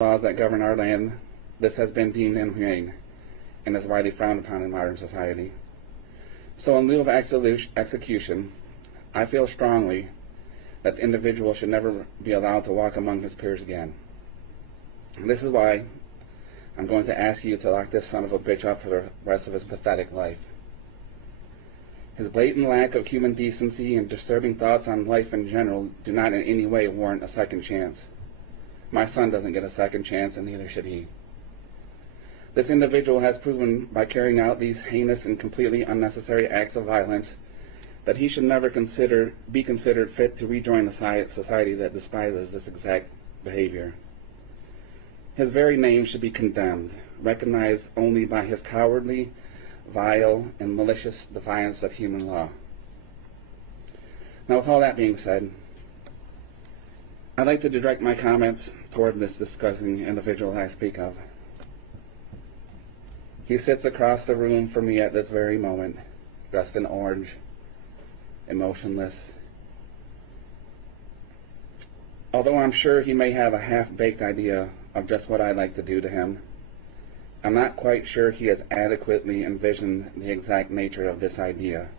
laws that govern our land, this has been deemed inhumane and is widely frowned upon in modern society. So in lieu of execution, I feel strongly that the individual should never be allowed to walk among his peers again. And this is why I'm going to ask you to lock this son of a bitch up for the rest of his pathetic life. His blatant lack of human decency and disturbing thoughts on life in general do not in any way warrant a second chance. My son doesn't get a second chance, and neither should he. This individual has proven by carrying out these heinous and completely unnecessary acts of violence that he should never be considered fit to rejoin a society that despises this exact behavior. His very name should be condemned, recognized only by his cowardly, vile, and malicious defiance of human law. Now, with all that being said, I'd like to direct my comments toward this disgusting individual I speak of. He sits across the room from me at this very moment, dressed in orange, emotionless. Although I'm sure he may have a half-baked idea of just what I'd like to do to him, I'm not quite sure he has adequately envisioned the exact nature of this idea.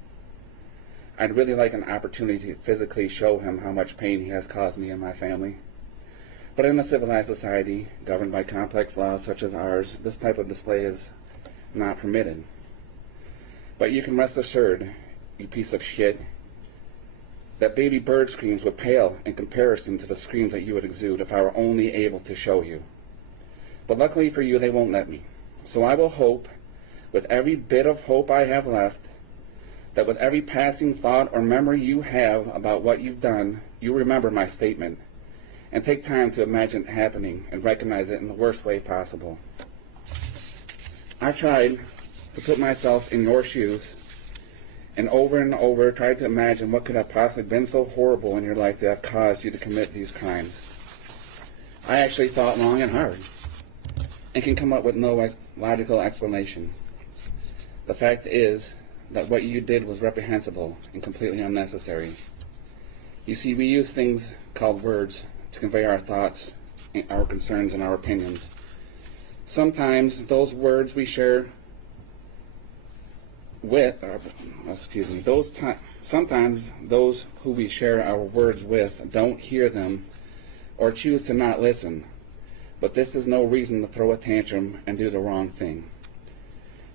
I'd really like an opportunity to physically show him how much pain he has caused me and my family. But in a civilized society, governed by complex laws such as ours, this type of display is not permitted. But you can rest assured, you piece of shit, that baby bird screams would pale in comparison to the screams that you would exude if I were only able to show you. But luckily for you, they won't let me. So I will hope, with every bit of hope I have left, that with every passing thought or memory you have about what you've done, you remember my statement, and take time to imagine it happening and recognize it in the worst way possible. I've tried to put myself in your shoes, and over tried to imagine what could have possibly been so horrible in your life to have caused you to commit these crimes. I actually thought long and hard, and can come up with no logical explanation. The fact is that what you did was reprehensible and completely unnecessary. You see, we use things called words to convey our thoughts, our concerns, and our opinions. Sometimes those words we share sometimes those who we share our words with don't hear them or choose to not listen. But this is no reason to throw a tantrum and do the wrong thing.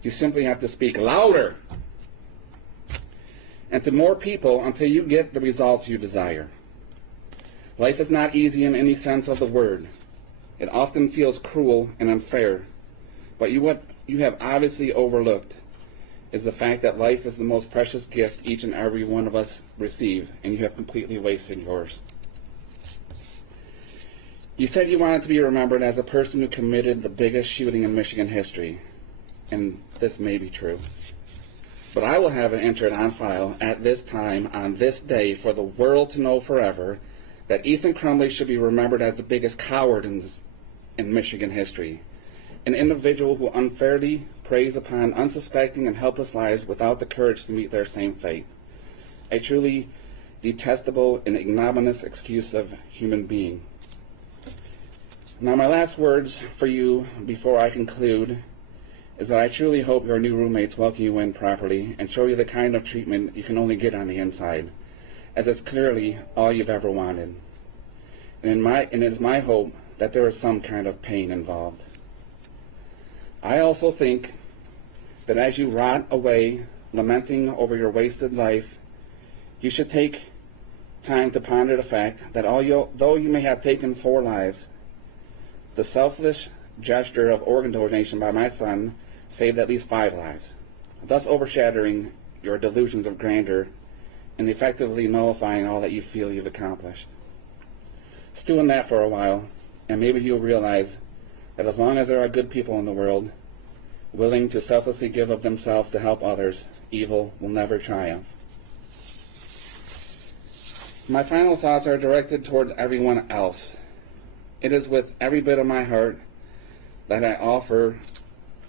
You simply have to speak louder and to more people until you get the results you desire. Life is not easy in any sense of the word. It often feels cruel and unfair, but what you have obviously overlooked is the fact that life is the most precious gift each and every one of us receive, and you have completely wasted yours. You said you wanted to be remembered as a person who committed the biggest shooting in Michigan history, and this may be true. But I will have it entered on file at this time, on this day, for the world to know forever that Ethan Crumbley should be remembered as the biggest coward in Michigan history, an individual who unfairly preys upon unsuspecting and helpless lives without the courage to meet their same fate. A truly detestable and ignominious excuse of human being. Now, my last words for you before I conclude is that I truly hope your new roommates welcome you in properly and show you the kind of treatment you can only get on the inside, as it's clearly all you've ever wanted. And it is my hope that there is some kind of pain involved. I also think that as you rot away, lamenting over your wasted life, you should take time to ponder the fact that though you may have taken 4 lives, the selfless gesture of organ donation by my son saved at least 5 lives, thus overshadowing your delusions of grandeur and effectively nullifying all that you feel you've accomplished. Stew in that for a while, and maybe you'll realize that as long as there are good people in the world, willing to selflessly give of themselves to help others, evil will never triumph. My final thoughts are directed towards everyone else. It is with every bit of my heart that I offer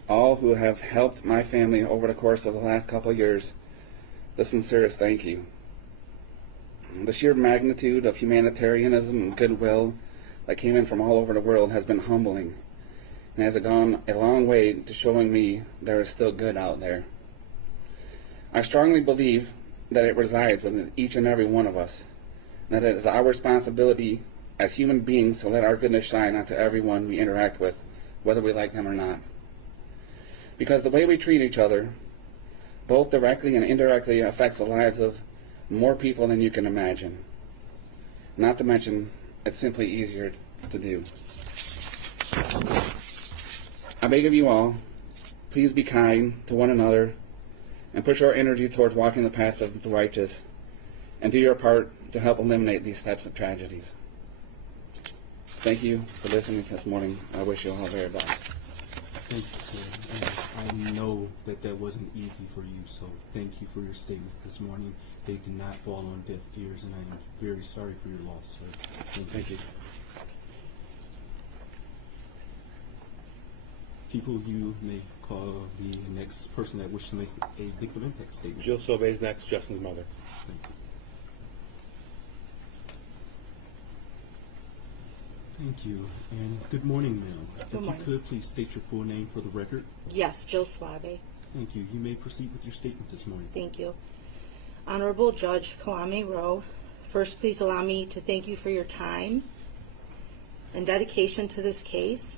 all who have helped my family over the course of the last couple of years the sincerest thank you. The sheer magnitude of humanitarianism and goodwill that came in from all over the world has been humbling and has gone a long way to showing me there is still good out there. I strongly believe that it resides within each and every one of us, and that it is our responsibility as human beings to let our goodness shine onto everyone we interact with, whether we like them or not. Because the way we treat each other, both directly and indirectly, affects the lives of more people than you can imagine. Not to mention, it's simply easier to do. I beg of you all, please be kind to one another and push our energy towards walking the path of the righteous, and do your part to help eliminate these types of tragedies. Thank you for listening this morning. I wish you all the very best. Thank you, sir. And I know that that wasn't easy for you, so thank you for your statements this morning. They did not fall on deaf ears, and I am very sorry for your loss, sir. Thank you. People, you may call the next person that wishes to make a victim impact statement. Jill Sobey is next, Justin's mother. Thank you. And good morning, ma'am. Good morning. If you could, please state your full name for the record. Yes, Jill Suave. Thank you. You may proceed with your statement this morning. Thank you. Honorable Judge Kwame Rowe, first please allow me to thank you for your time and dedication to this case.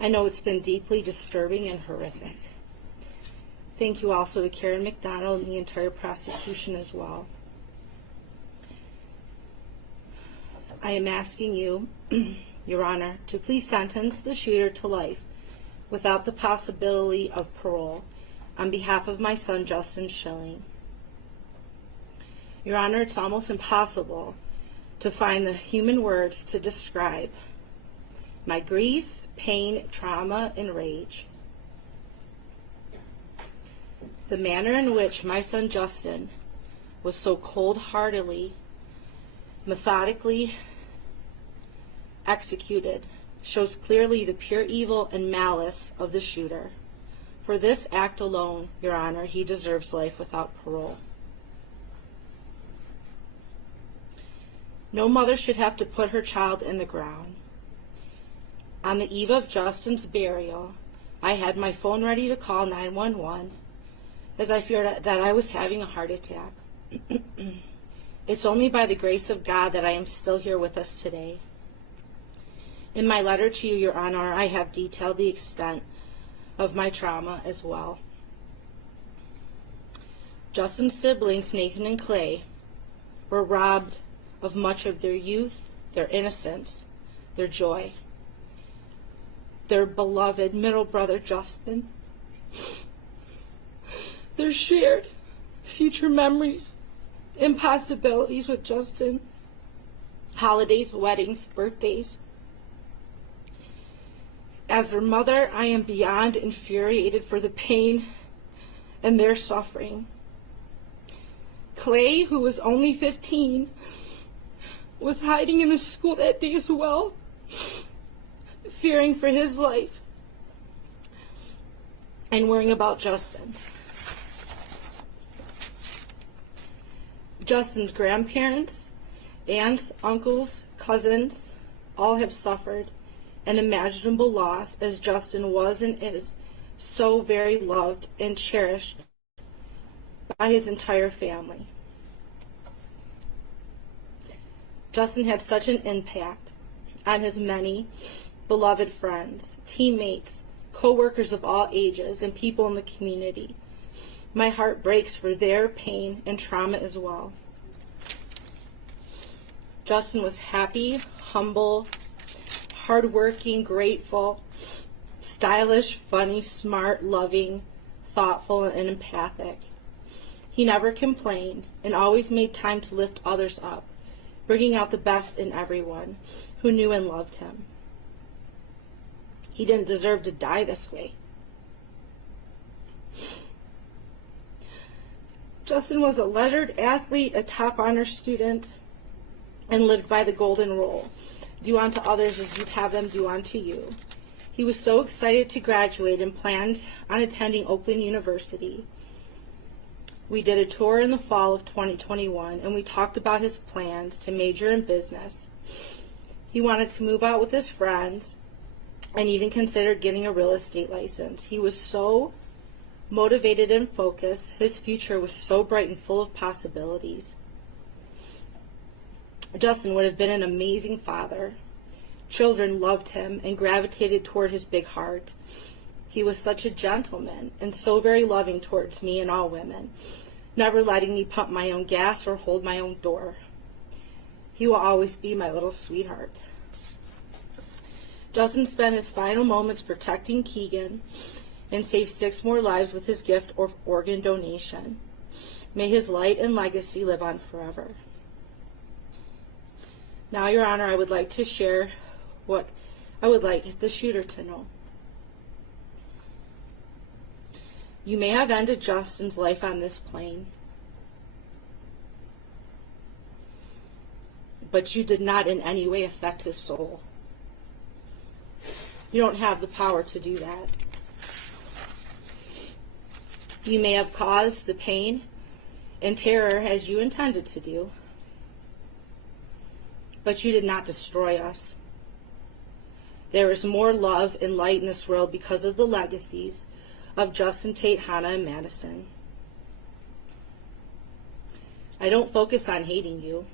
I know it's been deeply disturbing and horrific. Thank you also to Karen McDonald and the entire prosecution as well. I am asking you, Your Honor, to please sentence the shooter to life without the possibility of parole on behalf of my son, Justin Schilling. Your Honor, it's almost impossible to find the human words to describe my grief, pain, trauma, and rage. The manner in which my son Justin was so cold-heartedly, methodically executed shows clearly the pure evil and malice of the shooter. For this act alone, Your Honor, he deserves life without parole. No mother should have to put her child in the ground. On the eve of Justin's burial, I had my phone ready to call 911 as I feared that I was having a heart attack. It's only by the grace of God that I am still here with us today. In my letter to you, Your Honor, I have detailed the extent of my trauma as well. Justin's siblings, Nathan and Clay, were robbed of much of their youth, their innocence, their joy. Their beloved middle brother, Justin, their shared future memories and possibilities with Justin, holidays, weddings, birthdays. As their mother, I am beyond infuriated for the pain and their suffering. Clay, who was only 15, was hiding in the school that day as well, fearing for his life and worrying about Justin's. Justin's grandparents, aunts, uncles, cousins, all have suffered an unimaginable loss, as Justin was and is so very loved and cherished by his entire family. Justin had such an impact on his many beloved friends, teammates, co-workers of all ages, and people in the community. My heart breaks for their pain and trauma as well. Justin was happy, humble, hardworking, grateful, stylish, funny, smart, loving, thoughtful, and empathic. He never complained and always made time to lift others up, bringing out the best in everyone who knew and loved him. He didn't deserve to die this way. Justin was a lettered athlete, a top honor student, and lived by the golden rule. Do unto others as you'd have them do unto you. He was so excited to graduate and planned on attending Oakland University. We did a tour in the fall of 2021, and we talked about his plans to major in business. He wanted to move out with his friends and even considered getting a real estate license. He was so motivated and focused. His future was so bright and full of possibilities. Justin would have been an amazing father. Children loved him and gravitated toward his big heart. He was such a gentleman and so very loving towards me and all women, never letting me pump my own gas or hold my own door. He will always be my little sweetheart. Justin spent his final moments protecting Keegan and saved 6 more lives with his gift of organ donation. May his light and legacy live on forever. Now, Your Honor, I would like to share what I would like the shooter to know. You may have ended Justin's life on this plane, but you did not in any way affect his soul. You don't have the power to do that. You may have caused the pain and terror as you intended to do, but you did not destroy us. There is more love and light in this world because of the legacies of Justin, Tate, Hannah, and Madison. I don't focus on hating you,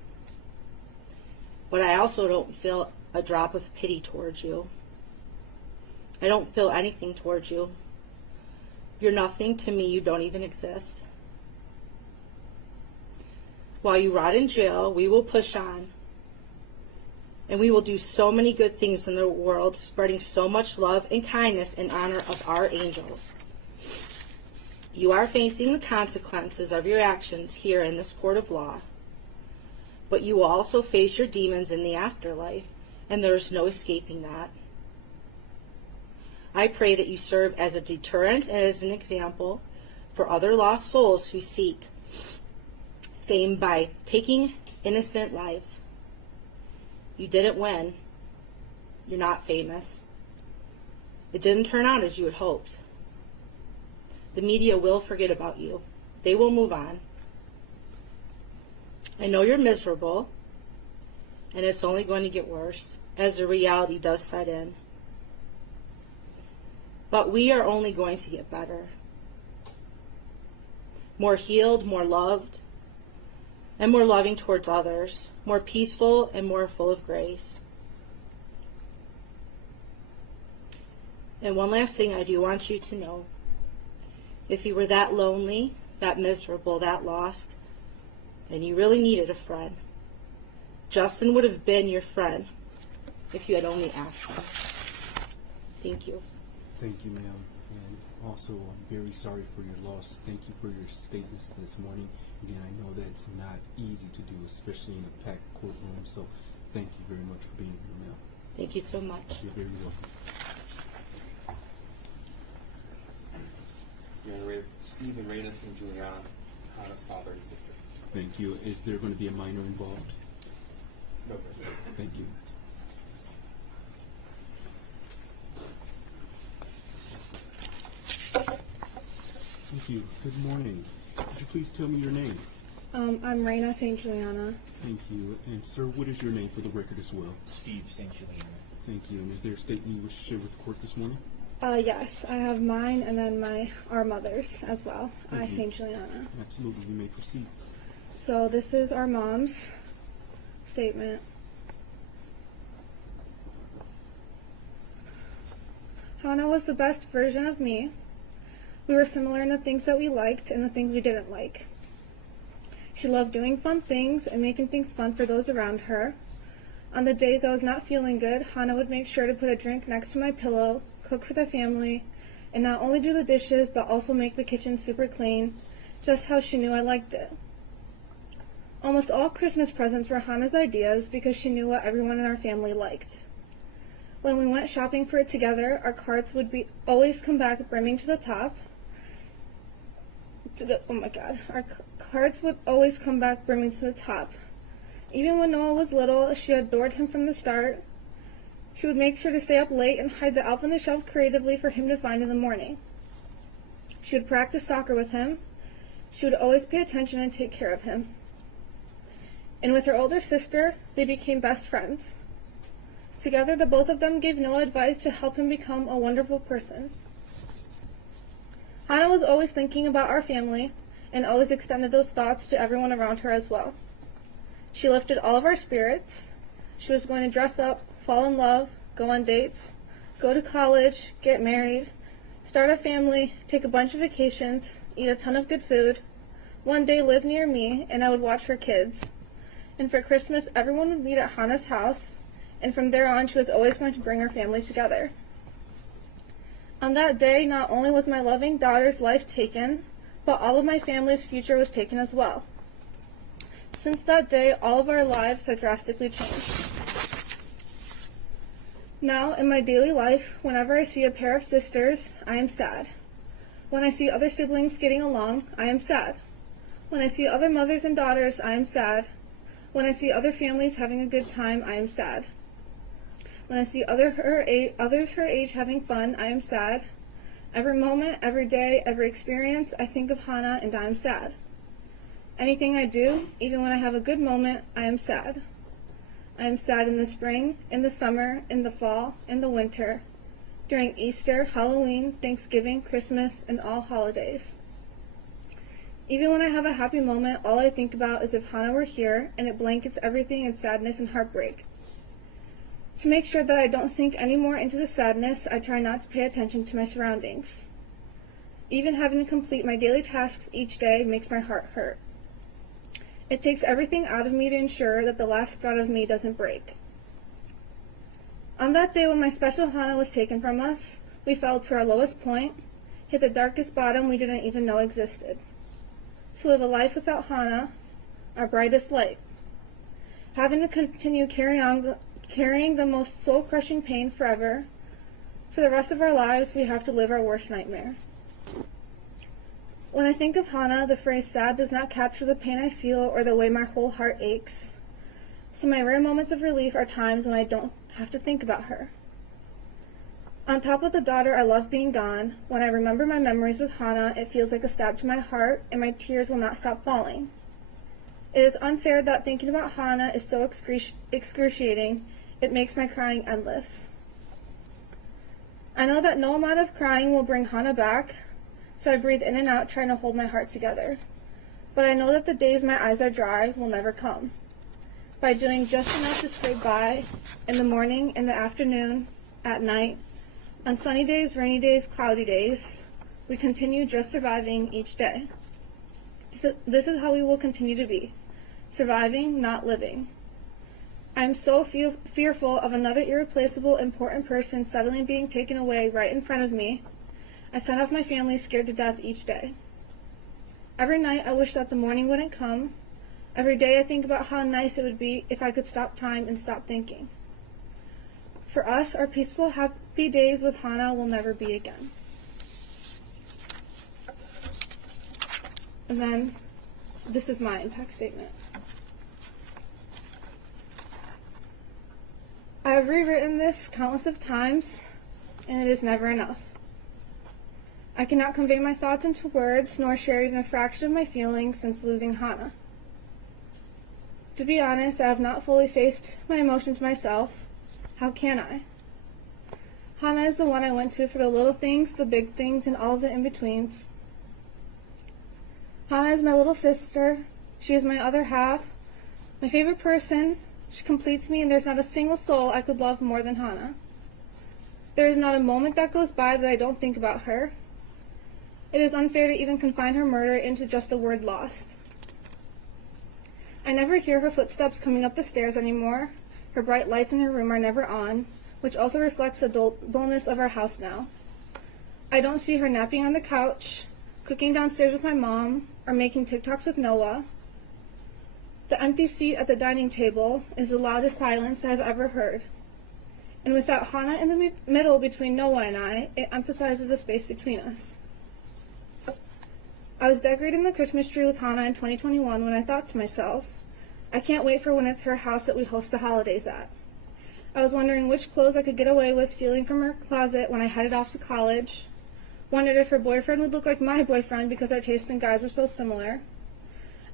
but I also don't feel a drop of pity towards you. I don't feel anything towards you. You're nothing to me. You don't even exist. While you rot in jail, we will push on. And we will do so many good things in the world, spreading so much love and kindness in honor of our angels. You are facing the consequences of your actions here in this court of law, but you will also face your demons in the afterlife, and there is no escaping that. I pray that you serve as a deterrent and as an example for other lost souls who seek fame by taking innocent lives. You didn't win. You're not famous. It didn't turn out as you had hoped. The media will forget about you. They will move on. I know you're miserable, and it's only going to get worse as the reality does set in. But we are only going to get better. More healed, more loved, and more loving towards others, more peaceful and more full of grace. And one last thing I do want you to know. If you were that lonely, that miserable, that lost, and you really needed a friend, Justin would have been your friend if you had only asked him. Thank you. Thank you, ma'am. And also, I'm very sorry for your loss. Thank you for your statements this morning. Again, I know that's not easy to do, especially in a packed courtroom. So thank you very much for being here, ma'am. Thank you so much. You're very welcome. You're going to read Stephen Reynos and Juliana, Hannah's father and sister. Thank you. Is there going to be a minor involved? Go for it. Thank you. Thank you. Good morning. Could you please tell me your name? I'm Raina St. Juliana. Thank you. And sir, what is your name for the record as well? Steve St. Juliana. Thank you. And is there a statement you wish to share with the court this morning? Yes, I have mine and then our mother's as well. Thank you. St. Juliana. Absolutely. You may proceed. So this is our mom's statement. Hannah was the best version of me. We were similar in the things that we liked and the things we didn't like. She loved doing fun things and making things fun for those around her. On the days I was not feeling good, Hannah would make sure to put a drink next to my pillow, cook for the family, and not only do the dishes, but also make the kitchen super clean, just how she knew I liked it. Almost all Christmas presents were Hannah's ideas because she knew what everyone in our family liked. When we went shopping for it together, our carts would always come back brimming to the top. Our carts would always come back brimming to the top. Even when Noah was little, she adored him from the start. She would make sure to stay up late and hide the elf on the shelf creatively for him to find in the morning. She would practice soccer with him. She would always pay attention and take care of him. And with her older sister, they became best friends. Together, the both of them gave Noah advice to help him become a wonderful person. Hannah was always thinking about our family and always extended those thoughts to everyone around her as well. She lifted all of our spirits. She was going to dress up, fall in love, go on dates, go to college, get married, start a family, take a bunch of vacations, eat a ton of good food, one day live near me, and I would watch her kids. And for Christmas, everyone would meet at Hannah's house, and from there on, she was always going to bring her family together. On that day, not only was my loving daughter's life taken, but all of my family's future was taken as well. Since that day, all of our lives have drastically changed. Now, in my daily life, whenever I see a pair of sisters, I am sad. When I see other siblings getting along, I am sad. When I see other mothers and daughters, I am sad. When I see other families having a good time, I am sad. When I see others her age having fun, I am sad. Every moment, every day, every experience, I think of Hannah and I am sad. Anything I do, even when I have a good moment, I am sad. I am sad in the spring, in the summer, in the fall, in the winter, during Easter, Halloween, Thanksgiving, Christmas, and all holidays. Even when I have a happy moment, all I think about is if Hannah were here, and it blankets everything in sadness and heartbreak. To make sure that I don't sink any more into the sadness, I try not to pay attention to my surroundings. Even having to complete my daily tasks each day makes my heart hurt. It takes everything out of me to ensure that the last thread of me doesn't break. On that day when my special Hannah was taken from us, we fell to our lowest point, hit the darkest bottom we didn't even know existed. To live a life without Hannah, our brightest light. Having to continue carrying the most soul-crushing pain forever. For the rest of our lives, we have to live our worst nightmare. When I think of Hannah, the phrase sad does not capture the pain I feel or the way my whole heart aches. So my rare moments of relief are times when I don't have to think about her. On top of the daughter I love being gone, when I remember my memories with Hannah, it feels like a stab to my heart, and my tears will not stop falling. It is unfair that thinking about Hannah is so excruciating, it makes my crying endless. I know that no amount of crying will bring Hannah back, so I breathe in and out trying to hold my heart together. But I know that the days my eyes are dry will never come. By doing just enough to scrape by, in the morning, in the afternoon, at night, on sunny days, rainy days, cloudy days, we continue just surviving each day. This is how we will continue to be, surviving, not living. I am so fearful of another irreplaceable, important person suddenly being taken away right in front of me. I send off my family scared to death each day. Every night I wish that the morning wouldn't come. Every day I think about how nice it would be if I could stop time and stop thinking. For us, our peaceful, happy days with Hannah will never be again. And then, this is my impact statement. I have rewritten this countless of times, and it is never enough. I cannot convey my thoughts into words, nor share even a fraction of my feelings since losing Hannah. To be honest, I have not fully faced my emotions myself. How can I? Hannah is the one I went to for the little things, the big things, and all of the in-betweens. Hannah is my little sister. She is my other half, my favorite person. She completes me, and there's not a single soul I could love more than Hannah. There is not a moment that goes by that I don't think about her. It is unfair to even confine her murder into just the word lost. I never hear her footsteps coming up the stairs anymore. Her bright lights in her room are never on, which also reflects the dullness of our house now. I don't see her napping on the couch, cooking downstairs with my mom, or making TikToks with Noah. The empty seat at the dining table is the loudest silence I have ever heard. And without Hannah in the middle between Noah and I, it emphasizes the space between us. I was decorating the Christmas tree with Hannah in 2021 when I thought to myself, I can't wait for when it's her house that we host the holidays at. I was wondering which clothes I could get away with stealing from her closet when I headed off to college, Wondered if her boyfriend would look like my boyfriend because our tastes in guys were so similar.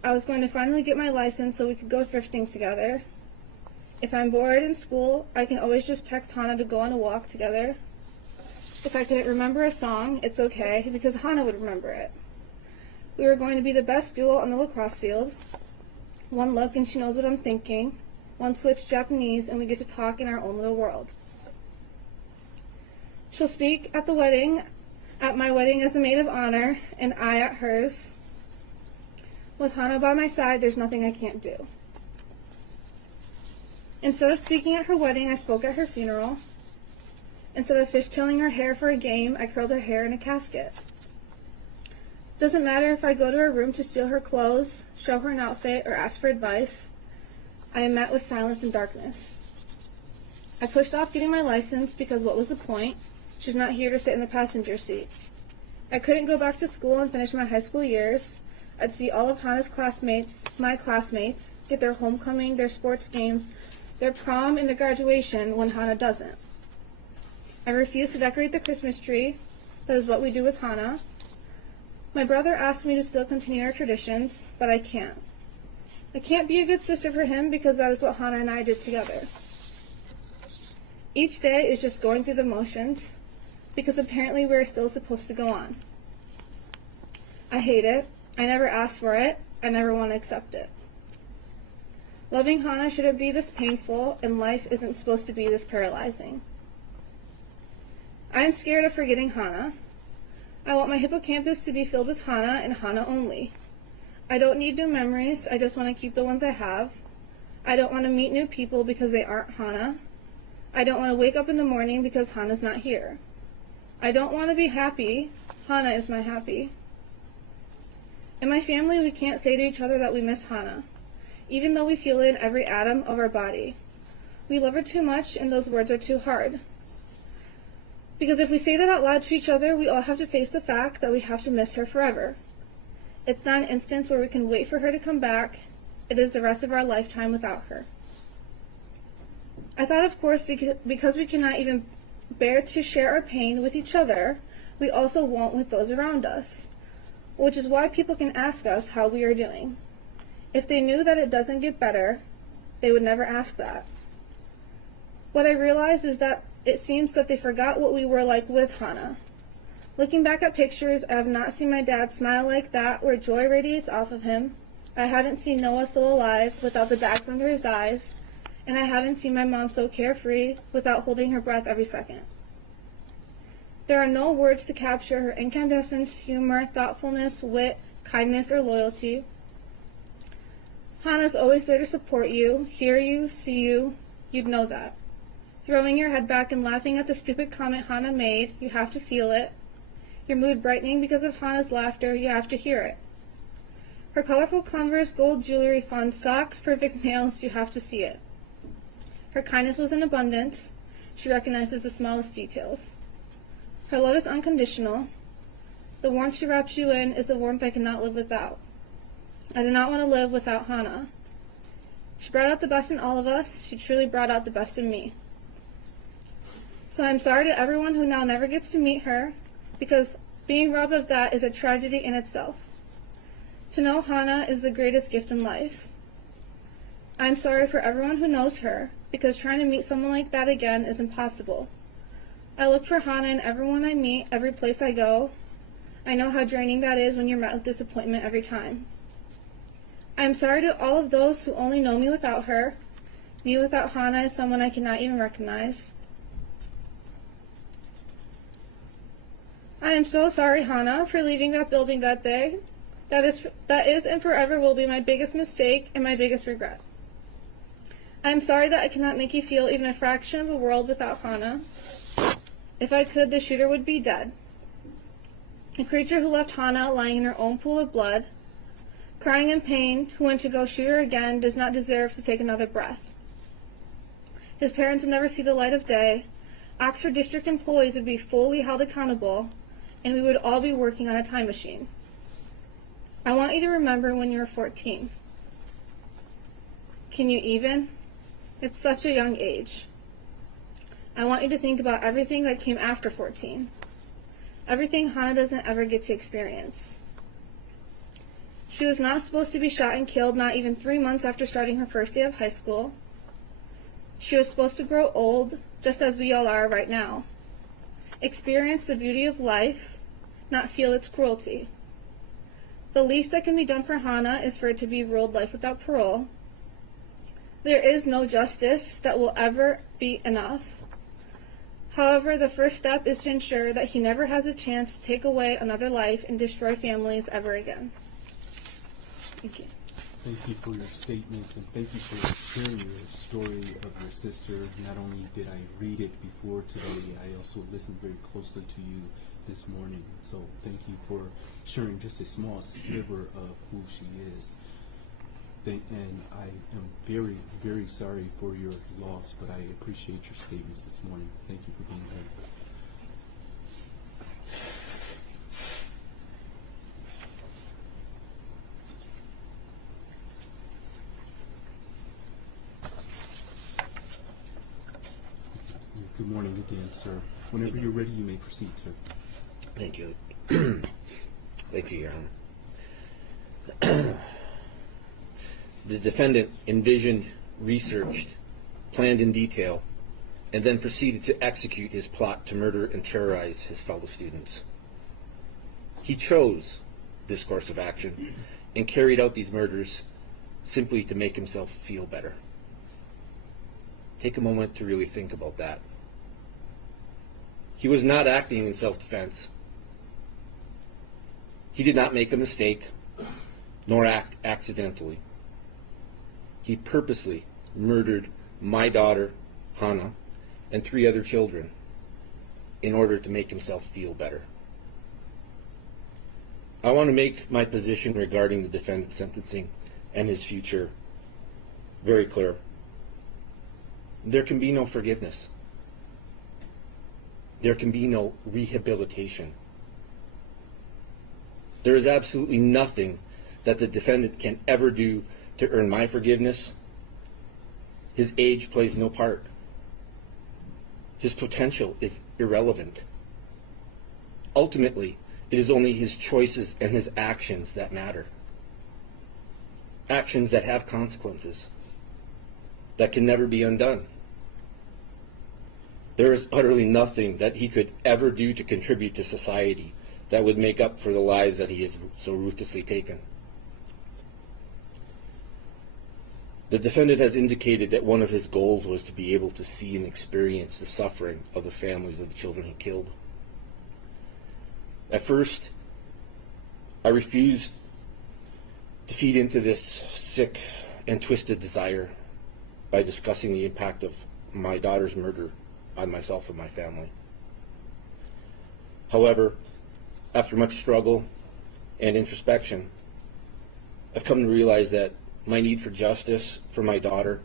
I was going to finally get my license so we could go thrifting together. If I'm bored in school, I can always just text Hannah to go on a walk together. If I couldn't remember a song, it's okay, because Hannah would remember it. We were going to be the best duo on the lacrosse field. One look and she knows what I'm thinking. One switch Japanese and we get to talk in our own little world. She'll speak at my wedding as the maid of honor, and I at hers. With Hannah by my side, there's nothing I can't do. Instead of speaking at her wedding, I spoke at her funeral. Instead of fishtailing her hair for a game, I curled her hair in a casket. Doesn't matter if I go to her room to steal her clothes, show her an outfit, or ask for advice. I am met with silence and darkness. I pushed off getting my license because what was the point? She's not here to sit in the passenger seat. I couldn't go back to school and finish my high school years. I'd see all of Hannah's classmates, my classmates, get their homecoming, their sports games, their prom, and their graduation when Hannah doesn't. I refuse to decorate the Christmas tree. That is what we do with Hannah. My brother asked me to still continue our traditions, but I can't. I can't be a good sister for him because that is what Hannah and I did together. Each day is just going through the motions, because apparently we're still supposed to go on. I hate it. I never asked for it. I never want to accept it. Loving Hannah shouldn't be this painful, and life isn't supposed to be this paralyzing. I am scared of forgetting Hannah. I want my hippocampus to be filled with Hannah and Hannah only. I don't need new memories, I just want to keep the ones I have. I don't want to meet new people because they aren't Hannah. I don't want to wake up in the morning because Hannah's not here. I don't want to be happy. Hannah is my happy. In my family, we can't say to each other that we miss Hannah, even though we feel it in every atom of our body. We love her too much, and those words are too hard. Because if we say that out loud to each other, we all have to face the fact that we have to miss her forever. It's not an instance where we can wait for her to come back. It is the rest of our lifetime without her. I thought, of course, because we cannot even bear to share our pain with each other, we also won't with those around us, which is why people can ask us how we are doing. If they knew that it doesn't get better, they would never ask that. What I realized is that it seems that they forgot what we were like with Hannah. Looking back at pictures, I have not seen my dad smile like that where joy radiates off of him. I haven't seen Noah so alive without the bags under his eyes, and I haven't seen my mom so carefree without holding her breath every second. There are no words to capture her incandescence, humor, thoughtfulness, wit, kindness, or loyalty. Hannah's always there to support you, hear you, see you. You'd know that. Throwing your head back and laughing at the stupid comment Hannah made, you have to feel it. Your mood brightening because of Hannah's laughter, you have to hear it. Her colorful Converse, gold jewelry, fun socks, perfect nails, you have to see it. Her kindness was in abundance. She recognizes the smallest details. Her love is unconditional. The warmth she wraps you in is the warmth I cannot live without. I do not want to live without Hannah. She brought out the best in all of us. She truly brought out the best in me. So I'm sorry to everyone who now never gets to meet her, because being robbed of that is a tragedy in itself. To know Hannah is the greatest gift in life. I'm sorry for everyone who knows her, because trying to meet someone like that again is impossible. I look for Hannah in everyone I meet, every place I go. I know how draining that is when you're met with disappointment every time. I am sorry to all of those who only know me without her. Me without Hannah is someone I cannot even recognize. I am so sorry, Hannah, for leaving that building that day. That is and forever will be my biggest mistake and my biggest regret. I am sorry that I cannot make you feel even a fraction of the world without Hannah. If I could, the shooter would be dead. A creature who left Hannah lying in her own pool of blood, crying in pain, who went to go shoot her again, does not deserve to take another breath. His parents would never see the light of day. Oxford District employees would be fully held accountable, and we would all be working on a time machine. I want you to remember when you were 14. Can you even? It's such a young age. I want you to think about everything that came after 14. everything Hannah doesn't ever get to experience. She was not supposed to be shot and killed not even 3 months after starting her first day of high school. She was supposed to grow old, just as we all are right now. Experience the beauty of life, not feel its cruelty. The least that can be done for Hannah is for it to be ruled life without parole. There is no justice that will ever be enough. However, the first step is to ensure that he never has a chance to take away another life and destroy families ever again. Thank you. Thank you for your statement, and thank you for sharing your story of your sister. Not only did I read it before today, I also listened very closely to you this morning. So thank you for sharing just a small sliver of who she is. And I am very, very sorry for your loss, but I appreciate your statements this morning. Thank you for being here. Good morning again, sir. Whenever you're ready, you may proceed, sir. Thank you. Thank you, Your Honor. The defendant envisioned, researched, planned in detail, and then proceeded to execute his plot to murder and terrorize his fellow students. He chose this course of action and carried out these murders simply to make himself feel better. Take a moment to really think about that. He was not acting in self-defense. He did not make a mistake, nor act accidentally. He purposely murdered my daughter, Hannah, and 3 other children in order to make himself feel better. I want to make my position regarding the defendant's sentencing and his future very clear. There can be no forgiveness. There can be no rehabilitation. There is absolutely nothing that the defendant can ever do to earn my forgiveness. His age plays no part. His potential is irrelevant. Ultimately, it is only his choices and his actions that matter. Actions that have consequences, that can never be undone. There is utterly nothing that he could ever do to contribute to society that would make up for the lives that he has so ruthlessly taken. The defendant has indicated that one of his goals was to be able to see and experience the suffering of the families of the children he killed. At first, I refused to feed into this sick and twisted desire by discussing the impact of my daughter's murder on myself and my family. However, after much struggle and introspection, I've come to realize that my need for justice for my daughter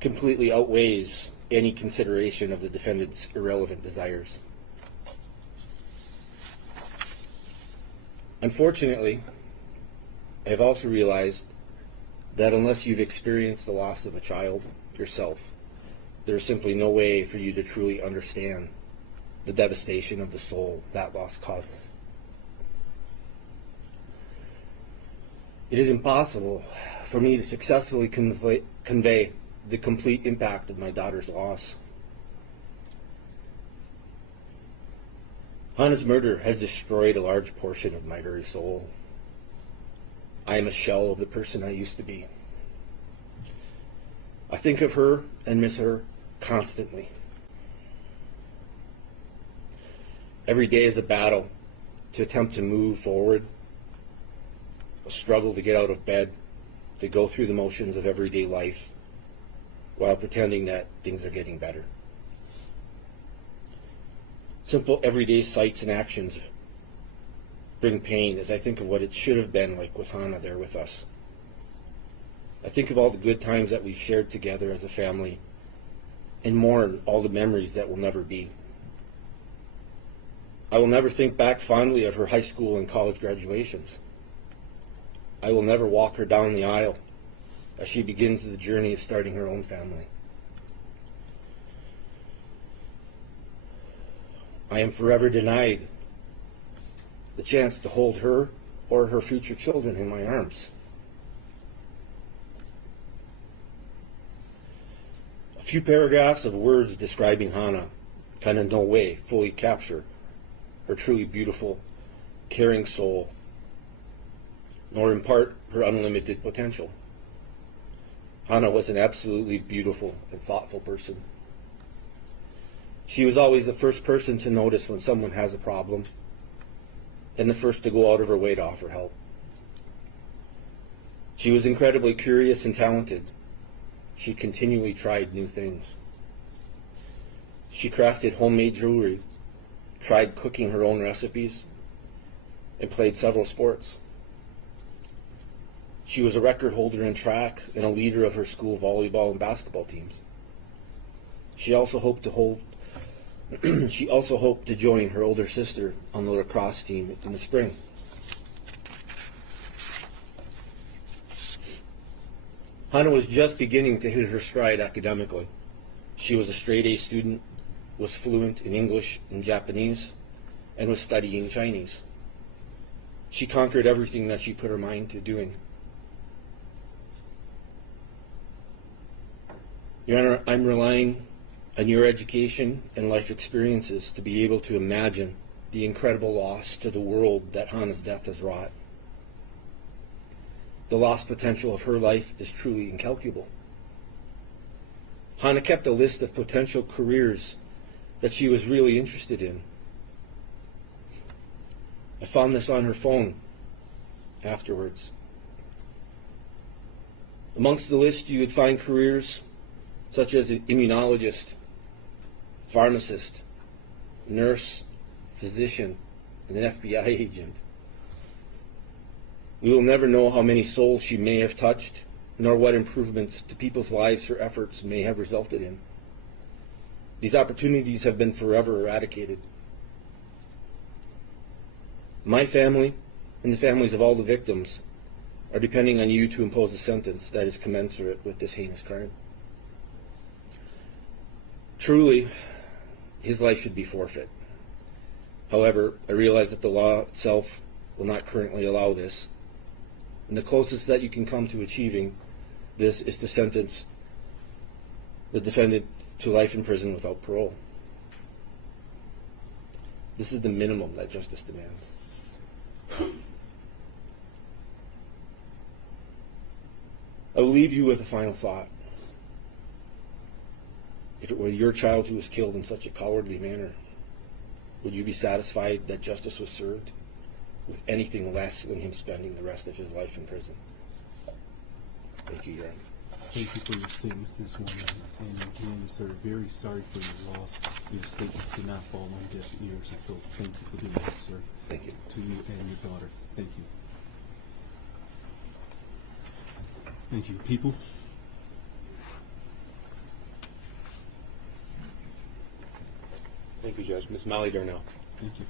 completely outweighs any consideration of the defendant's irrelevant desires. Unfortunately, I have also realized that unless you've experienced the loss of a child yourself, there is simply no way for you to truly understand the devastation of the soul that loss causes. It is impossible for me to successfully convey the complete impact of my daughter's loss. Hannah's murder has destroyed a large portion of my very soul. I am a shell of the person I used to be. I think of her and miss her constantly. Every day is a battle to attempt to move forward, a struggle to get out of bed, to go through the motions of everyday life while pretending that things are getting better. Simple everyday sights and actions bring pain as I think of what it should have been like with Hannah there with us. I think of all the good times that we've shared together as a family and mourn all the memories that will never be. I will never think back fondly of her high school and college graduations. I will never walk her down the aisle as she begins the journey of starting her own family. I am forever denied the chance to hold her or her future children in my arms. A few paragraphs of words describing Hannah can in no way fully capture her truly beautiful, caring soul, nor impart her unlimited potential. Hannah was an absolutely beautiful and thoughtful person. She was always the first person to notice when someone has a problem, and the first to go out of her way to offer help. She was incredibly curious and talented. She continually tried new things. She crafted homemade jewelry, tried cooking her own recipes, and played several sports. She was a record holder in track and a leader of her school volleyball and basketball teams. She also hoped to join her older sister on the lacrosse team in the spring. Hannah was just beginning to hit her stride academically. She was a straight A student, was fluent in English and Japanese, and was studying Chinese. She conquered everything that she put her mind to doing. Your Honor, I'm relying on your education and life experiences to be able to imagine the incredible loss to the world that Hannah's death has wrought. The lost potential of her life is truly incalculable. Hannah kept a list of potential careers that she was really interested in. I found this on her phone afterwards. Amongst the list, you would find careers such as an immunologist, pharmacist, nurse, physician, and an FBI agent. We will never know how many souls she may have touched, nor what improvements to people's lives her efforts may have resulted in. These opportunities have been forever eradicated. My family, and the families of all the victims, are depending on you to impose a sentence that is commensurate with this heinous crime. Truly, his life should be forfeit. However, I realize that the law itself will not currently allow this, and the closest that you can come to achieving this is to sentence the defendant to life in prison without parole. This is the minimum that justice demands. I will leave you with a final thought. If it were your child who was killed in such a cowardly manner, would you be satisfied that justice was served with anything less than him spending the rest of his life in prison? Thank you, Your Honor. Thank you for your statements this morning. And again, sir, very sorry for your loss. Your statements did not fall on deaf ears, and so thank you for doing that, sir. Thank you. To you and your daughter. Thank you. Thank you. People? Thank you, Judge. Ms. Molly Darnell. Thank you.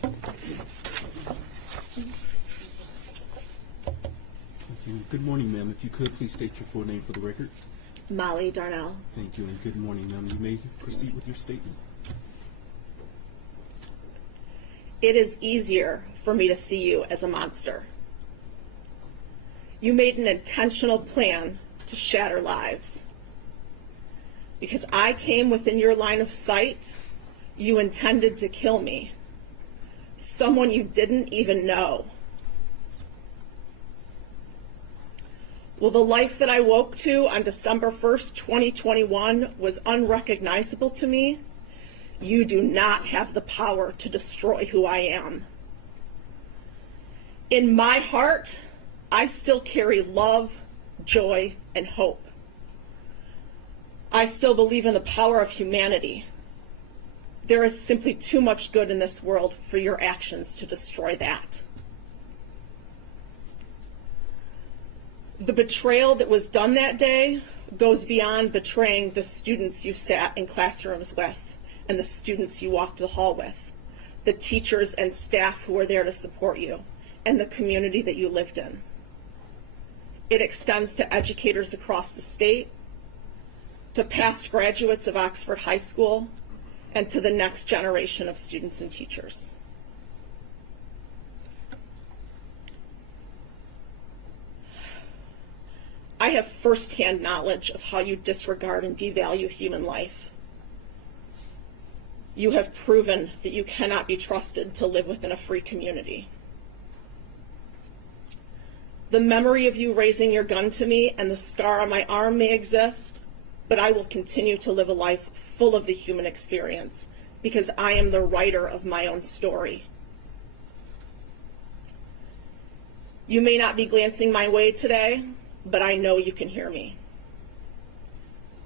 Thank you. Good morning, ma'am. If you could, please state your full name for the record. Molly Darnell. Thank you, and good morning, ma'am. You may proceed with your statement. It is easier for me to see you as a monster. You made an intentional plan to shatter lives. Because I came within your line of sight, you intended to kill me. Someone you didn't even know. Well, the life that I woke to on December 1st, 2021 was unrecognizable to me. You do not have the power to destroy who I am. In my heart, I still carry love, joy, and hope. I still believe in the power of humanity. There is simply too much good in this world for your actions to destroy that. The betrayal that was done that day goes beyond betraying the students you sat in classrooms with and the students you walked the hall with, the teachers and staff who were there to support you, and the community that you lived in. It extends to educators across the state, to past graduates of Oxford High School, and to the next generation of students and teachers. I have firsthand knowledge of how you disregard and devalue human life. You have proven that you cannot be trusted to live within a free community. The memory of you raising your gun to me and the scar on my arm may exist, but I will continue to live a life full of the human experience because I am the writer of my own story. You may not be glancing my way today, but I know you can hear me.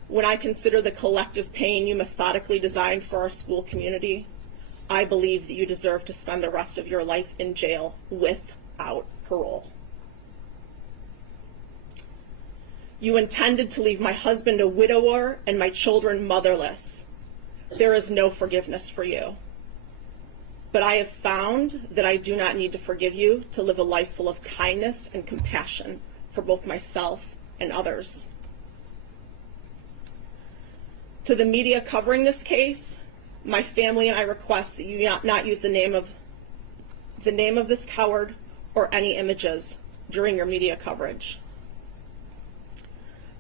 When I consider the collective pain you methodically designed for our school community, I believe that you deserve to spend the rest of your life in jail without parole. You intended to leave my husband a widower and my children motherless. There is no forgiveness for you. But I have found that I do not need to forgive you to live a life full of kindness and compassion for both myself and others. To the media covering this case, my family and I request that you not use the name of this coward or any images during your media coverage.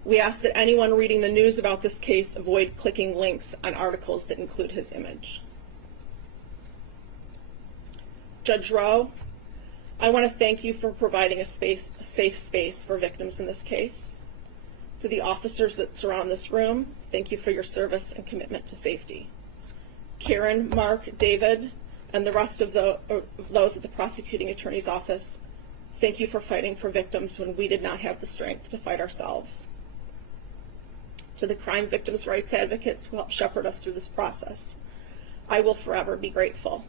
We ask that anyone reading the news about this case avoid clicking links on articles that include his image. Judge Rowe, I want to thank you for providing a safe space for victims in this case. To the officers that surround this room, thank you for your service and commitment to safety. Karen, Mark, David, and the rest of those at the prosecuting attorney's office, thank you for fighting for victims when we did not have the strength to fight ourselves. To the crime victims' rights advocates who helped shepherd us through this process, I will forever be grateful.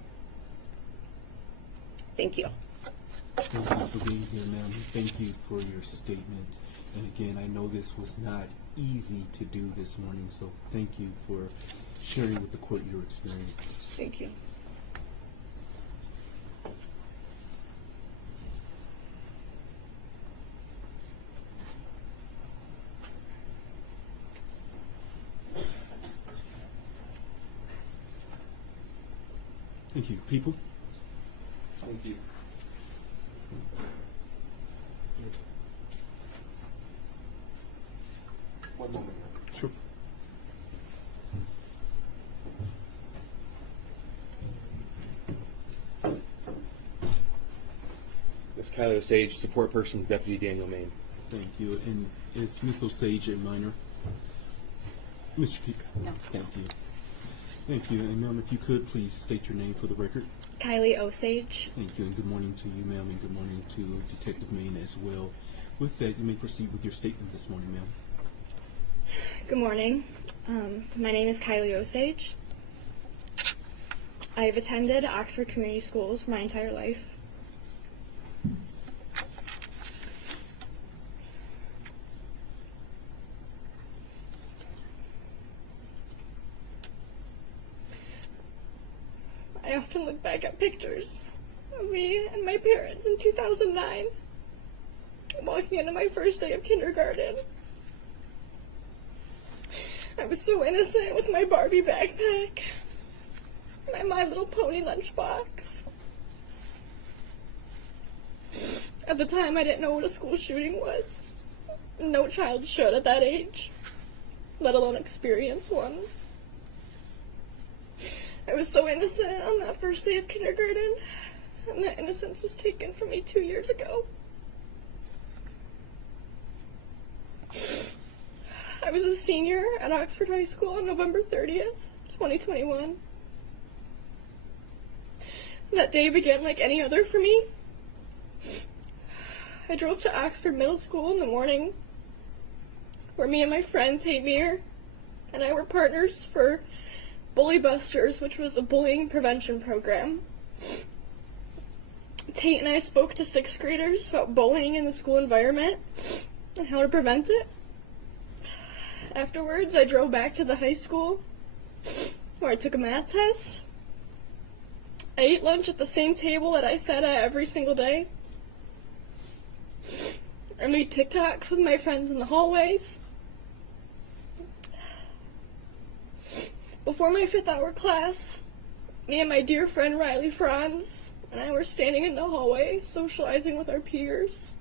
Thank you. Thank you for being here, ma'am. Thank you for your statement. And again, I know this was not easy to do this morning, so thank you for sharing with the court your experience. Thank you. Thank you. People? Thank you. One moment. Sure. Ms. Kyler Osage, support persons, Deputy Daniel Main. Thank you. And is Ms. Osage a minor? Mr. Keith? No. Thank you. Thank you. And ma'am, if you could please state your name for the record. Kylie Osage. Thank you, and good morning to you, ma'am, and good morning to Detective Main as well. With that, you may proceed with your statement this morning, ma'am. Good morning. My name is Kylie Osage. I have attended Oxford Community Schools for my entire life. I often look back at pictures of me and my parents in 2009, walking into my first day of kindergarten. I was so innocent with my Barbie backpack, my My Little Pony lunchbox. At the time, I didn't know what a school shooting was. No child should at that age, let alone experience one. I was so innocent on that first day of kindergarten, and that innocence was taken from me 2 years ago. I was a senior at Oxford High School on November 30th, 2021. That day began like any other for me. I drove to Oxford Middle School in the morning, where me and my friend Tate Meir and I were partners for Bully Busters, which was a bullying prevention program. Tate and I spoke to 6th graders about bullying in the school environment and how to prevent it. Afterwards, I drove back to the high school, where I took a math test. I ate lunch at the same table that I sat at every single day. I made TikToks with my friends in the hallways. Before my 5th hour class, me and my dear friend Riley Franz and I were standing in the hallway socializing with our peers.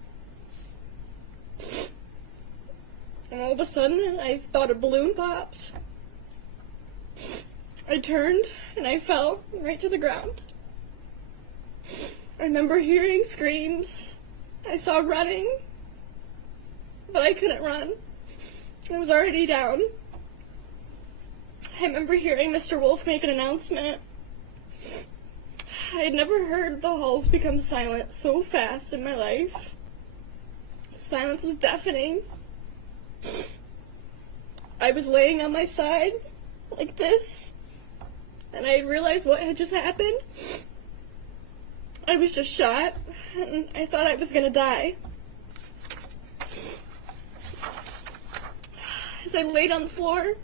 And all of a sudden, I thought a balloon popped. I turned and I fell right to the ground. I remember hearing screams. I saw running, but I couldn't run. I was already down. I remember hearing Mr. Wolf make an announcement. I had never heard the halls become silent so fast in my life. The silence was deafening. I was laying on my side, like this, and I realized what had just happened. I was just shot, and I thought I was gonna die. As I laid on the floor,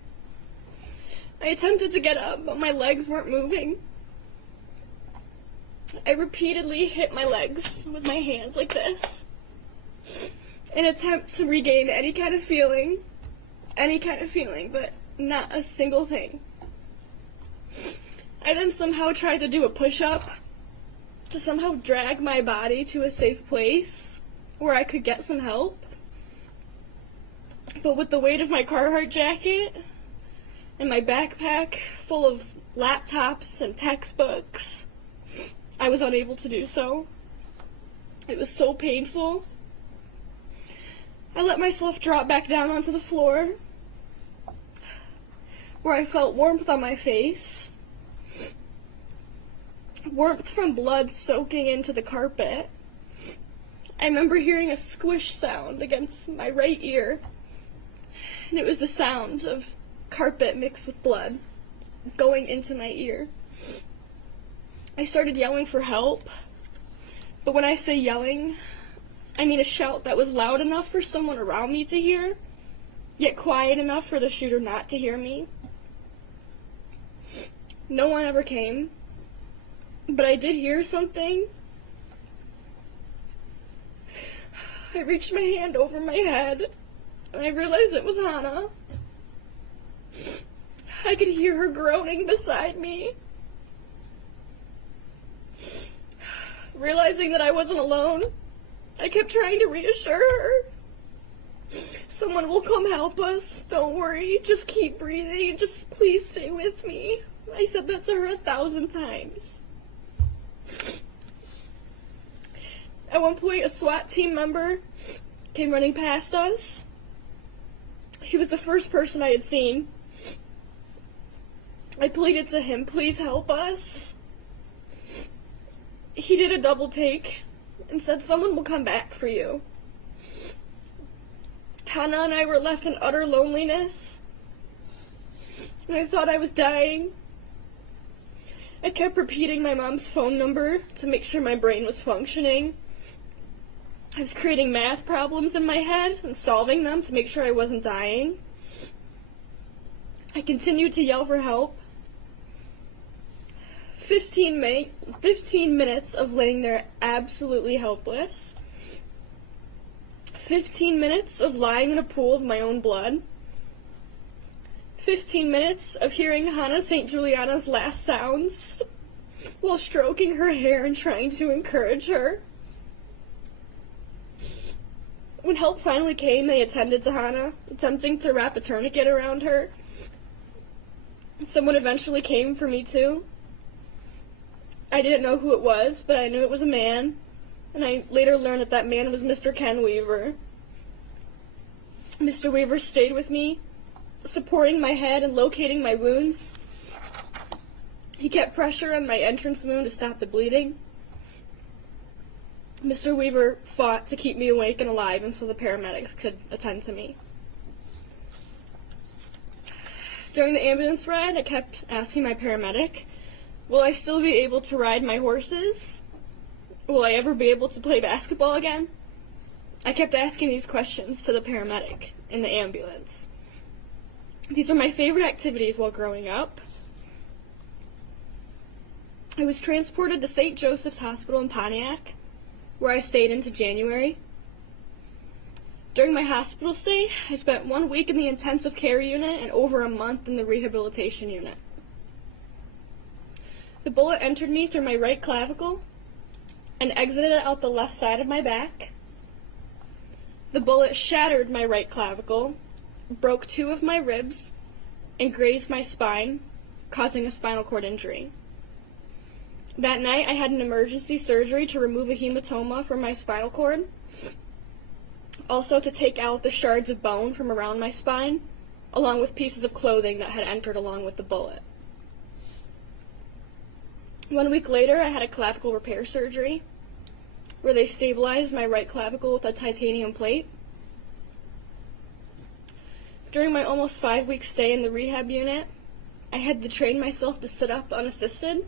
I attempted to get up, but my legs weren't moving. I repeatedly hit my legs with my hands like this, in an attempt to regain any kind of feeling, but not a single thing. I then somehow tried to do a push-up to somehow drag my body to a safe place where I could get some help. But with the weight of my Carhartt jacket and my backpack full of laptops and textbooks, I was unable to do so. It was so painful. I let myself drop back down onto the floor, where I felt warmth on my face, warmth from blood soaking into the carpet. I remember hearing a squish sound against my right ear, and it was the sound of carpet mixed with blood going into my ear. I started yelling for help, but when I say yelling, I mean a shout that was loud enough for someone around me to hear, yet quiet enough for the shooter not to hear me. No one ever came, but I did hear something. I reached my hand over my head, and I realized it was Hannah. I could hear her groaning beside me. Realizing that I wasn't alone, I kept trying to reassure her. Someone will come help us. Don't worry. Just keep breathing. Just please stay with me. I said that to her 1,000 times. At one point, a SWAT team member came running past us. He was the first person I had seen. I pleaded to him, please help us. He did a double take and said, someone will come back for you. Hannah and I were left in utter loneliness, and I thought I was dying. I kept repeating my mom's phone number to make sure my brain was functioning. I was creating math problems in my head and solving them to make sure I wasn't dying. I continued to yell for help. 15 minutes of laying there absolutely helpless. 15 minutes of lying in a pool of my own blood. 15 minutes of hearing Hannah St. Juliana's last sounds while stroking her hair and trying to encourage her. When help finally came, they attended to Hannah, attempting to wrap a tourniquet around her. Someone eventually came for me too. I didn't know who it was, but I knew it was a man, and I later learned that that man was Mr. Ken Weaver. Mr. Weaver stayed with me, supporting my head and locating my wounds. He kept pressure on my entrance wound to stop the bleeding. Mr. Weaver fought to keep me awake and alive until the paramedics could attend to me. During the ambulance ride, I kept asking my paramedic, will I still be able to ride my horses? Will I ever be able to play basketball again? I kept asking these questions to the paramedic in the ambulance. These were my favorite activities while growing up. I was transported to St. Joseph's Hospital in Pontiac, where I stayed into January. During my hospital stay, I spent 1 week in the intensive care unit and over a month in the rehabilitation unit. The bullet entered me through my right clavicle and exited out the left side of my back. The bullet shattered my right clavicle, broke 2 of my ribs, and grazed my spine, causing a spinal cord injury. That night, I had an emergency surgery to remove a hematoma from my spinal cord, also to take out the shards of bone from around my spine, along with pieces of clothing that had entered along with the bullet. 1 week later, I had a clavicle repair surgery, where they stabilized my right clavicle with a titanium plate. During my almost 5-week stay in the rehab unit, I had to train myself to sit up unassisted.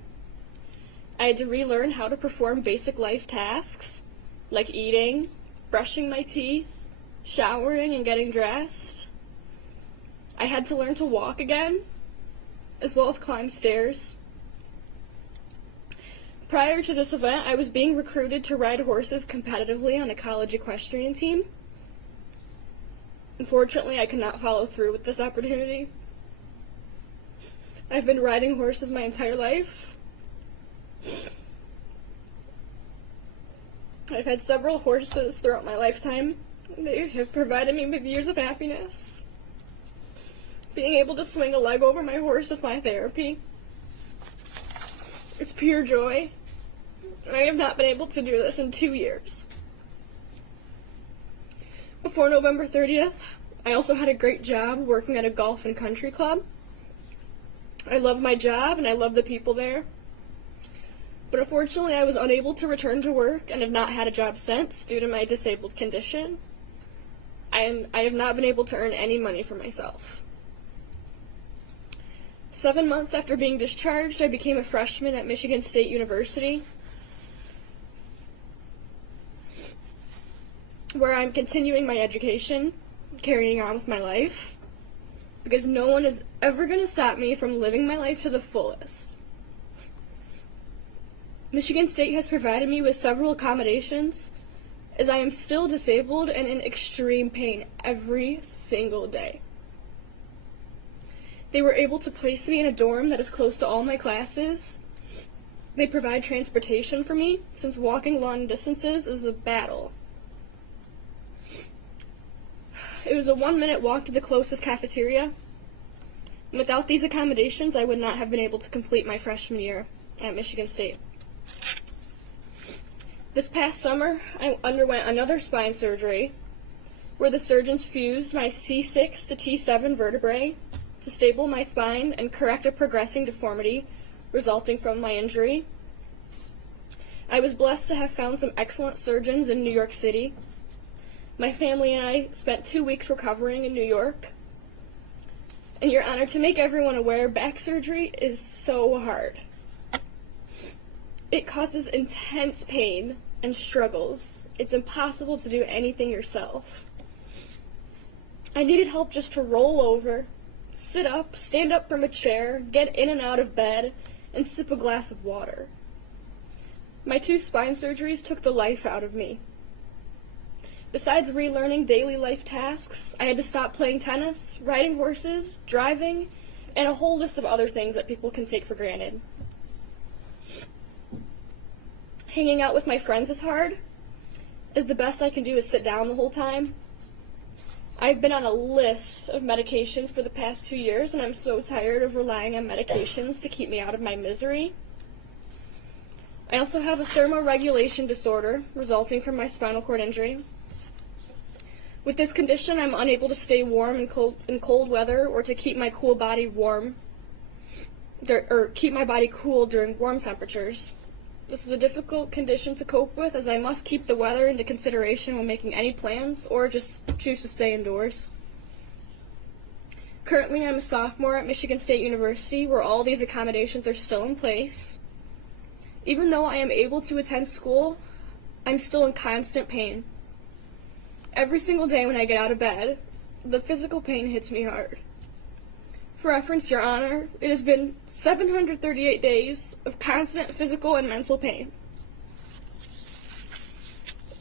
I had to relearn how to perform basic life tasks, like eating, brushing my teeth, showering, and getting dressed. I had to learn to walk again, as well as climb stairs. Prior to this event, I was being recruited to ride horses competitively on a college equestrian team. Unfortunately, I could not follow through with this opportunity. I've been riding horses my entire life. I've had several horses throughout my lifetime. They have provided me with years of happiness. Being able to swing a leg over my horse is my therapy. It's pure joy. I have not been able to do this in 2 years. Before November 30th, I also had a great job working at a golf and country club. I love my job and I love the people there. But unfortunately, I was unable to return to work and have not had a job since due to my disabled condition. I have not been able to earn any money for myself. 7 months after being discharged, I became a freshman at Michigan State University, where I'm continuing my education, carrying on with my life, because no one is ever going to stop me from living my life to the fullest. Michigan State has provided me with several accommodations, as I am still disabled and in extreme pain every single day. They were able to place me in a dorm that is close to all my classes. They provide transportation for me, since walking long distances is a battle. It was a 1-minute walk to the closest cafeteria. And without these accommodations, I would not have been able to complete my freshman year at Michigan State. This past summer, I underwent another spine surgery, where the surgeons fused my C6 to T7 vertebrae to stable my spine and correct a progressing deformity resulting from my injury. I was blessed to have found some excellent surgeons in New York City. My family and I spent 2 weeks recovering in New York. And Your Honor, to make everyone aware, back surgery is so hard. It causes intense pain and struggles. It's impossible to do anything yourself. I needed help just to roll over, sit up, stand up from a chair, get in and out of bed, and sip a glass of water. My 2 spine surgeries took the life out of me. Besides relearning daily life tasks, I had to stop playing tennis, riding horses, driving, and a whole list of other things that people can take for granted. Hanging out with my friends is hard, as the best I can do is sit down the whole time. I've been on a list of medications for the past 2 years, and I'm so tired of relying on medications to keep me out of my misery. I also have a thermoregulation disorder resulting from my spinal cord injury. With this condition, I'm unable to stay warm in cold weather or to keep my cool body warm, or keep my body cool during warm temperatures. This is a difficult condition to cope with, as I must keep the weather into consideration when making any plans, or just choose to stay indoors. Currently, I'm a sophomore at Michigan State University, where all these accommodations are still in place. Even though I am able to attend school, I'm still in constant pain. Every single day when I get out of bed, the physical pain hits me hard. For reference, Your Honor, it has been 738 days of constant physical and mental pain.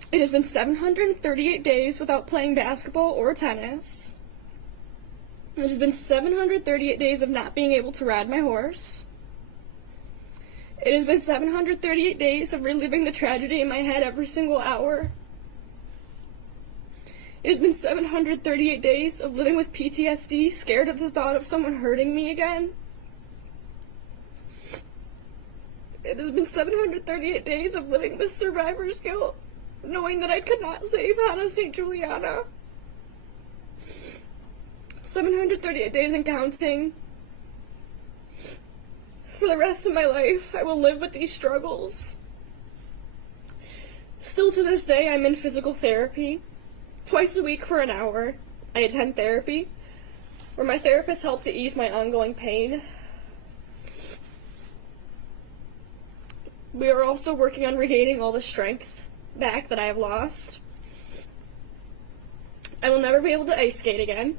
It has been 738 days without playing basketball or tennis. It has been 738 days of not being able to ride my horse. It has been 738 days of reliving the tragedy in my head every single hour. It has been 738 days of living with PTSD, scared of the thought of someone hurting me again. It has been 738 days of living with survivor's guilt, knowing that I could not save Hannah St. Juliana. 738 days and counting. For the rest of my life, I will live with these struggles. Still to this day, I'm in physical therapy. Twice a week for an hour, I attend therapy, where my therapist helped to ease my ongoing pain. We are also working on regaining all the strength back that I have lost. I will never be able to ice skate again.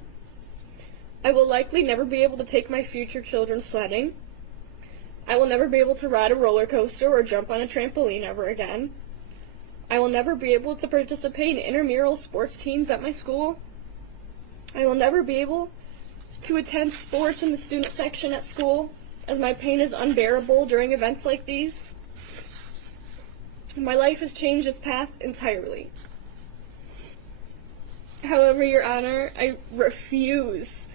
I will likely never be able to take my future children sledding. I will never be able to ride a roller coaster or jump on a trampoline ever again. I will never be able to participate in intramural sports teams at my school. I will never be able to attend sports in the student section at school, as my pain is unbearable during events like these. My life has changed its path entirely. However, Your Honor, I refuse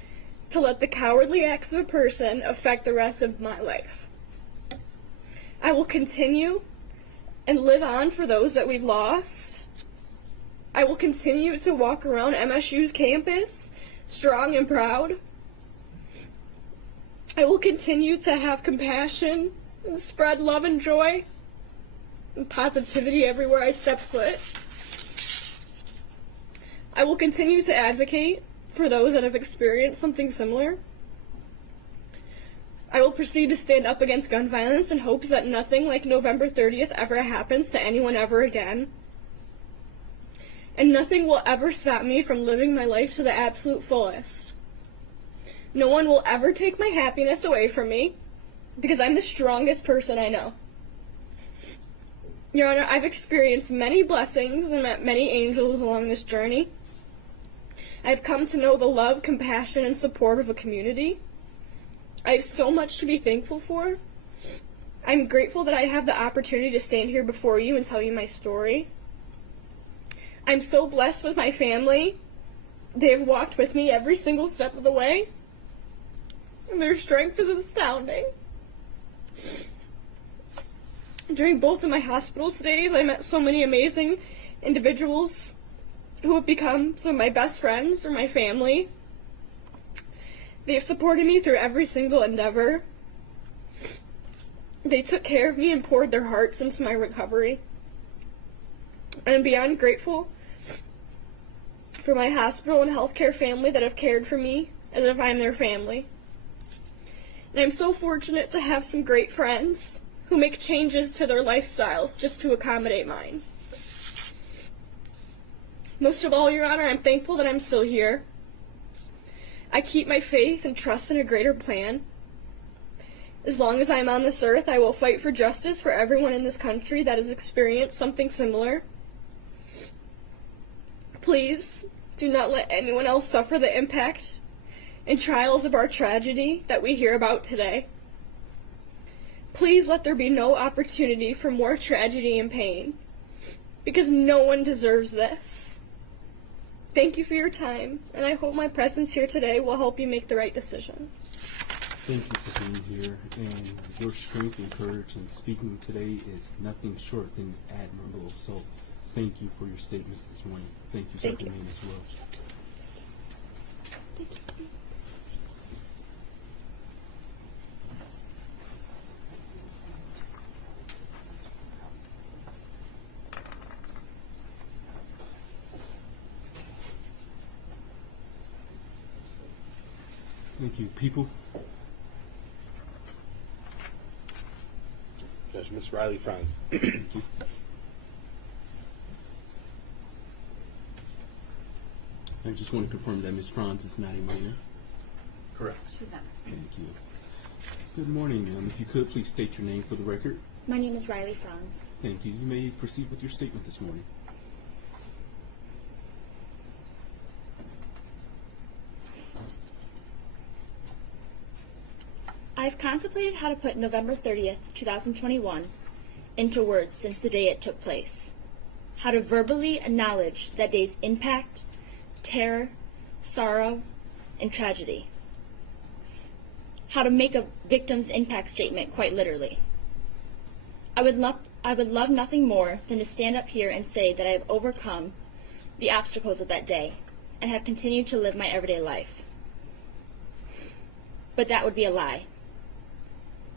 to let the cowardly acts of a person affect the rest of my life. I will continue and live on for those that we've lost. I will continue to walk around MSU's campus, strong and proud. I will continue to have compassion and spread love and joy and positivity everywhere I step foot. I will continue to advocate for those that have experienced something similar. I will proceed to stand up against gun violence in hopes that nothing like November 30th ever happens to anyone ever again. And nothing will ever stop me from living my life to the absolute fullest. No one will ever take my happiness away from me, because I'm the strongest person I know. Your Honor, I've experienced many blessings and met many angels along this journey. I've come to know the love, compassion, and support of a community. I have so much to be thankful for. I'm grateful that I have the opportunity to stand here before you and tell you my story. I'm so blessed with my family. They have walked with me every single step of the way, and their strength is astounding. During both of my hospital stays, I met so many amazing individuals who have become some of my best friends or my family. They have supported me through every single endeavor. They took care of me and poured their hearts into my recovery. And I'm beyond grateful for my hospital and healthcare family that have cared for me as if I'm their family. And I'm so fortunate to have some great friends who make changes to their lifestyles just to accommodate mine. Most of all, Your Honor, I'm thankful that I'm still here. I keep my faith and trust in a greater plan. As long as I'm on this earth, I will fight for justice for everyone in this country that has experienced something similar. Please do not let anyone else suffer the impact and trials of our tragedy that we hear about today. Please let there be no opportunity for more tragedy and pain, because no one deserves this. Thank you for your time, and I hope my presence here today will help you make the right decision. Thank you for being here, and your strength and courage in speaking today is nothing short than admirable. So thank you for your statements this morning. Thank you, Thank you. Sergeant Main, as well. Thank you. People, Judge, Miss Riley Franz. thank you. I just want to confirm that Ms. Franz is not a minor. Correct. Thank you. Good morning. If you could, please state your name for the record. My name is Riley Franz. Thank you. You may proceed with your statement this morning. I've contemplated how to put November 30th, 2021 into words since the day it took place. How to verbally acknowledge that day's impact, terror, sorrow, and tragedy. How to make a victim's impact statement quite literally. I would love nothing more than to stand up here and say that I have overcome the obstacles of that day and have continued to live my everyday life. But that would be a lie.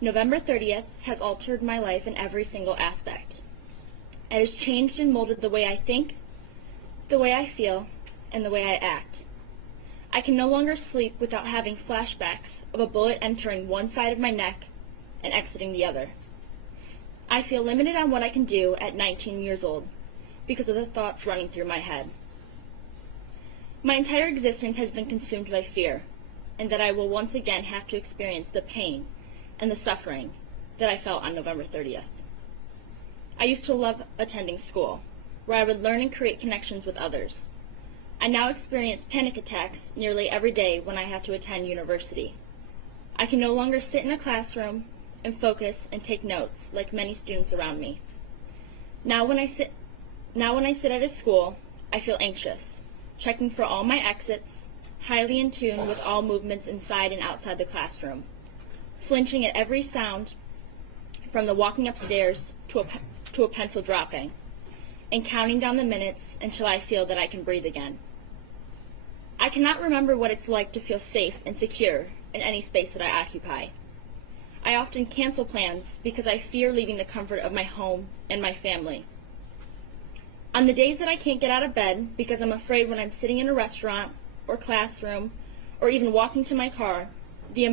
November 30th has altered my life in every single aspect. It has changed and molded the way I think, the way I feel, and the way I act. I can no longer sleep without having flashbacks of a bullet entering one side of my neck and exiting the other. I feel limited on what I can do at 19 years old because of the thoughts running through my head. My entire existence has been consumed by fear, and that I will once again have to experience the pain and the suffering that I felt on November 30th. I used to love attending school, where I would learn and create connections with others. I now experience panic attacks nearly every day when I have to attend university. I can no longer sit in a classroom and focus and take notes like many students around me. Now when I sit at a school, I feel anxious, checking for all my exits, highly in tune with all movements inside and outside the classroom, flinching at every sound from the walking upstairs to a pencil dropping, and counting down the minutes until I feel that I can breathe again. I cannot remember what it's like to feel safe and secure in any space that I occupy. I often cancel plans because I fear leaving the comfort of my home and my family. On the days that I can't get out of bed because I'm afraid when I'm sitting in a restaurant or classroom or even walking to my car, the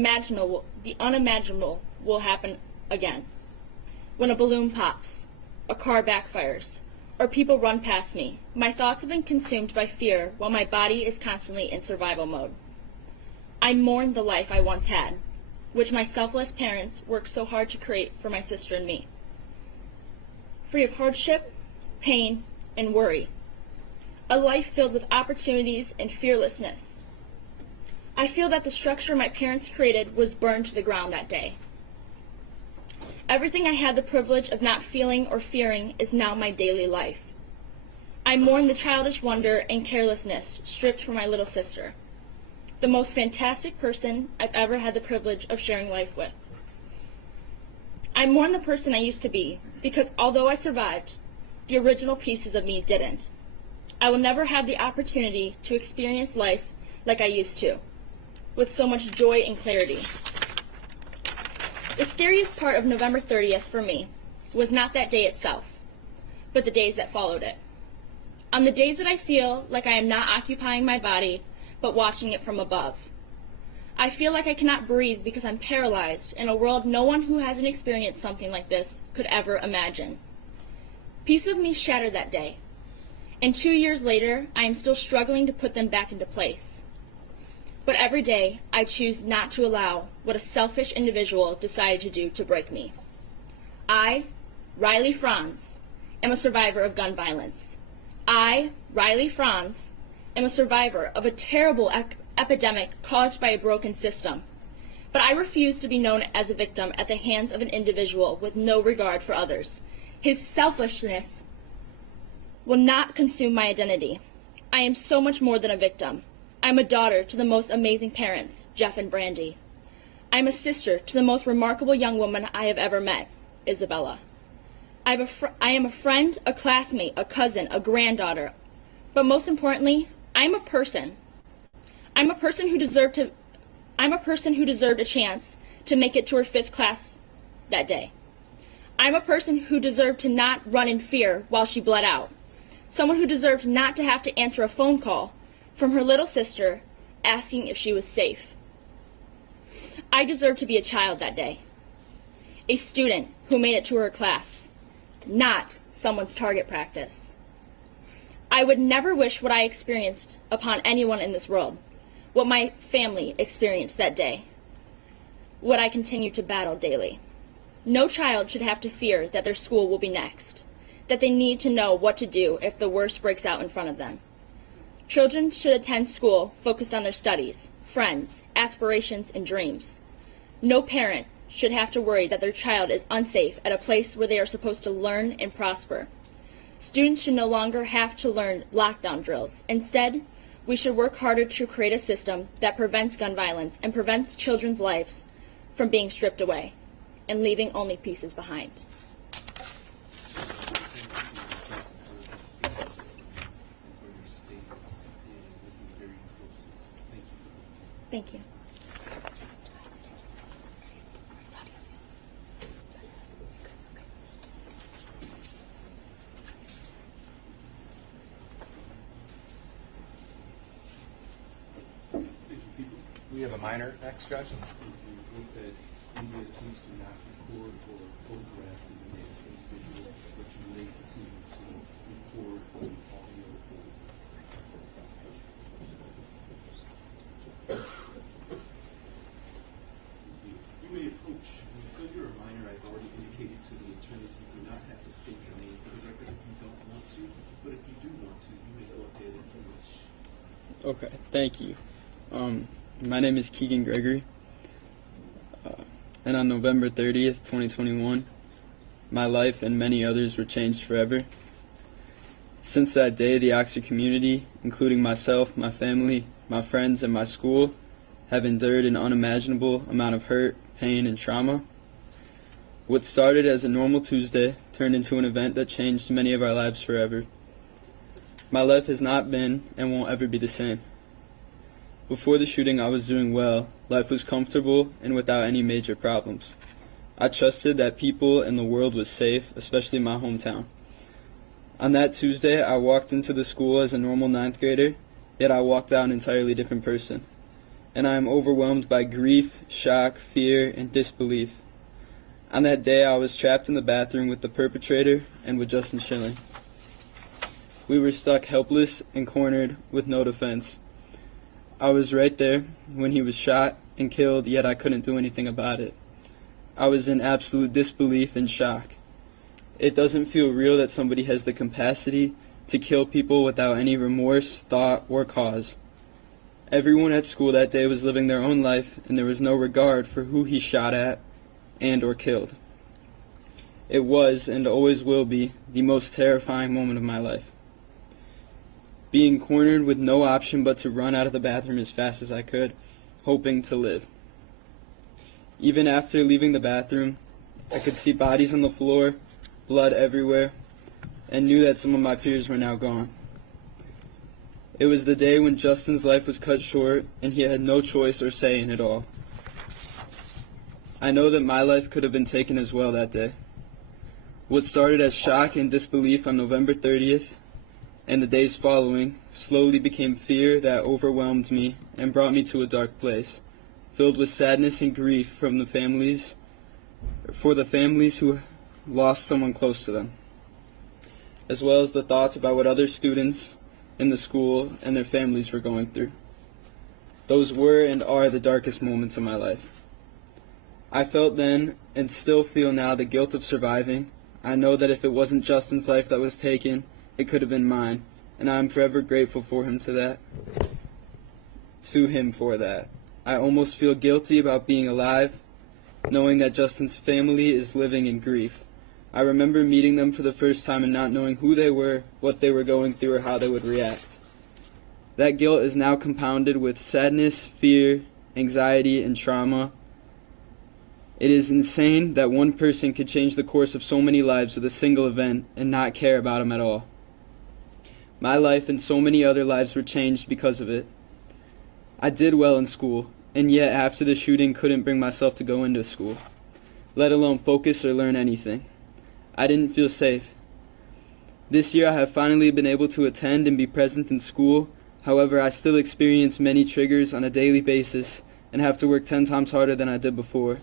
unimaginable will happen again. When a balloon pops, a car backfires, or people run past me, my thoughts have been consumed by fear while my body is constantly in survival mode. I mourn the life I once had, which my selfless parents worked so hard to create for my sister and me. Free of hardship, pain, and worry. A life filled with opportunities and fearlessness. I feel that the structure my parents created was burned to the ground that day. Everything I had the privilege of not feeling or fearing is now my daily life. I mourn the childish wonder and carelessness stripped from my little sister, the most fantastic person I've ever had the privilege of sharing life with. I mourn the person I used to be, because although I survived, the original pieces of me didn't. I will never have the opportunity to experience life like I used to, with so much joy and clarity. The scariest part of November 30th for me was not that day itself, but the days that followed it. On the days that I feel like I am not occupying my body, but watching it from above. I feel like I cannot breathe because I'm paralyzed in a world no one who hasn't experienced something like this could ever imagine. Pieces of me shattered that day, and 2 years later, I am still struggling to put them back into place. But every day, I choose not to allow what a selfish individual decided to do to break me. I, Riley Franz, am a survivor of gun violence. I, Riley Franz, am a survivor of a terrible epidemic caused by a broken system. But I refuse to be known as a victim at the hands of an individual with no regard for others. His selfishness will not consume my identity. I am so much more than a victim. I am a daughter to the most amazing parents, Jeff and Brandy. I am a sister to the most remarkable young woman I have ever met, Isabella. I am a friend, a classmate, a cousin, a granddaughter. But most importantly, I am a person. I'm a person who deserved a chance to make it to her 5th class that day. I'm a person who deserved to not run in fear while she bled out. Someone who deserved not to have to answer a phone call from her little sister asking if she was safe. I deserved to be a child that day. A student who made it to her class, not someone's target practice. I would never wish what I experienced upon anyone in this world, what my family experienced that day, what I continue to battle daily. No child should have to fear that their school will be next, that they need to know what to do if the worst breaks out in front of them. Children should attend school focused on their studies, friends, aspirations, and dreams. No parent should have to worry that their child is unsafe at a place where they are supposed to learn and prosper. Students should no longer have to learn lockdown drills. Instead, we should work harder to create a system that prevents gun violence and prevents children's lives from being stripped away and leaving only pieces behind. Thank you. We have a minor next, Judge. You may approach, because you're a minor, I've already indicated to the attorneys you do not have to state your name for the record if you don't want to, but if you do want to, you may go ahead and approach. Okay, thank you. My name is Keegan Gregory, and on November 30th, 2021, my life and many others were changed forever. Since that day, the Oxford community, including myself, my family, my friends, and my school, have endured an unimaginable amount of hurt, pain, and trauma. What started as a normal Tuesday turned into an event that changed many of our lives forever. My life has not been and won't ever be the same. Before the shooting, I was doing well. Life was comfortable and without any major problems. I trusted that people and the world was safe, especially my hometown. On that Tuesday, I walked into the school as a normal 9th grader, yet I walked out an entirely different person. And I am overwhelmed by grief, shock, fear, and disbelief. On that day, I was trapped in the bathroom with the perpetrator and with Justin Schilling. We were stuck helpless and cornered with no defense. I was right there when he was shot and killed, yet I couldn't do anything about it. I was in absolute disbelief and shock. It doesn't feel real that somebody has the capacity to kill people without any remorse, thought, or cause. Everyone at school that day was living their own life, and there was no regard for who he shot at and or killed. It was, and always will be, the most terrifying moment of my life. Being cornered with no option but to run out of the bathroom as fast as I could, hoping to live. Even after leaving the bathroom, I could see bodies on the floor, blood everywhere, and knew that some of my peers were now gone. It was the day when Justin's life was cut short and he had no choice or say in it all. I know that my life could have been taken as well that day. What started as shock and disbelief on November 30th and the days following slowly became fear that overwhelmed me and brought me to a dark place, filled with sadness and grief for the families who lost someone close to them, as well as the thoughts about what other students in the school and their families were going through. Those were and are the darkest moments of my life. I felt then, and still feel now, the guilt of surviving. I know that if it wasn't Justin's life that was taken, it could have been mine, and I am forever grateful for him to him for that. I almost feel guilty about being alive, knowing that Justin's family is living in grief. I remember meeting them for the first time and not knowing who they were, what they were going through, or how they would react. That guilt is now compounded with sadness, fear, anxiety, and trauma. It is insane that one person could change the course of so many lives with a single event and not care about them at all. My life and so many other lives were changed because of it. I did well in school, and yet after the shooting couldn't bring myself to go into school, let alone focus or learn anything. I didn't feel safe. This year I have finally been able to attend and be present in school. However, I still experience many triggers on a daily basis and have to work 10 times harder than I did before.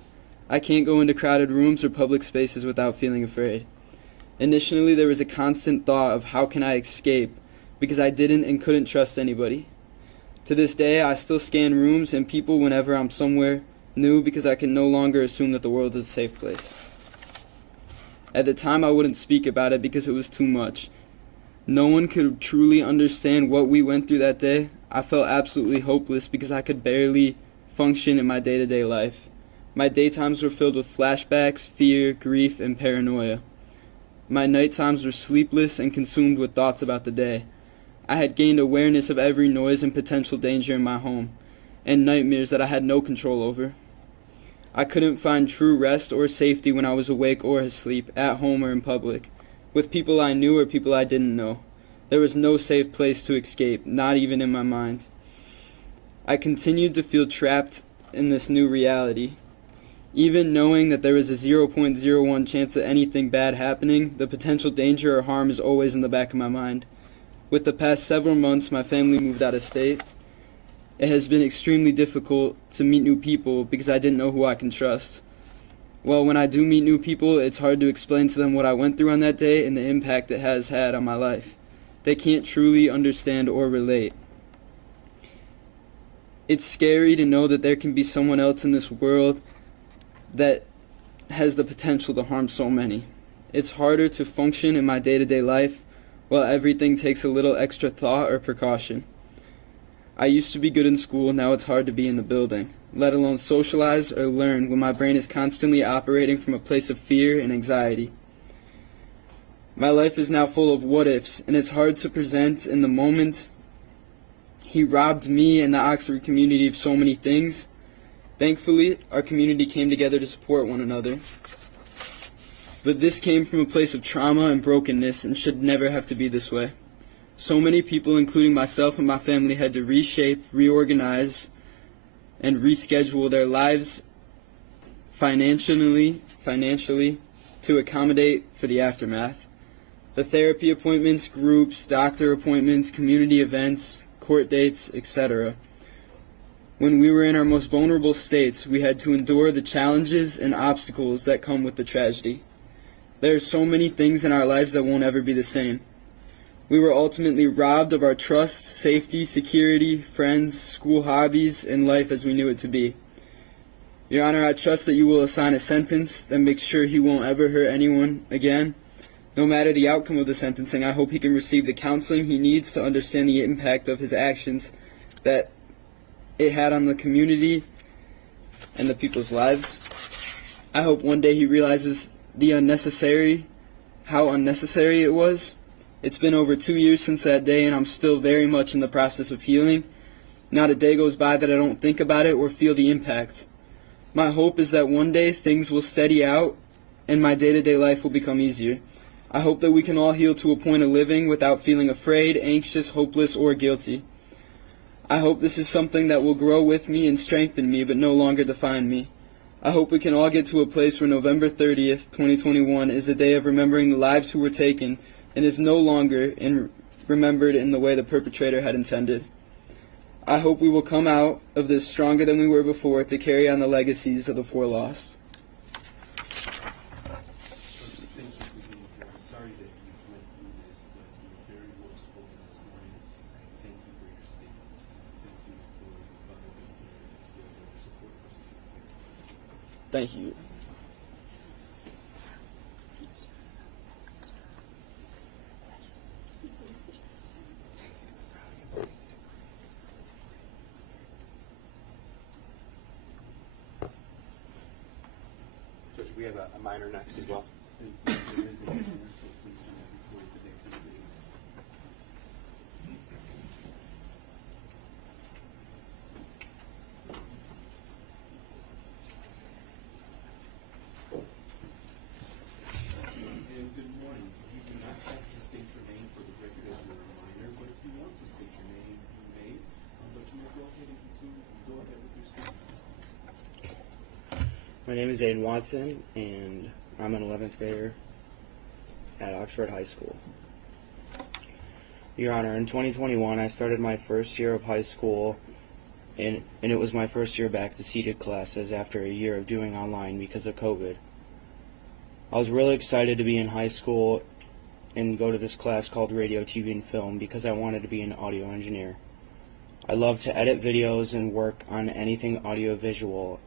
I can't go into crowded rooms or public spaces without feeling afraid. Initially, there was a constant thought of how can I escape, because I didn't and couldn't trust anybody. To this day, I still scan rooms and people whenever I'm somewhere new because I can no longer assume that the world is a safe place. At the time, I wouldn't speak about it because it was too much. No one could truly understand what we went through that day. I felt absolutely hopeless because I could barely function in my day-to-day life. My daytimes were filled with flashbacks, fear, grief, and paranoia. My nighttimes were sleepless and consumed with thoughts about the day. I had gained awareness of every noise and potential danger in my home, and nightmares that I had no control over. I couldn't find true rest or safety when I was awake or asleep, at home or in public, with people I knew or people I didn't know. There was no safe place to escape, not even in my mind. I continued to feel trapped in this new reality. Even knowing that there was a 0.01 chance of anything bad happening, the potential danger or harm is always in the back of my mind. With the past several months, my family moved out of state. It has been extremely difficult to meet new people because I didn't know who I can trust. Well, when I do meet new people, it's hard to explain to them what I went through on that day and the impact it has had on my life. They can't truly understand or relate. It's scary to know that there can be someone else in this world that has the potential to harm so many. It's harder to function in my day-to-day life while everything takes a little extra thought or precaution. I used to be good in school, now it's hard to be in the building, let alone socialize or learn when my brain is constantly operating from a place of fear and anxiety. My life is now full of what-ifs, and it's hard to present in the moment. He robbed me and the Oxford community of so many things. Thankfully, our community came together to support one another. But this came from a place of trauma and brokenness and should never have to be this way. So many people, including myself and my family, had to reshape, reorganize, and reschedule their lives financially to accommodate for the aftermath. The therapy appointments, groups, doctor appointments, community events, court dates, etc. When we were in our most vulnerable states, we had to endure the challenges and obstacles that come with the tragedy. There are so many things in our lives that won't ever be the same. We were ultimately robbed of our trust, safety, security, friends, school hobbies, and life as we knew it to be. Your Honor, I trust that you will assign a sentence that makes sure he won't ever hurt anyone again. No matter the outcome of the sentencing, I hope he can receive the counseling he needs to understand the impact of his actions that it had on the community and the people's lives. I hope one day he realizes how unnecessary it was. It's been over 2 years since that day, and I'm still very much in the process of healing. Not a day goes by that I don't think about it or feel the impact. My hope is that one day things will steady out and my day-to-day life will become easier. I hope that we can all heal to a point of living without feeling afraid, anxious, hopeless, or guilty. I hope this is something that will grow with me and strengthen me, but no longer define me. I hope we can all get to a place where November 30th, 2021 is a day of remembering the lives who were taken and is no longer remembered in the way the perpetrator had intended. I hope we will come out of this stronger than we were before to carry on the legacies of the four lost. Thank you for being here. I'm sorry that you went through this, but you were very well spoken this morning. Thank you for your statements. Thank you for your father being here as well, your support person. Thank you. Judge, we have a minor next as well. Thank you. There is a minor, so please do not record the next exhibit. And good morning. You do not have to state your name for the record as you're a minor, but if you want to state your name, you may. But you may go ahead and continue. Go ahead with your statements, please. My name is Aiden Watson, and I'm an 11th grader at Oxford High School. Your Honor, in 2021, I started my first year of high school, and it was my first year back to seated classes after a year of doing online because of COVID. I was really excited to be in high school and go to this class called Radio, TV, and Film because I wanted to be an audio engineer. I love to edit videos and work on anything audio-visual.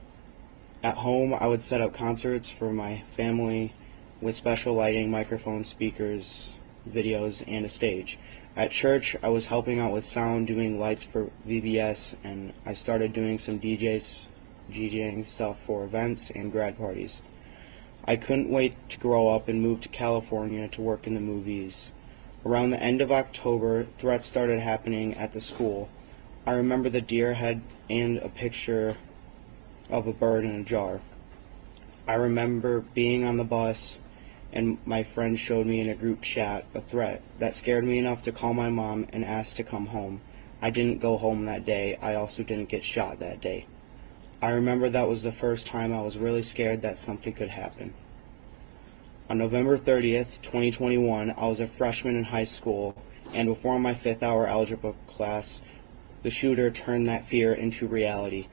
At home, I would set up concerts for my family with special lighting, microphones, speakers, videos, and a stage. At church, I was helping out with sound, doing lights for VBS, and I started doing some DJ DJing stuff for events and grad parties. I couldn't wait to grow up and move to California to work in the movies. Around the end of October, threats started happening at the school. I remember the deer head and a picture of a bird in a jar. I remember being on the bus and my friend showed me in a group chat a threat that scared me enough to call my mom and ask to come home. I didn't go home that day. I also didn't get shot that day. I remember that was the first time I was really scared that something could happen. On November 30th, 2021, I was a freshman in high school, and before my 5th hour algebra class, the shooter turned that fear into reality.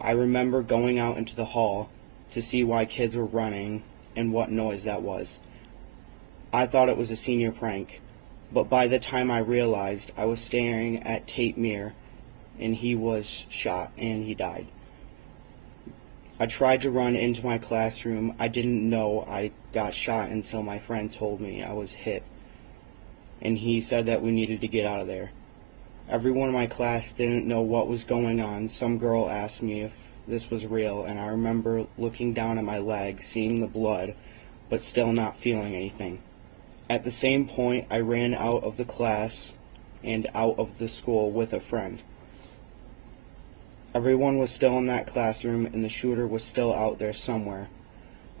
I remember going out into the hall to see why kids were running and what noise that was. I thought it was a senior prank, but by the time I realized, I was staring at Tate Meir, and he was shot, and he died. I tried to run into my classroom. I didn't know I got shot until my friend told me I was hit, and he said that we needed to get out of there. Everyone in my class didn't know what was going on. Some girl asked me if this was real, and I remember looking down at my leg, seeing the blood, but still not feeling anything. At the same point, I ran out of the class and out of the school with a friend. Everyone was still in that classroom, and the shooter was still out there somewhere.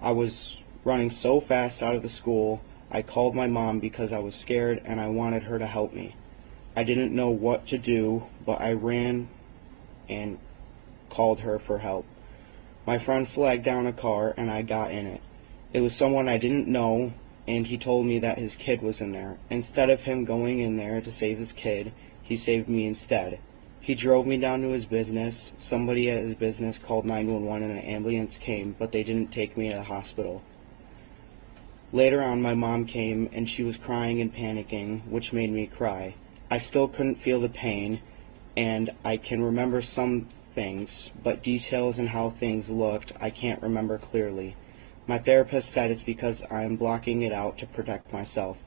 I was running so fast out of the school, I called my mom because I was scared and I wanted her to help me. I didn't know what to do, but I ran and called her for help. My friend flagged down a car and I got in it. It was someone I didn't know, and he told me that his kid was in there. Instead of him going in there to save his kid, he saved me instead. He drove me down to his business. Somebody at his business called 911 and an ambulance came, but they didn't take me to the hospital. Later on, my mom came and she was crying and panicking, which made me cry. I still couldn't feel the pain, and I can remember some things, but details and how things looked, I can't remember clearly. My therapist said it's because I'm blocking it out to protect myself.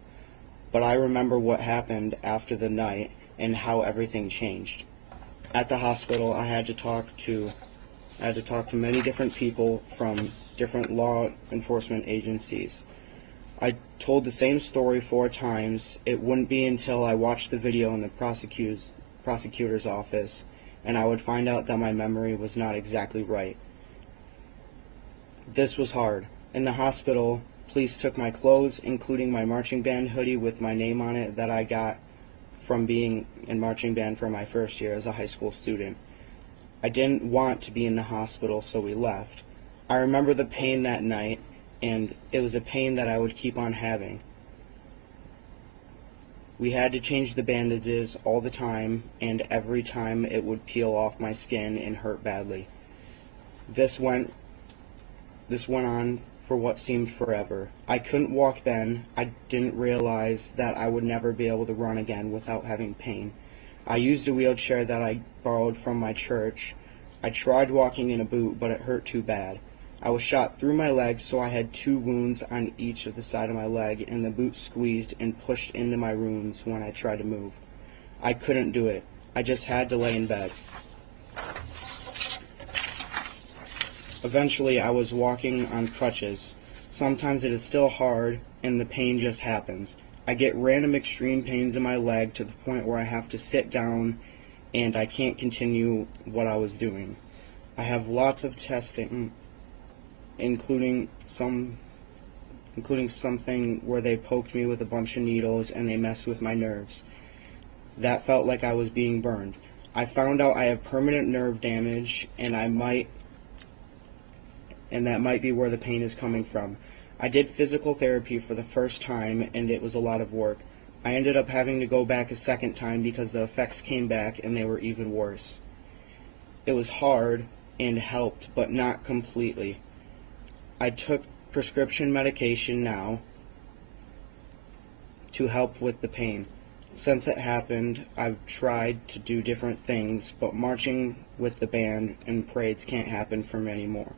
But I remember what happened after the night and how everything changed. At the hospital, I had to talk to many different people from different law enforcement agencies. I told the same story 4 times. It wouldn't be until I watched the video in the prosecutor's office and I would find out that my memory was not exactly right. This was hard. In the hospital, police took my clothes, including my marching band hoodie with my name on it that I got from being in marching band for my first year as a high school student. I didn't want to be in the hospital, so we left. I remember the pain that night, and it was a pain that I would keep on having. We had to change the bandages all the time, and every time it would peel off my skin and hurt badly. This went on for what seemed forever. I couldn't walk then. I didn't realize that I would never be able to run again without having pain. I used a wheelchair that I borrowed from my church. I tried walking in a boot, but it hurt too bad. I was shot through my leg, so I had 2 wounds on each of the side of my leg, and the boot squeezed and pushed into my wounds when I tried to move. I couldn't do it. I just had to lay in bed. Eventually, I was walking on crutches. Sometimes it is still hard, and the pain just happens. I get random extreme pains in my leg to the point where I have to sit down, and I can't continue what I was doing. I have lots of testing, including something where they poked me with a bunch of needles and they messed with my nerves. That felt like I was being burned. I found out I have permanent nerve damage, and that might be where the pain is coming from. I did physical therapy for the first time, and it was a lot of work. I ended up having to go back a second time because the effects came back and they were even worse. It was hard and helped, but not completely. I took prescription medication now to help with the pain. Since it happened, I've tried to do different things, but marching with the band and parades can't happen for me anymore.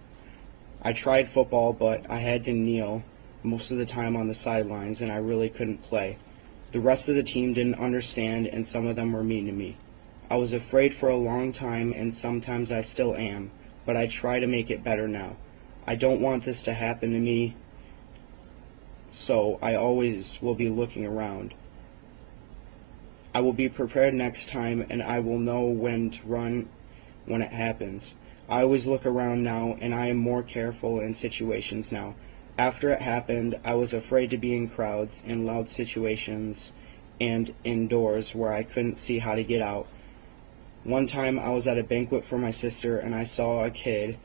I tried football, but I had to kneel most of the time on the sidelines, and I really couldn't play. The rest of the team didn't understand, and some of them were mean to me. I was afraid for a long time, and sometimes I still am, but I try to make it better now. I don't want this to happen to me, so I always will be looking around. I will be prepared next time, and I will know when to run when it happens. I always look around now, and I am more careful in situations now. After it happened, I was afraid to be in crowds, in loud situations, and indoors where I couldn't see how to get out. One time I was at a banquet for my sister, and I saw a kid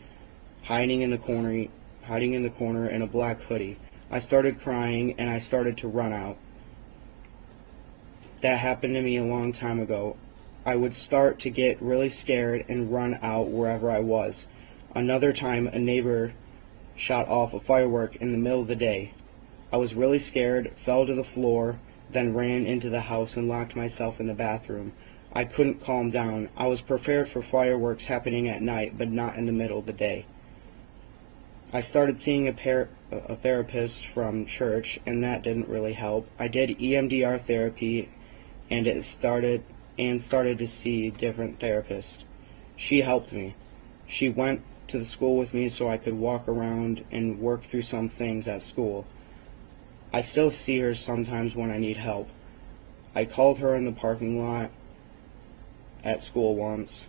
hiding in the corner in a black hoodie. I started crying, and I started to run out. That happened to me a long time ago. I would start to get really scared and run out wherever I was. Another time, a neighbor shot off a firework in the middle of the day. I was really scared, fell to the floor, then ran into the house and locked myself in the bathroom. I couldn't calm down. I was prepared for fireworks happening at night, but not in the middle of the day. I started seeing a therapist from church, and that didn't really help. I did EMDR therapy, and started to see different therapists. She helped me. She went to the school with me so I could walk around and work through some things at school. I still see her sometimes when I need help. I called her in the parking lot at school once.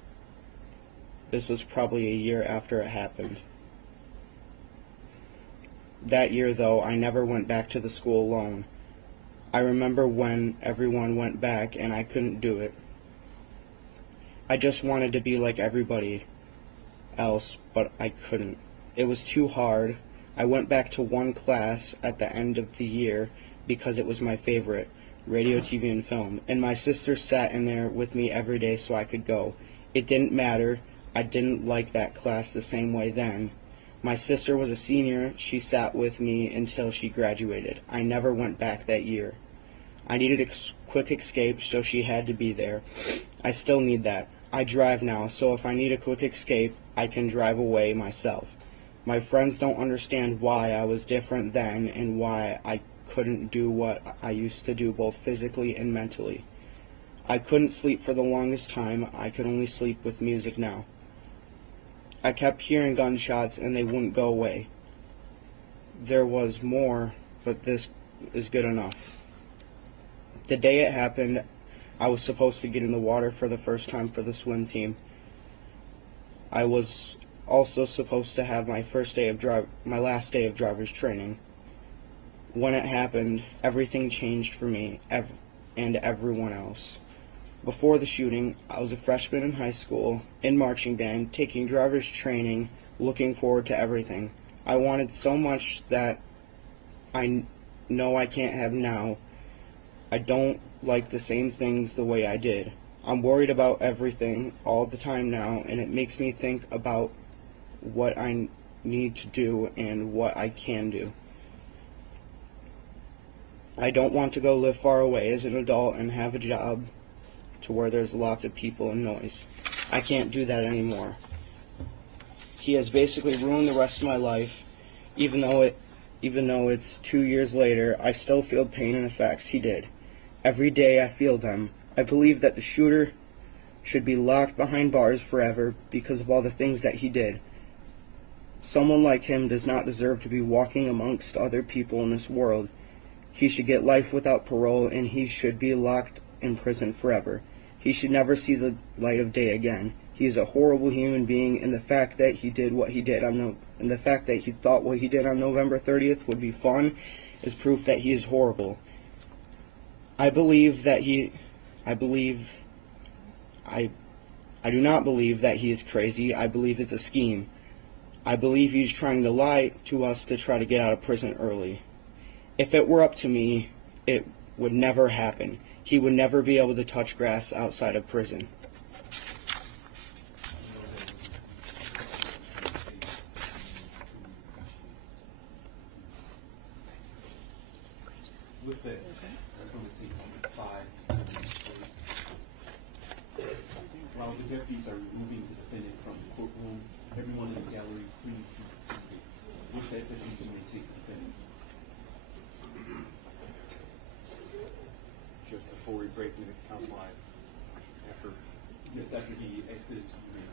This was probably a year after it happened. That year, though, I never went back to the school alone. I remember when everyone went back and I couldn't do it. I just wanted to be like everybody else, but I couldn't. It was too hard. I went back to one class at the end of the year because it was my favorite, radio, TV, and film, and my sister sat in there with me every day so I could go. It didn't matter. I didn't like that class the same way then. My sister was a senior. She sat with me until she graduated. I never went back that year. I needed a quick escape, so she had to be there. I still need that. I drive now, so if I need a quick escape, I can drive away myself. My friends don't understand why I was different then and why I couldn't do what I used to do both physically and mentally. I couldn't sleep for the longest time. I could only sleep with music now. I kept hearing gunshots and they wouldn't go away. There was more, but this is good enough. The day it happened, I was supposed to get in the water for the first time for the swim team. I was also supposed to have my last day of driver's training. When it happened, everything changed for me and everyone else. Before the shooting, I was a freshman in high school, in marching band, taking driver's training, looking forward to everything. I wanted so much that I know I can't have now. I don't like the same things the way I did. I'm worried about everything all the time now, and it makes me think about what I need to do and what I can do. I don't want to go live far away as an adult and have a job to where there's lots of people and noise. I can't do that anymore. He has basically ruined the rest of my life. Even though it's 2 years later, I still feel pain and effects he did. Every day I feel them. I believe that the shooter should be locked behind bars forever because of all the things that he did. Someone like him does not deserve to be walking amongst other people in this world. He should get life without parole, and he should be locked in prison forever. He should never see the light of day again. He is a horrible human being, and the fact that he did what he did and the fact that he thought what he did on November 30th would be fun is proof that he is horrible. I do not believe that he is crazy. I believe it's a scheme. I believe he's trying to lie to us to try to get out of prison early. If it were up to me, it would never happen. He would never be able to touch grass outside of prison. With that, I'm going to take you 5 minutes. While the deputies are removing the defendant from the courtroom, everyone in the gallery, please be seated. With that, deputies may take the defendant. Just before we break into council live, After he exits, you may.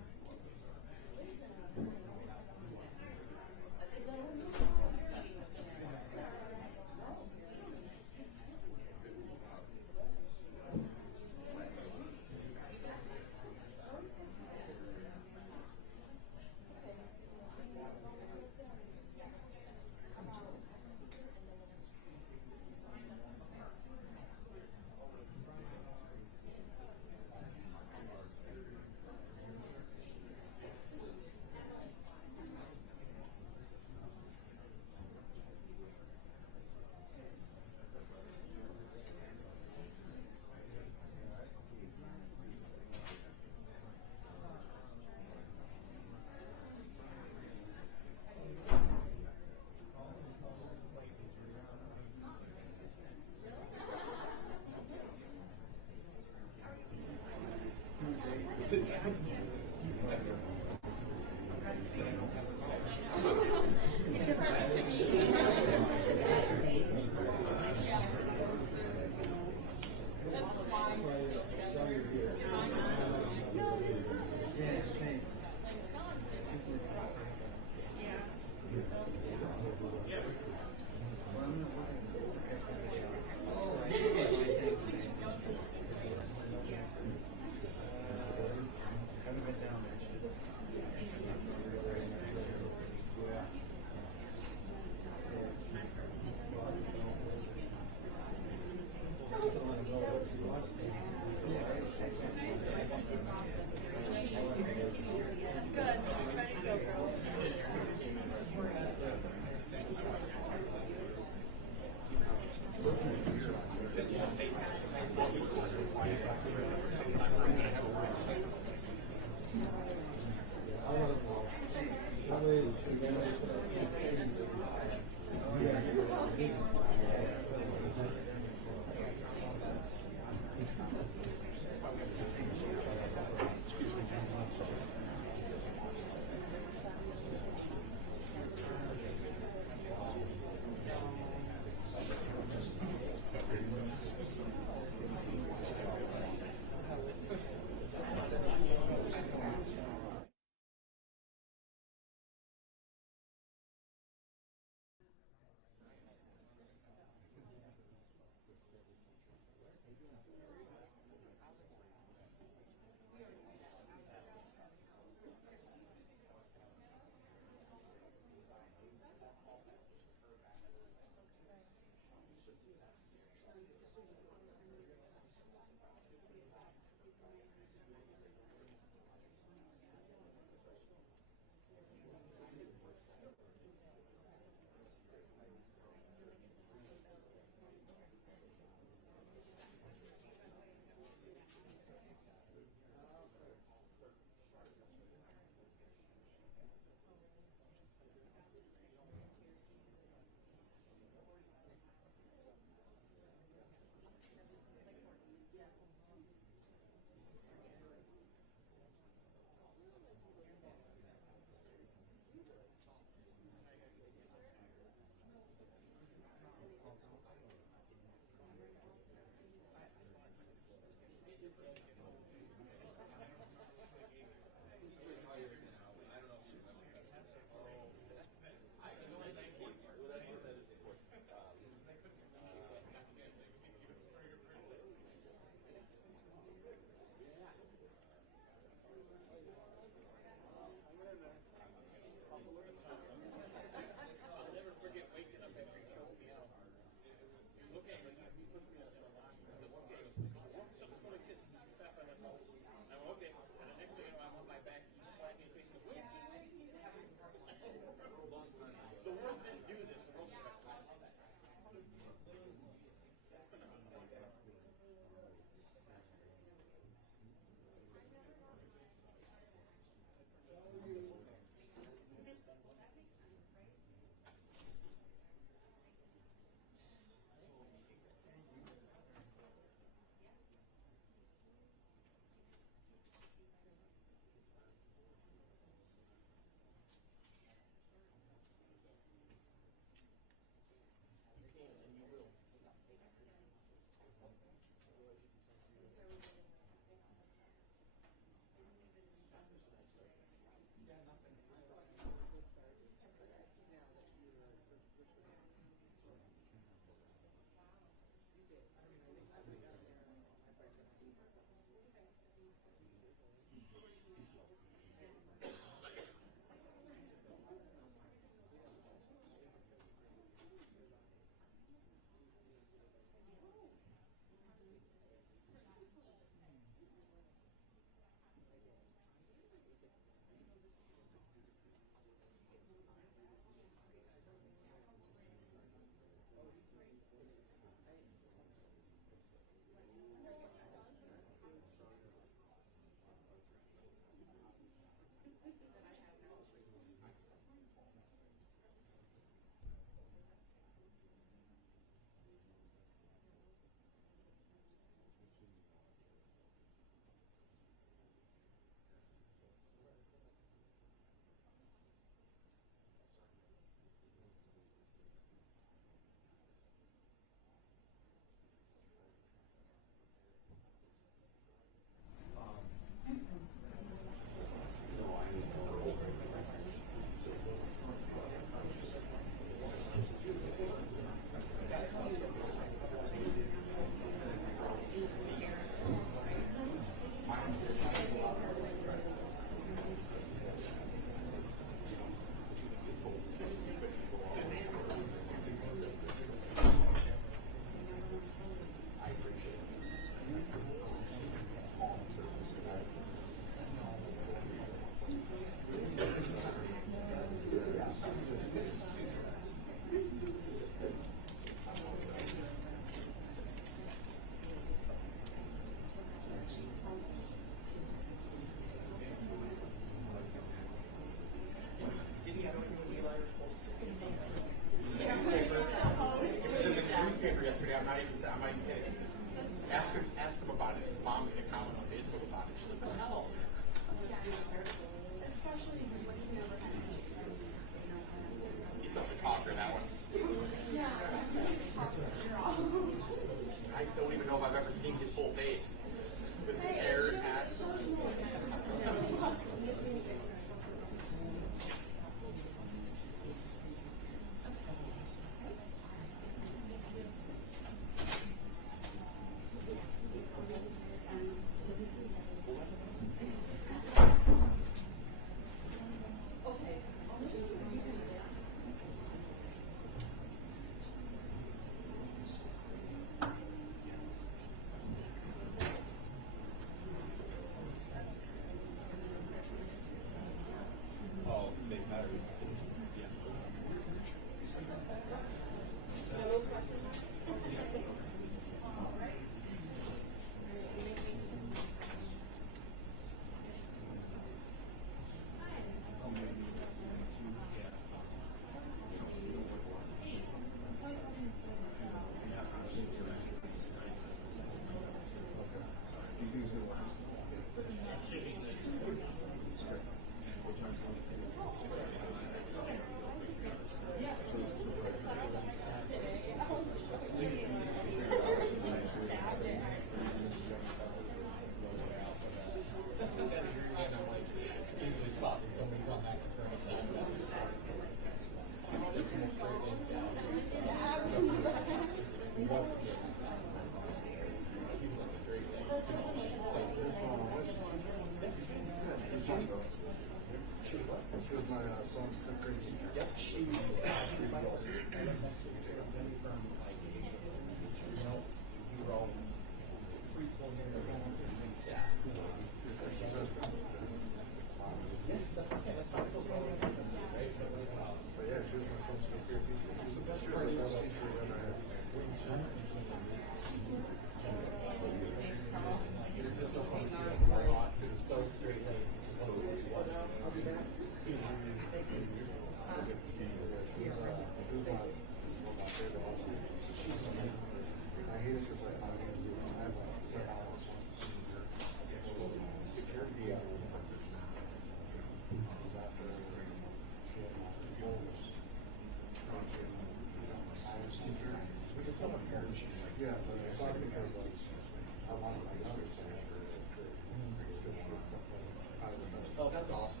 Oh, that's awesome.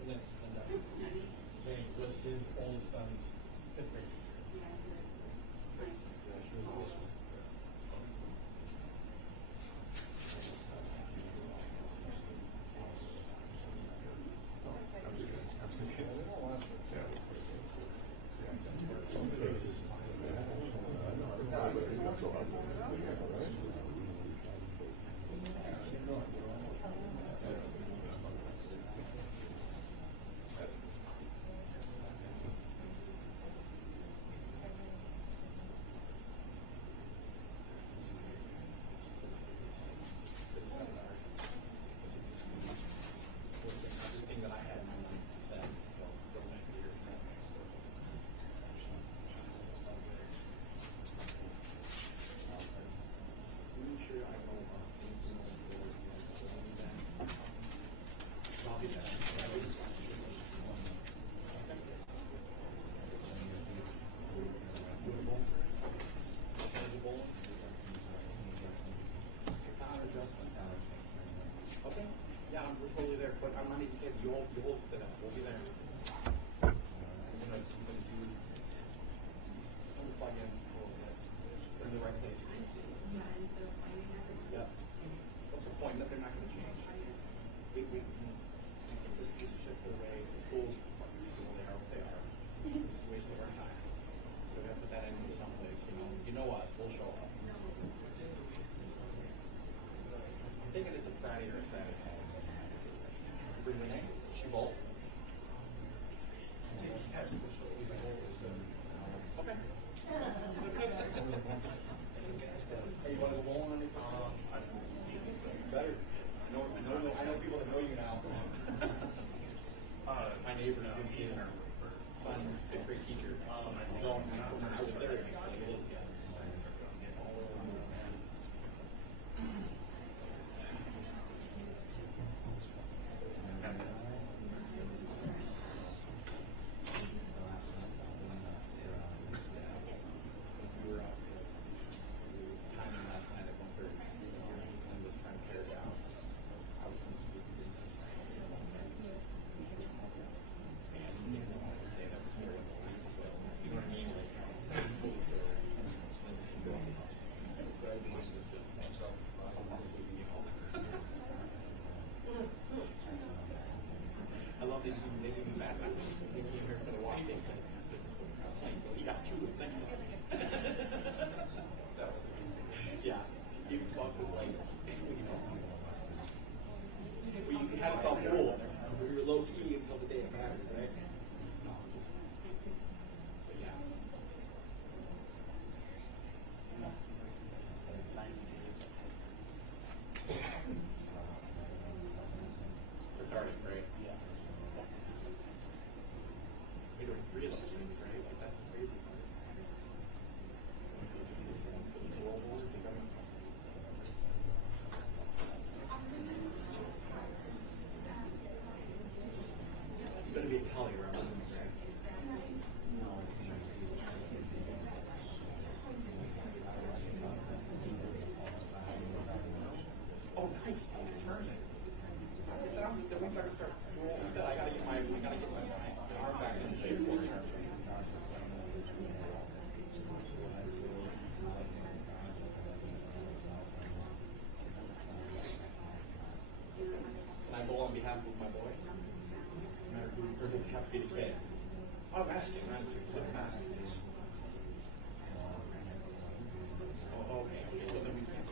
And then, Jane was his oldest son's fifth grade teacher. Everything that I had in my life said, so nice to hear it said. I'm sure I know I'll be back. Okay. Yeah, we're totally there, but I'm not even kidding. You hold us to that. We'll be there. I'm gonna do. I'm gonna plug in a little bit. They're in the right place. Yeah. What's the point? They're not gonna change. We can just piece of shit put away. The schools, fucking school, they are what they are. It's a waste of our time. So we gotta put that into someplace. You know us. We'll show up. I'm thinking it's a Friday or a Saturday. Bring Renee. She both. Yes. Okay. Hey, you want to go bowling? Better. I know people that know you now. My neighbor now. His son's fifth grade teacher. No, I was there. We were timing last night at 1:30 and was trying to tear it down. I was going to speak to this. And they don't want to say that was serial. You know what I mean? Like, full story. But I was just myself. I love these people. They give me bad messages. They came here for the walk. They said, you got two next time. That was amazing. Yeah. You Buck was like, we had to stop cool. We were low key until the day it mattered, right? No, just, but yeah. No, it's 90 days. Cathartic, right? Yeah. We're doing 3 of those things, right? Like, that's crazy. It's going to be a Cali round. Oh, nice. Turn it. The one back starts. I gotta get my arm back and save for it. Can I go on behalf of my boys? Or does it have to be the kids? I'm asking, that's it's not. Oh, okay, so then we can't.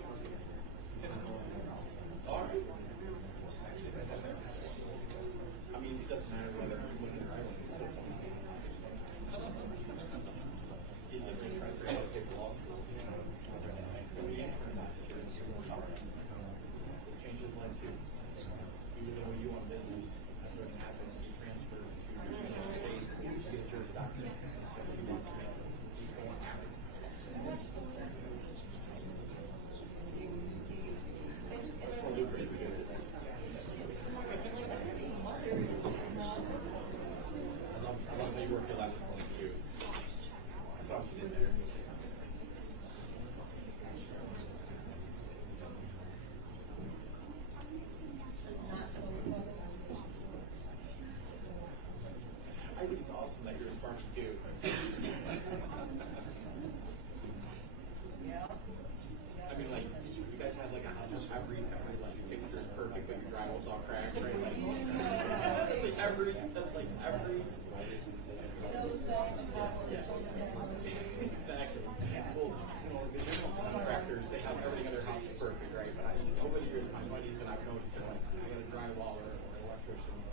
All right. I mean, it doesn't matter whether I'm with it or I win. He's like, trying to figure out how to get law school. So he entered last year. This changed his life too. He was an OU on business. That's what happened. He transferred to the United States to get a Juris Doctor. Because he wants to make it. He's going after it. That's more lucrative to do it. I love how you work electrically too. I saw what you did there. I think it's awesome that you're a Sparky too. I mean, like, you guys have like a house where every like fixture is perfect, but your drywall's all cracked, right? Like, that's like every. Exactly. Well, you know, the general contractors, they have everything in their house is perfect, right? But I mean, over the years, my buddies and I've noticed they're like, I got a drywall or electricians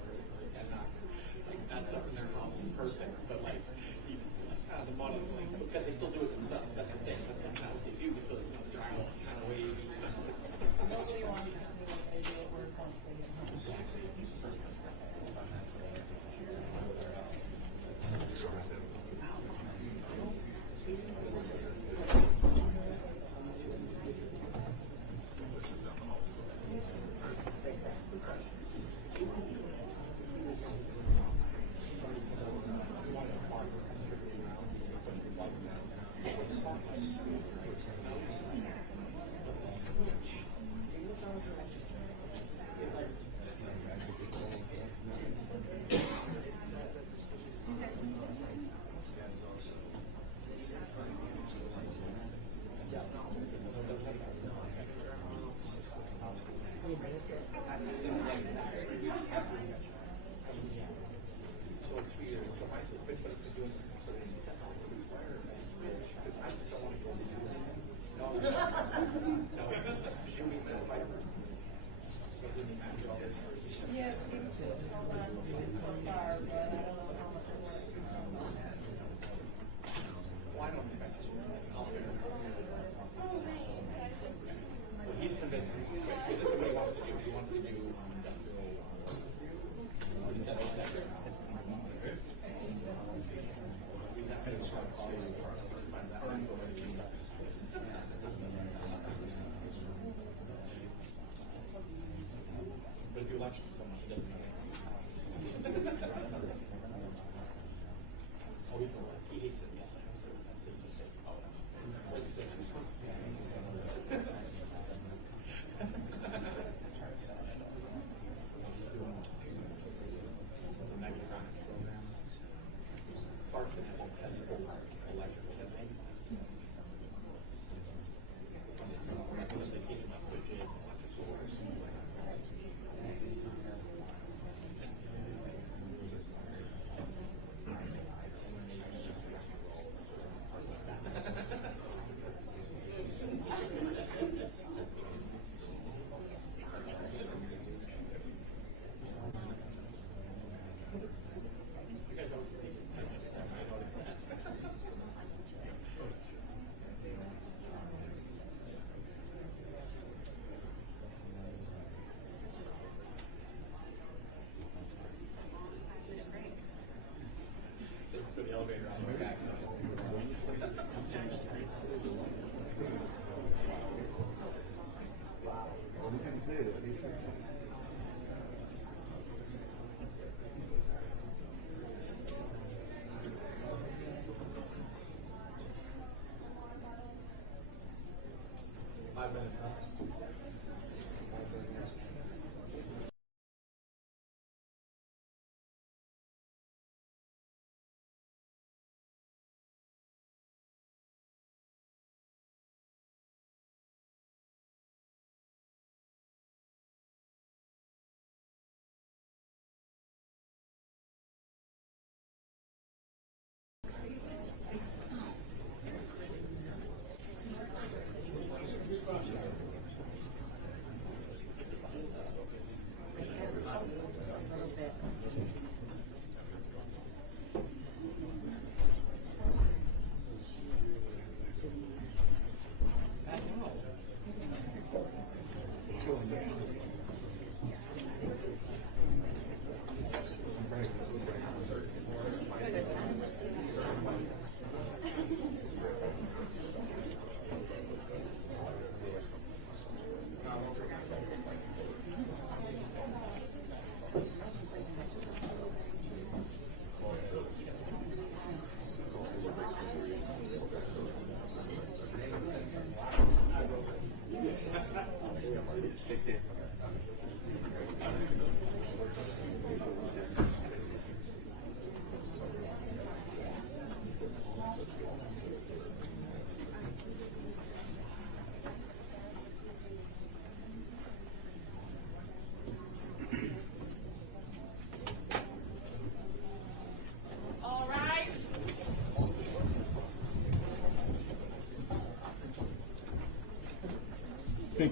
and that stuff in their house is perfect. But like, kind of the money, like, because they still do it themselves. That's the thing. But that's not what they do. So the drywall is kind of wavy. Nobody wants to do it work once they get home. Exactly.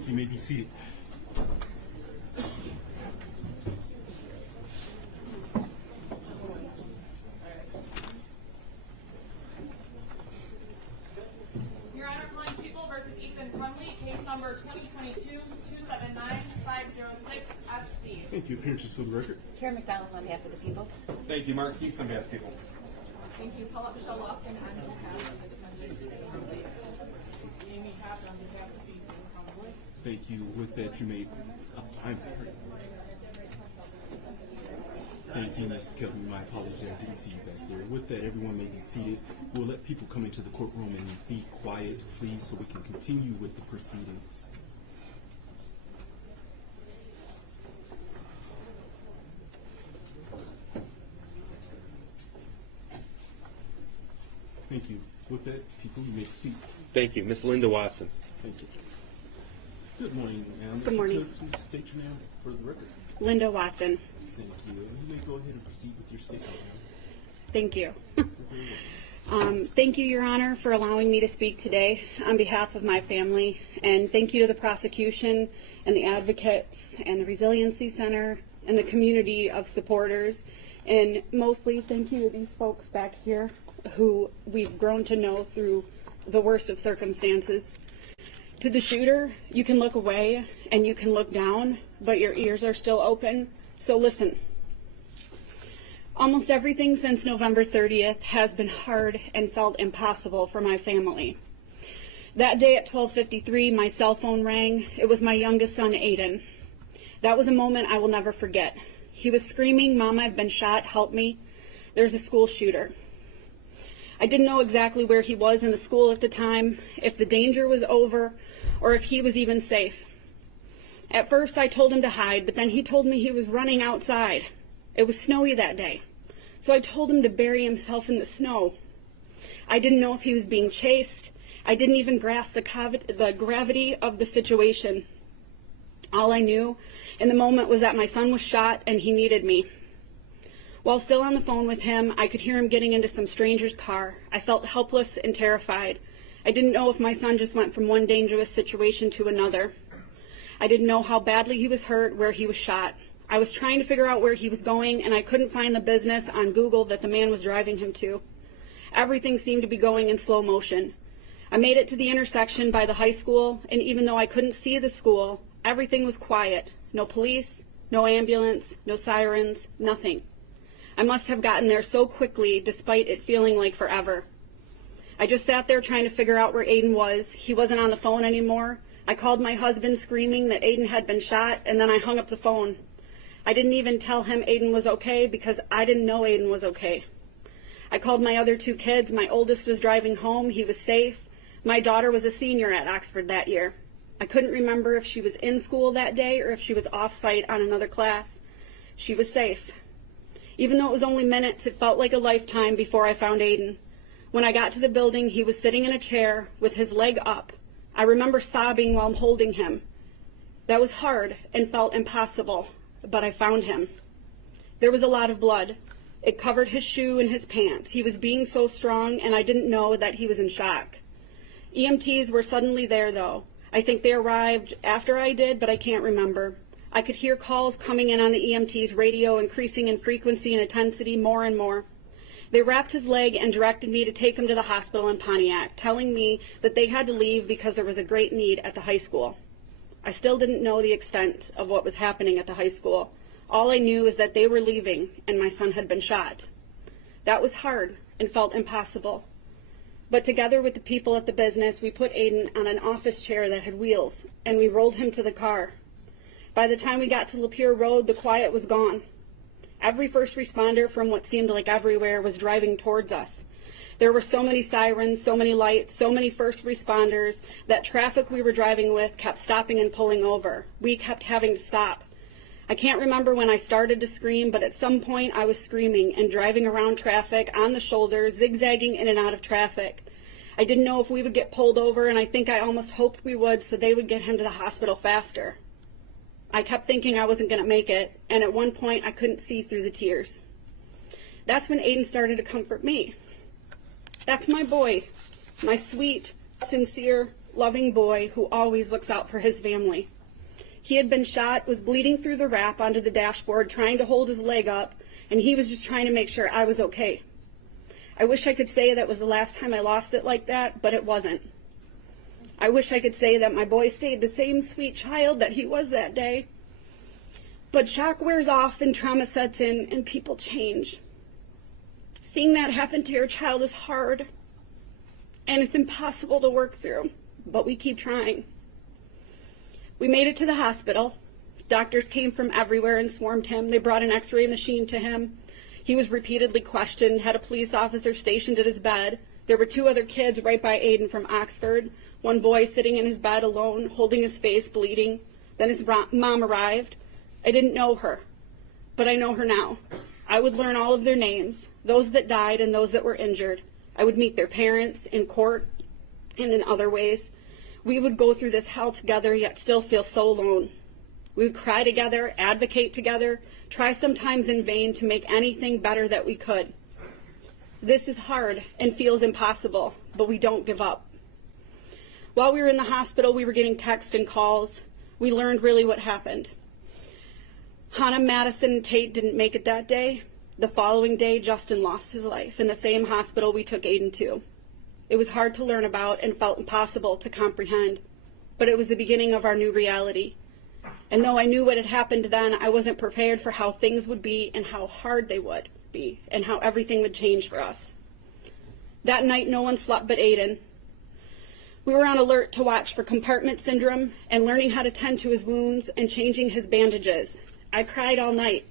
Thank you. You may be seated. Your Honor, calling People versus Ethan Crumley, case number 2022-279-506-FC. Thank you. Appearances for the record. Karen McDonald on behalf of the people. Thank you, Mark Keith on behalf of people. Thank you. Call up Michelle Lofton on behalf of the defendant. Amy Happen on behalf of Ethan Crumley. Thank you. With that, you may. I'm sorry. Thank you, Mr. Kelvin. My apologies. I didn't see you back there. With that, everyone may be seated. We'll let people come into the courtroom and be quiet, please, so we can continue with the proceedings. Thank you. With that, people, you may proceed. Thank you, Miss Linda Watson. Thank you. Good morning, ma'am. Good morning. If you could, please state your name for the record. Linda Watson. Thank you. And you may go ahead and proceed with your statement, ma'am. Thank you. Thank you, Your Honor, for allowing me to speak today on behalf of my family. And thank you to the prosecution and the advocates and the Resiliency Center and the community of supporters. And mostly thank you to these folks back here who we've grown to know through the worst of circumstances. To the shooter, you can look away and you can look down, but your ears are still open, so listen. Almost everything since November 30th has been hard and felt impossible for my family. That day at 12:53, my cell phone rang. It was my youngest son, Aiden. That was a moment I will never forget. He was screaming, "Mom, I've been shot, help me. There's a school shooter." I didn't know exactly where he was in the school at the time, if the danger was over, or if he was even safe. At first I told him to hide, but then he told me he was running outside. It was snowy that day, so I told him to bury himself in the snow. I didn't know if he was being chased. I didn't even grasp the gravity of the situation. All I knew in the moment was that my son was shot and he needed me. While still on the phone with him, I could hear him getting into some stranger's car. I felt helpless and terrified. I didn't know if my son just went from one dangerous situation to another. I didn't know how badly he was hurt, where he was shot. I was trying to figure out where he was going, and I couldn't find the business on Google that the man was driving him to. Everything seemed to be going in slow motion. I made it to the intersection by the high school, and even though I couldn't see the school, everything was quiet. No police, no ambulance, no sirens, nothing. I must have gotten there so quickly, despite it feeling like forever. I just sat there trying to figure out where Aiden was. He wasn't on the phone anymore. I called my husband screaming that Aiden had been shot, and then I hung up the phone. I didn't even tell him Aiden was okay because I didn't know Aiden was okay. I called my other two kids. My oldest was driving home. He was safe. My daughter was a senior at Oxford that year. I couldn't remember if she was in school that day or if she was off-site on another class. She was safe. Even though it was only minutes, it felt like a lifetime before I found Aiden. When I got to the building, he was sitting in a chair with his leg up. I remember sobbing while holding him. That was hard and felt impossible, but I found him. There was a lot of blood. It covered his shoe and his pants. He was being so strong, and I didn't know that he was in shock. EMTs were suddenly there, though. I think they arrived after I did, but I can't remember. I could hear calls coming in on the EMT's radio, increasing in frequency and intensity more and more. They wrapped his leg and directed me to take him to the hospital in Pontiac, telling me that they had to leave because there was a great need at the high school. I still didn't know the extent of what was happening at the high school. All I knew is that they were leaving and my son had been shot. That was hard and felt impossible. But together with the people at the business, we put Aiden on an office chair that had wheels, and we rolled him to the car. By the time we got to Lapeer Road, the quiet was gone. Every first responder from what seemed like everywhere was driving towards us. There were so many sirens, so many lights, so many first responders that traffic we were driving with kept stopping and pulling over. We kept having to stop. I can't remember when I started to scream, but at some point I was screaming and driving around traffic on the shoulder, zigzagging in and out of traffic. I didn't know if we would get pulled over, and I think I almost hoped we would so they would get him to the hospital faster. I kept thinking I wasn't going to make it, and at one point I couldn't see through the tears. That's when Aiden started to comfort me. That's my boy, my sweet, sincere, loving boy who always looks out for his family. He had been shot, was bleeding through the wrap onto the dashboard, trying to hold his leg up, and he was just trying to make sure I was okay. I wish I could say that was the last time I lost it like that, but it wasn't. I wish I could say that my boy stayed the same sweet child that he was that day. But shock wears off and trauma sets in and people change. Seeing that happen to your child is hard, and it's impossible to work through, but we keep trying. We made it to the hospital. Doctors came from everywhere and swarmed him. They brought an x-ray machine to him. He was repeatedly questioned, had a police officer stationed at his bed. There were 2 other kids right by Aiden from Oxford. One boy sitting in his bed alone, holding his face, bleeding. Then his mom arrived. I didn't know her, but I know her now. I would learn all of their names, those that died and those that were injured. I would meet their parents in court and in other ways. We would go through this hell together, yet still feel so alone. We would cry together, advocate together, try sometimes in vain to make anything better that we could. This is hard and feels impossible, but we don't give up. While we were in the hospital, we were getting texts and calls. We learned really what happened. Hannah, Madison, and Tate didn't make it that day. The following day, Justin lost his life in the same hospital we took Aiden to. It was hard to learn about and felt impossible to comprehend, but it was the beginning of our new reality. And though I knew what had happened then, I wasn't prepared for how things would be and how hard they would be and how everything would change for us. That night, no one slept but Aiden. We were on alert to watch for compartment syndrome and learning how to tend to his wounds and changing his bandages. I cried all night.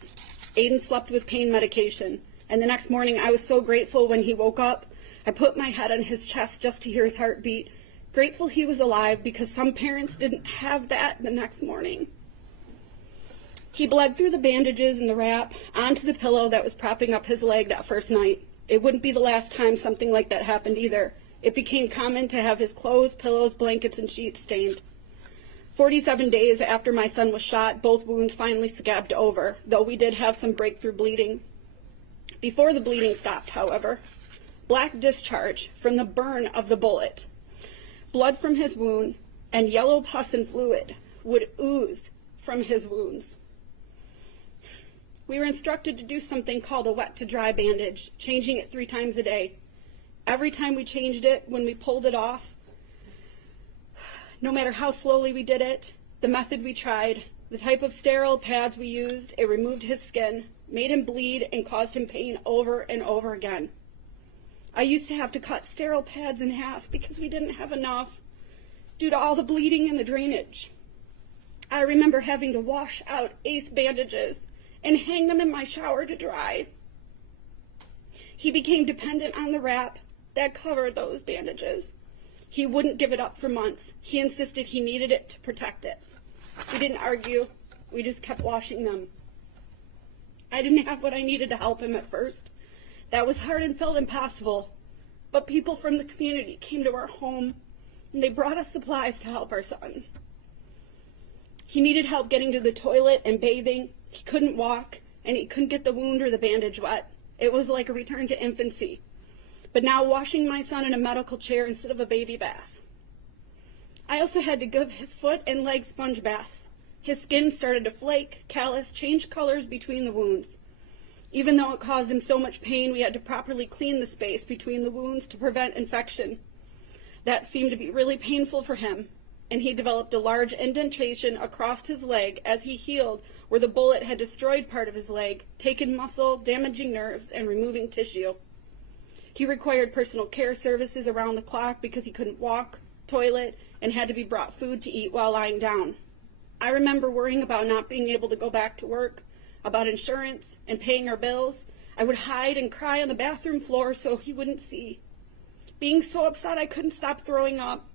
Aiden slept with pain medication, and the next morning I was so grateful when he woke up. I put my head on his chest just to hear his heartbeat, grateful he was alive because some parents didn't have that the next morning. He bled through the bandages and the wrap onto the pillow that was propping up his leg that first night. It wouldn't be the last time something like that happened either. It became common to have his clothes, pillows, blankets, and sheets stained. 47 days after my son was shot, both wounds finally scabbed over, though we did have some breakthrough bleeding. Before the bleeding stopped, however, black discharge from the burn of the bullet, blood from his wound, and yellow pus and fluid would ooze from his wounds. We were instructed to do something called a wet to dry bandage, changing it 3 times a day. Every time we changed it, when we pulled it off, no matter how slowly we did it, the method we tried, the type of sterile pads we used, it removed his skin, made him bleed, and caused him pain over and over again. I used to have to cut sterile pads in half because we didn't have enough due to all the bleeding and the drainage. I remember having to wash out ACE bandages and hang them in my shower to dry. He became dependent on the wrap that covered those bandages. He wouldn't give it up for months. He insisted he needed it to protect it. We didn't argue. We just kept washing them. I didn't have what I needed to help him at first. That was hard and felt impossible. But people from the community came to our home, and they brought us supplies to help our son. He needed help getting to the toilet and bathing. He couldn't walk, and he couldn't get the wound or the bandage wet. It was like a return to infancy. But now washing my son in a medical chair instead of a baby bath. I also had to give his foot and leg sponge baths. His skin started to flake, callous, change colors between the wounds. Even though it caused him so much pain, we had to properly clean the space between the wounds to prevent infection. That seemed to be really painful for him, and he developed a large indentation across his leg as he healed where the bullet had destroyed part of his leg, taken muscle, damaging nerves, and removing tissue. He required personal care services around the clock because he couldn't walk, toilet, and had to be brought food to eat while lying down. I remember worrying about not being able to go back to work, about insurance, and paying our bills. I would hide and cry on the bathroom floor so he wouldn't see. Being so upset I couldn't stop throwing up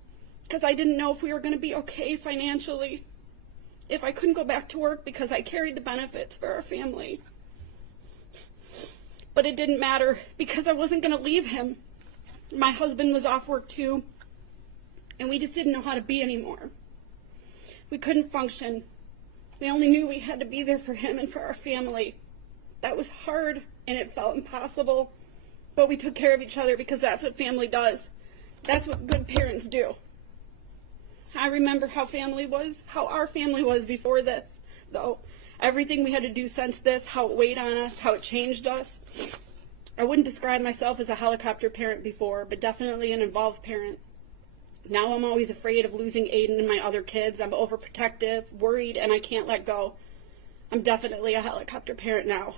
because I didn't know if we were going to be okay financially, if I couldn't go back to work because I carried the benefits for our family. But it didn't matter because I wasn't going to leave him. My husband was off work too, and we just didn't know how to be anymore. We couldn't function. We only knew we had to be there for him and for our family. That was hard, and it felt impossible, but we took care of each other because that's what family does. That's what good parents do. I remember how our family was before this, though. Everything we had to do since this, how it weighed on us, how it changed us. I wouldn't describe myself as a helicopter parent before, but definitely an involved parent. Now I'm always afraid of losing Aiden and my other kids. I'm overprotective, worried, and I can't let go. I'm definitely a helicopter parent now.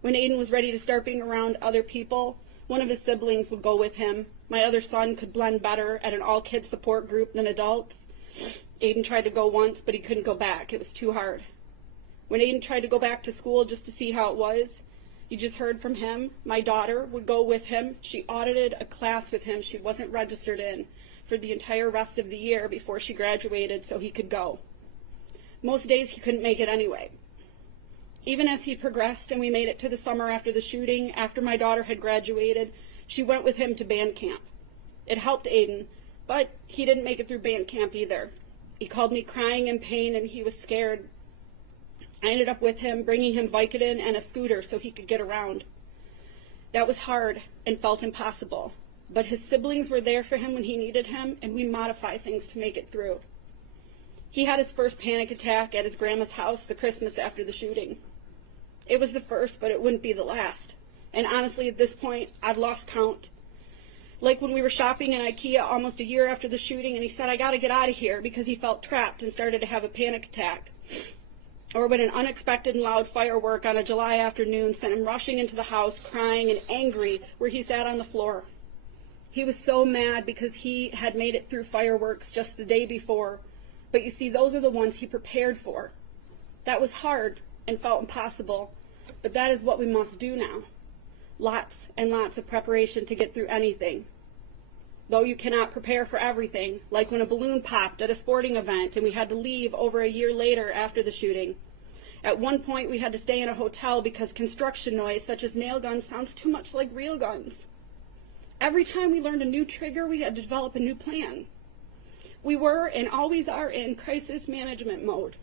When Aiden was ready to start being around other people, one of his siblings would go with him. My other son could blend better at an all-kids support group than adults. Aiden tried to go once, but he couldn't go back. It was too hard. When Aiden tried to go back to school just to see how it was, you just heard from him. My daughter would go with him. She audited a class with him she wasn't registered in for the entire rest of the year before she graduated so he could go. Most days he couldn't make it anyway. Even as he progressed and we made it to the summer after the shooting, after my daughter had graduated, she went with him to band camp. It helped Aiden, but he didn't make it through band camp either. He called me crying in pain and he was scared. I ended up with him, bringing him Vicodin and a scooter so he could get around. That was hard and felt impossible, but his siblings were there for him when he needed him, and we modify things to make it through. He had his first panic attack at his grandma's house the Christmas after the shooting. It was the first, but it wouldn't be the last. And honestly, at this point, I've lost count. Like when we were shopping in IKEA almost a year after the shooting, and he said, "I gotta get out of here," because he felt trapped and started to have a panic attack. Or when an unexpected and loud firework on a July afternoon sent him rushing into the house, crying and angry, where he sat on the floor. He was so mad because he had made it through fireworks just the day before. But you see, those are the ones he prepared for. That was hard and felt impossible, but that is what we must do now. Lots and lots of preparation to get through anything. Though you cannot prepare for everything, like when a balloon popped at a sporting event and we had to leave over a year later after the shooting. At one point, we had to stay in a hotel because construction noise, such as nail guns, sounds too much like real guns. Every time we learned a new trigger, we had to develop a new plan. We were and always are in crisis management mode.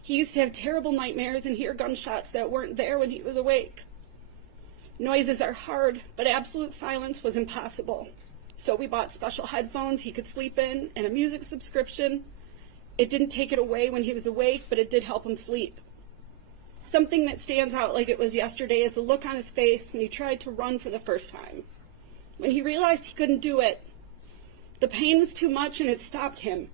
He used to have terrible nightmares and hear gunshots that weren't there when he was awake. Noises are hard, but absolute silence was impossible. So we bought special headphones he could sleep in and a music subscription. It didn't take it away when he was awake, but it did help him sleep. Something that stands out like it was yesterday is the look on his face when he tried to run for the first time. When he realized he couldn't do it, the pain was too much and it stopped him.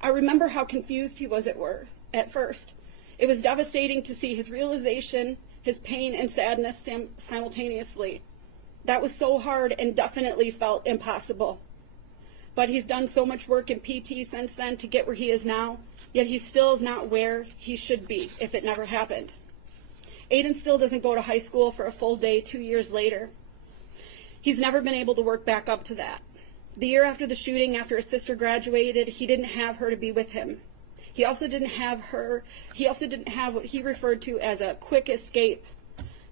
I remember how confused he was at first. It was devastating to see his realization, his pain and sadness simultaneously. That was so hard and definitely felt impossible. But he's done so much work in PT since then to get where he is now, yet he still is not where he should be if it never happened. Aiden still doesn't go to high school for a full day 2 years later. He's never been able to work back up to that. The year after the shooting, after his sister graduated, he didn't have her to be with him. He also didn't have what he referred to as a quick escape,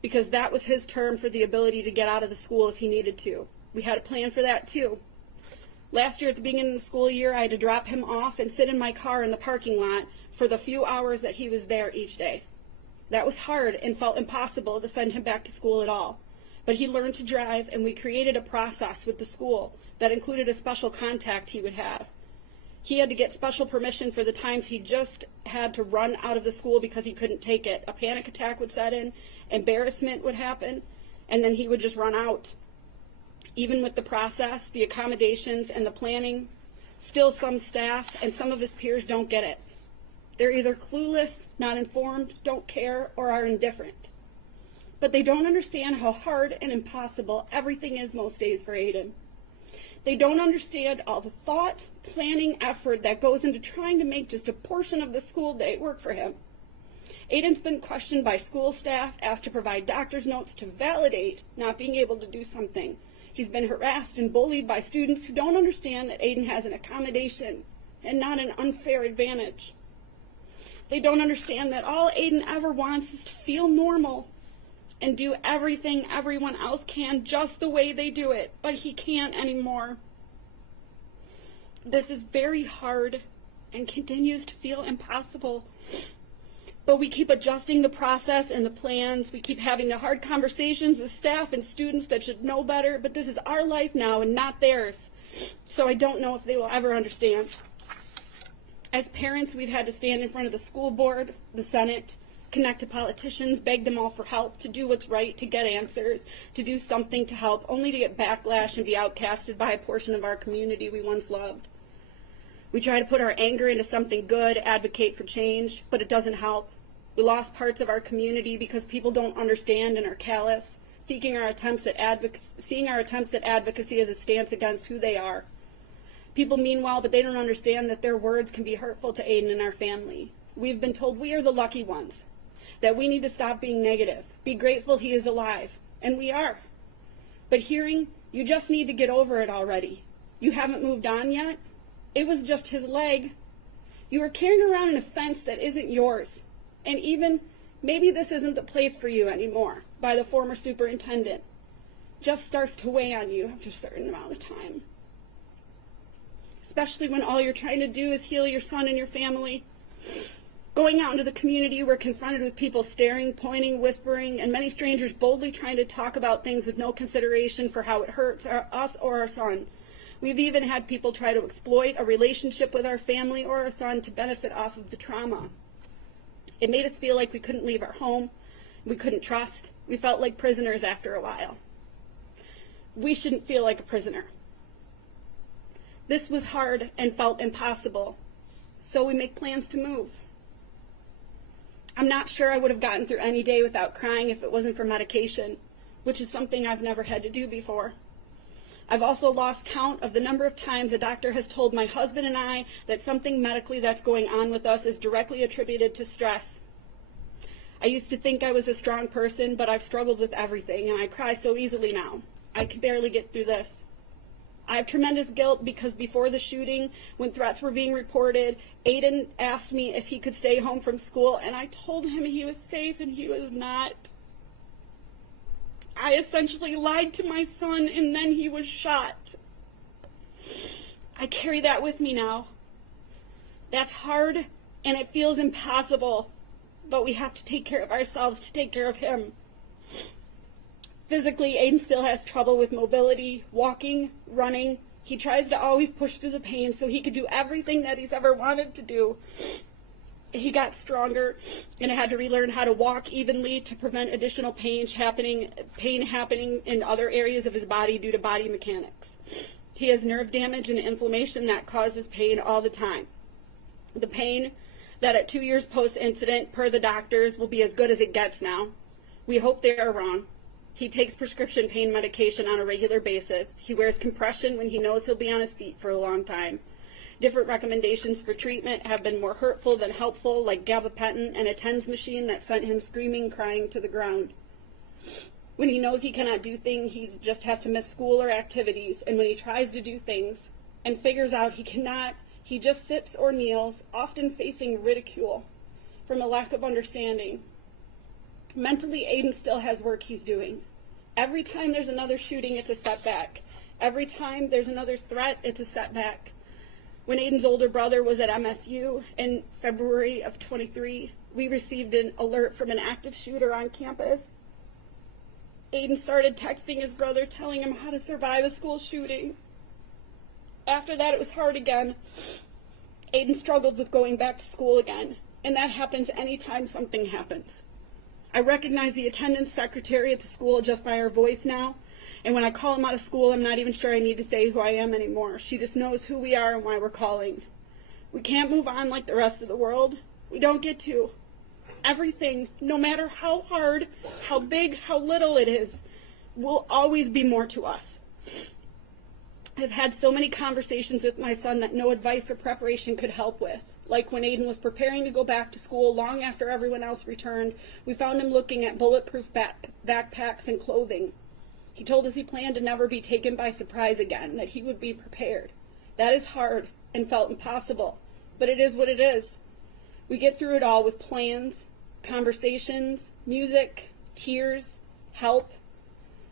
because that was his term for the ability to get out of the school if he needed to. We had a plan for that too. Last year at the beginning of the school year, I had to drop him off and sit in my car in the parking lot for the few hours that he was there each day. That was hard and felt impossible to send him back to school at all. But he learned to drive, and we created a process with the school that included a special contact he would have. He had to get special permission for the times he just had to run out of the school because he couldn't take it. A panic attack would set in, embarrassment would happen, and then he would just run out. Even with the process, the accommodations, and the planning, still some staff and some of his peers don't get it. They're either clueless, not informed, don't care, or are indifferent. But they don't understand how hard and impossible everything is most days for Aiden. They don't understand all the thought, planning, effort that goes into trying to make just a portion of the school day work for him. Aiden's been questioned by school staff, asked to provide doctor's notes to validate not being able to do something. He's been harassed and bullied by students who don't understand that Aiden has an accommodation and not an unfair advantage. They don't understand that all Aiden ever wants is to feel normal and do everything everyone else can just the way they do it, but he can't anymore. This is very hard and continues to feel impossible. But we keep adjusting the process and the plans. We keep having the hard conversations with staff and students that should know better, but this is our life now and not theirs. So I don't know if they will ever understand. As parents, we've had to stand in front of the school board, the Senate, connect to politicians, beg them all for help, to do what's right, to get answers, to do something to help, only to get backlash and be outcasted by a portion of our community we once loved. We try to put our anger into something good, advocate for change, but it doesn't help. We lost parts of our community because people don't understand and are callous, seeing our attempts at advocacy as a stance against who they are. People mean well, but they don't understand that their words can be hurtful to Aiden and our family. We've been told we are the lucky ones, that we need to stop being negative, be grateful he is alive, and we are. But hearing, you just need to get over it already. You haven't moved on yet? It was just his leg. You are carrying around an offense that isn't yours. And even, maybe this isn't the place for you anymore, by the former superintendent. Just starts to weigh on you after a certain amount of time. Especially when all you're trying to do is heal your son and your family. Going out into the community, we're confronted with people staring, pointing, whispering, and many strangers boldly trying to talk about things with no consideration for how it hurts us or our son. We've even had people try to exploit a relationship with our family or our son to benefit off of the trauma. It made us feel like we couldn't leave our home, we couldn't trust, we felt like prisoners after a while. We shouldn't feel like a prisoner. This was hard and felt impossible, so we make plans to move. I'm not sure I would have gotten through any day without crying if it wasn't for medication, which is something I've never had to do before. I've also lost count of the number of times a doctor has told my husband and I that something medically that's going on with us is directly attributed to stress. I used to think I was a strong person, but I've struggled with everything, and I cry so easily now. I can barely get through this. I have tremendous guilt because before the shooting, when threats were being reported, Aiden asked me if he could stay home from school, and I told him he was safe, and he was not. I essentially lied to my son, and then he was shot. I carry that with me now. That's hard, and it feels impossible, but we have to take care of ourselves to take care of him. Physically, Aiden still has trouble with mobility, walking, running. He tries to always push through the pain so he could do everything that he's ever wanted to do. He got stronger and had to relearn how to walk evenly to prevent additional pain happening in other areas of his body due to body mechanics. He has nerve damage and inflammation that causes pain all the time. The pain that at 2 years post-incident, per the doctors, will be as good as it gets now. We hope they are wrong. He takes prescription pain medication on a regular basis. He wears compression when he knows he'll be on his feet for a long time. Different recommendations for treatment have been more hurtful than helpful, like gabapentin and a TENS machine that sent him screaming, crying to the ground. When he knows he cannot do things, he just has to miss school or activities, and when he tries to do things and figures out he cannot, he just sits or kneels, often facing ridicule from a lack of understanding. Mentally, Aiden still has work he's doing. Every time there's another shooting, it's a setback. Every time there's another threat, it's a setback. When Aiden's older brother was at MSU in February of 23, we received an alert from an active shooter on campus. Aiden started texting his brother, telling him how to survive a school shooting. After that, it was hard again. Aiden struggled with going back to school again, and that happens anytime something happens. I recognize the attendance secretary at the school just by her voice now, and when I call him out of school, I'm not even sure I need to say who I am anymore. She just knows who we are and why we're calling. We can't move on like the rest of the world. We don't get to. Everything, no matter how hard, how big, how little it is, will always be more to us. I've had so many conversations with my son that no advice or preparation could help with. Like when Aiden was preparing to go back to school long after everyone else returned, we found him looking at bulletproof backpacks and clothing. He told us he planned to never be taken by surprise again, that he would be prepared. That is hard and felt impossible, but it is what it is. We get through it all with plans, conversations, music, tears, help,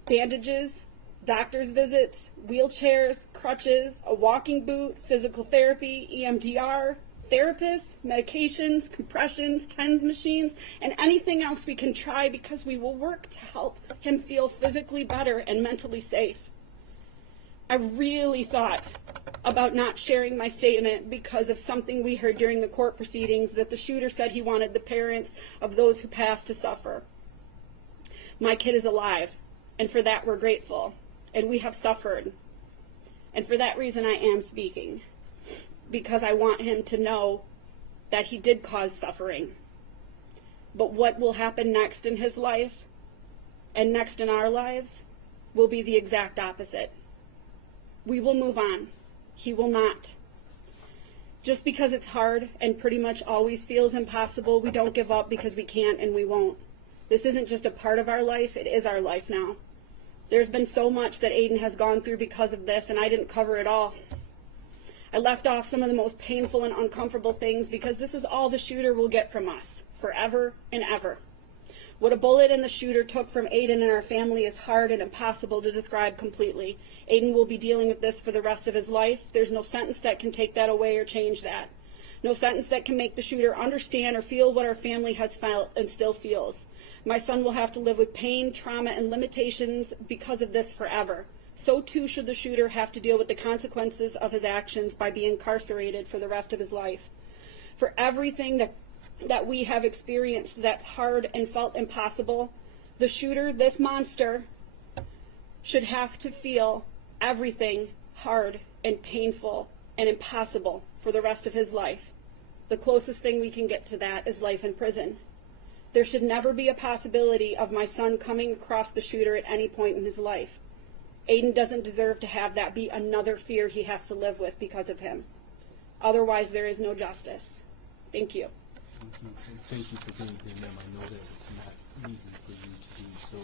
bandages, doctor's visits, wheelchairs, crutches, a walking boot, physical therapy, EMDR, therapists, medications, compressions, TENS machines, and anything else we can try because we will work to help him feel physically better and mentally safe. I really thought about not sharing my statement because of something we heard during the court proceedings, that the shooter said he wanted the parents of those who passed to suffer. My kid is alive, and for that we're grateful, and we have suffered. And for that reason I am speaking, because I want him to know that he did cause suffering. But what will happen next in his life and next in our lives will be the exact opposite. We will move on. He will not. Just because it's hard and pretty much always feels impossible, we don't give up because we can't and we won't. This isn't just a part of our life, it is our life now. There's been so much that Aiden has gone through because of this, and I didn't cover it all. I left off some of the most painful and uncomfortable things because this is all the shooter will get from us, forever and ever. What a bullet and the shooter took from Aiden and our family is hard and impossible to describe completely. Aiden will be dealing with this for the rest of his life. There's no sentence that can take that away or change that. No sentence that can make the shooter understand or feel what our family has felt and still feels. My son will have to live with pain, trauma, and limitations because of this forever. So too should the shooter have to deal with the consequences of his actions by being incarcerated for the rest of his life. For everything that we have experienced that's hard and felt impossible, the shooter, this monster, should have to feel everything hard and painful and impossible for the rest of his life. The closest thing we can get to that is life in prison. There should never be a possibility of my son coming across the shooter at any point in his life. Aiden doesn't deserve to have that be another fear he has to live with because of him. Otherwise, there is no justice. Thank you. Thank you. And thank you for being here, ma'am. I know that it's not easy for you to do, so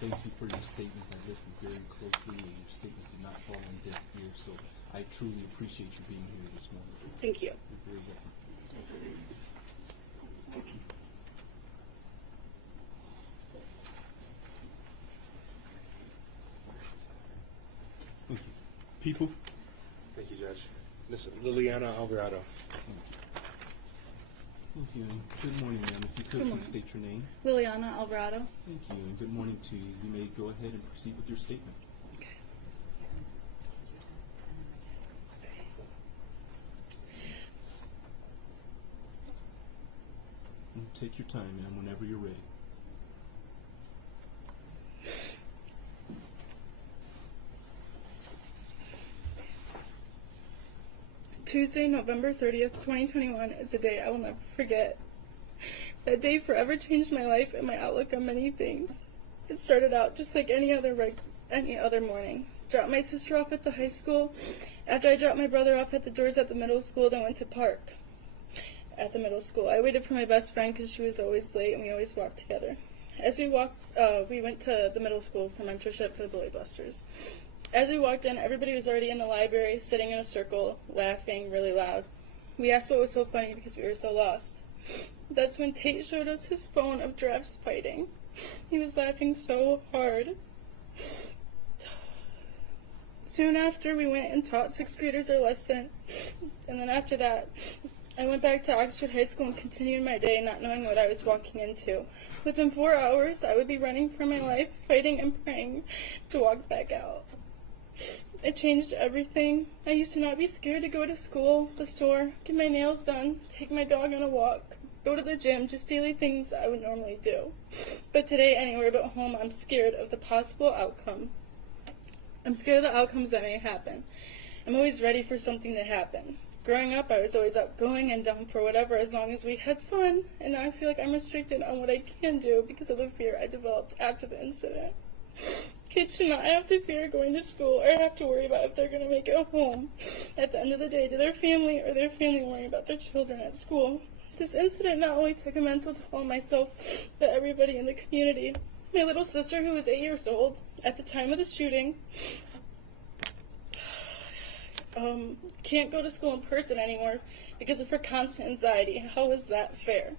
thank you for your statement. I listened very closely, and your statements did not fall on deaf ears, so I truly appreciate you being here this morning. Thank you. You're very welcome. Thank you. People? Thank you, Judge. Miss Liliana Alvarado. Thank you, and good morning, ma'am. If you could please state your name. Liliana Alvarado. Thank you, and good morning to you. You may go ahead and proceed with your statement. And take your time, ma'am, whenever you're ready. Tuesday, November 30th, 2021 is a day I will never forget. That day forever changed my life and my outlook on many things. It started out just like any other morning. Dropped my sister off at the high school. After I dropped my brother off at the doors at the middle school, then went to park at the middle school. I waited for my best friend because she was always late and we always walked together. As we walked, we went to the middle school for mentorship for the Bully Busters. As we walked in, everybody was already in the library, sitting in a circle, laughing really loud. We asked what was so funny because we were so lost. That's when Tate showed us his phone of giraffes fighting. He was laughing so hard. Soon after, we went and taught 6th graders our lesson. And then after that, I went back to Oxford High School and continued my day not knowing what I was walking into. Within 4 hours, I would be running for my life, fighting and praying to walk back out. It changed everything. I used to not be scared to go to school, the store, get my nails done, take my dog on a walk, go to the gym, just daily things I would normally do. But today, anywhere but home, I'm scared of the possible outcome. I'm scared of the outcomes that may happen. I'm always ready for something to happen. Growing up, I was always outgoing and down for whatever as long as we had fun, and now I feel like I'm restricted on what I can do because of the fear I developed after the incident. Kids should not have to fear going to school or have to worry about if they're going to make it home at the end of the day to their family or their family worrying about their children at school. This incident not only took a mental toll on myself, but everybody in the community. My little sister, who was 8 years old at the time of the shooting, can't go to school in person anymore because of her constant anxiety. How is that fair?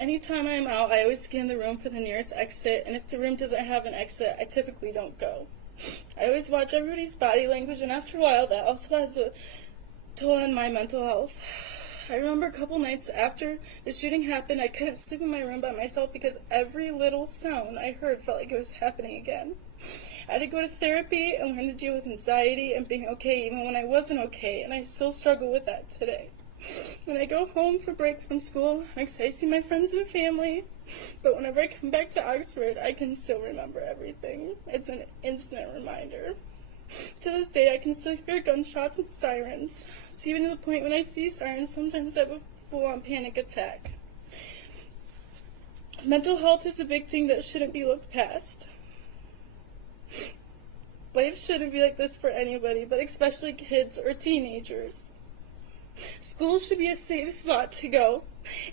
Anytime I'm out, I always scan the room for the nearest exit, and if the room doesn't have an exit, I typically don't go. I always watch everybody's body language, and after a while, that also has a toll on my mental health. I remember a couple nights after the shooting happened, I couldn't sleep in my room by myself because every little sound I heard felt like it was happening again. I had to go to therapy and learn to deal with anxiety and being okay even when I wasn't okay, and I still struggle with that today. When I go home for break from school, I'm excited to see my friends and family, but whenever I come back to Oxford, I can still remember everything. It's an instant reminder. To this day, I can still hear gunshots and sirens. It's even to the point when I see sirens, sometimes I have a full-on panic attack. Mental health is a big thing that shouldn't be looked past. Life shouldn't be like this for anybody, but especially kids or teenagers. School should be a safe spot to go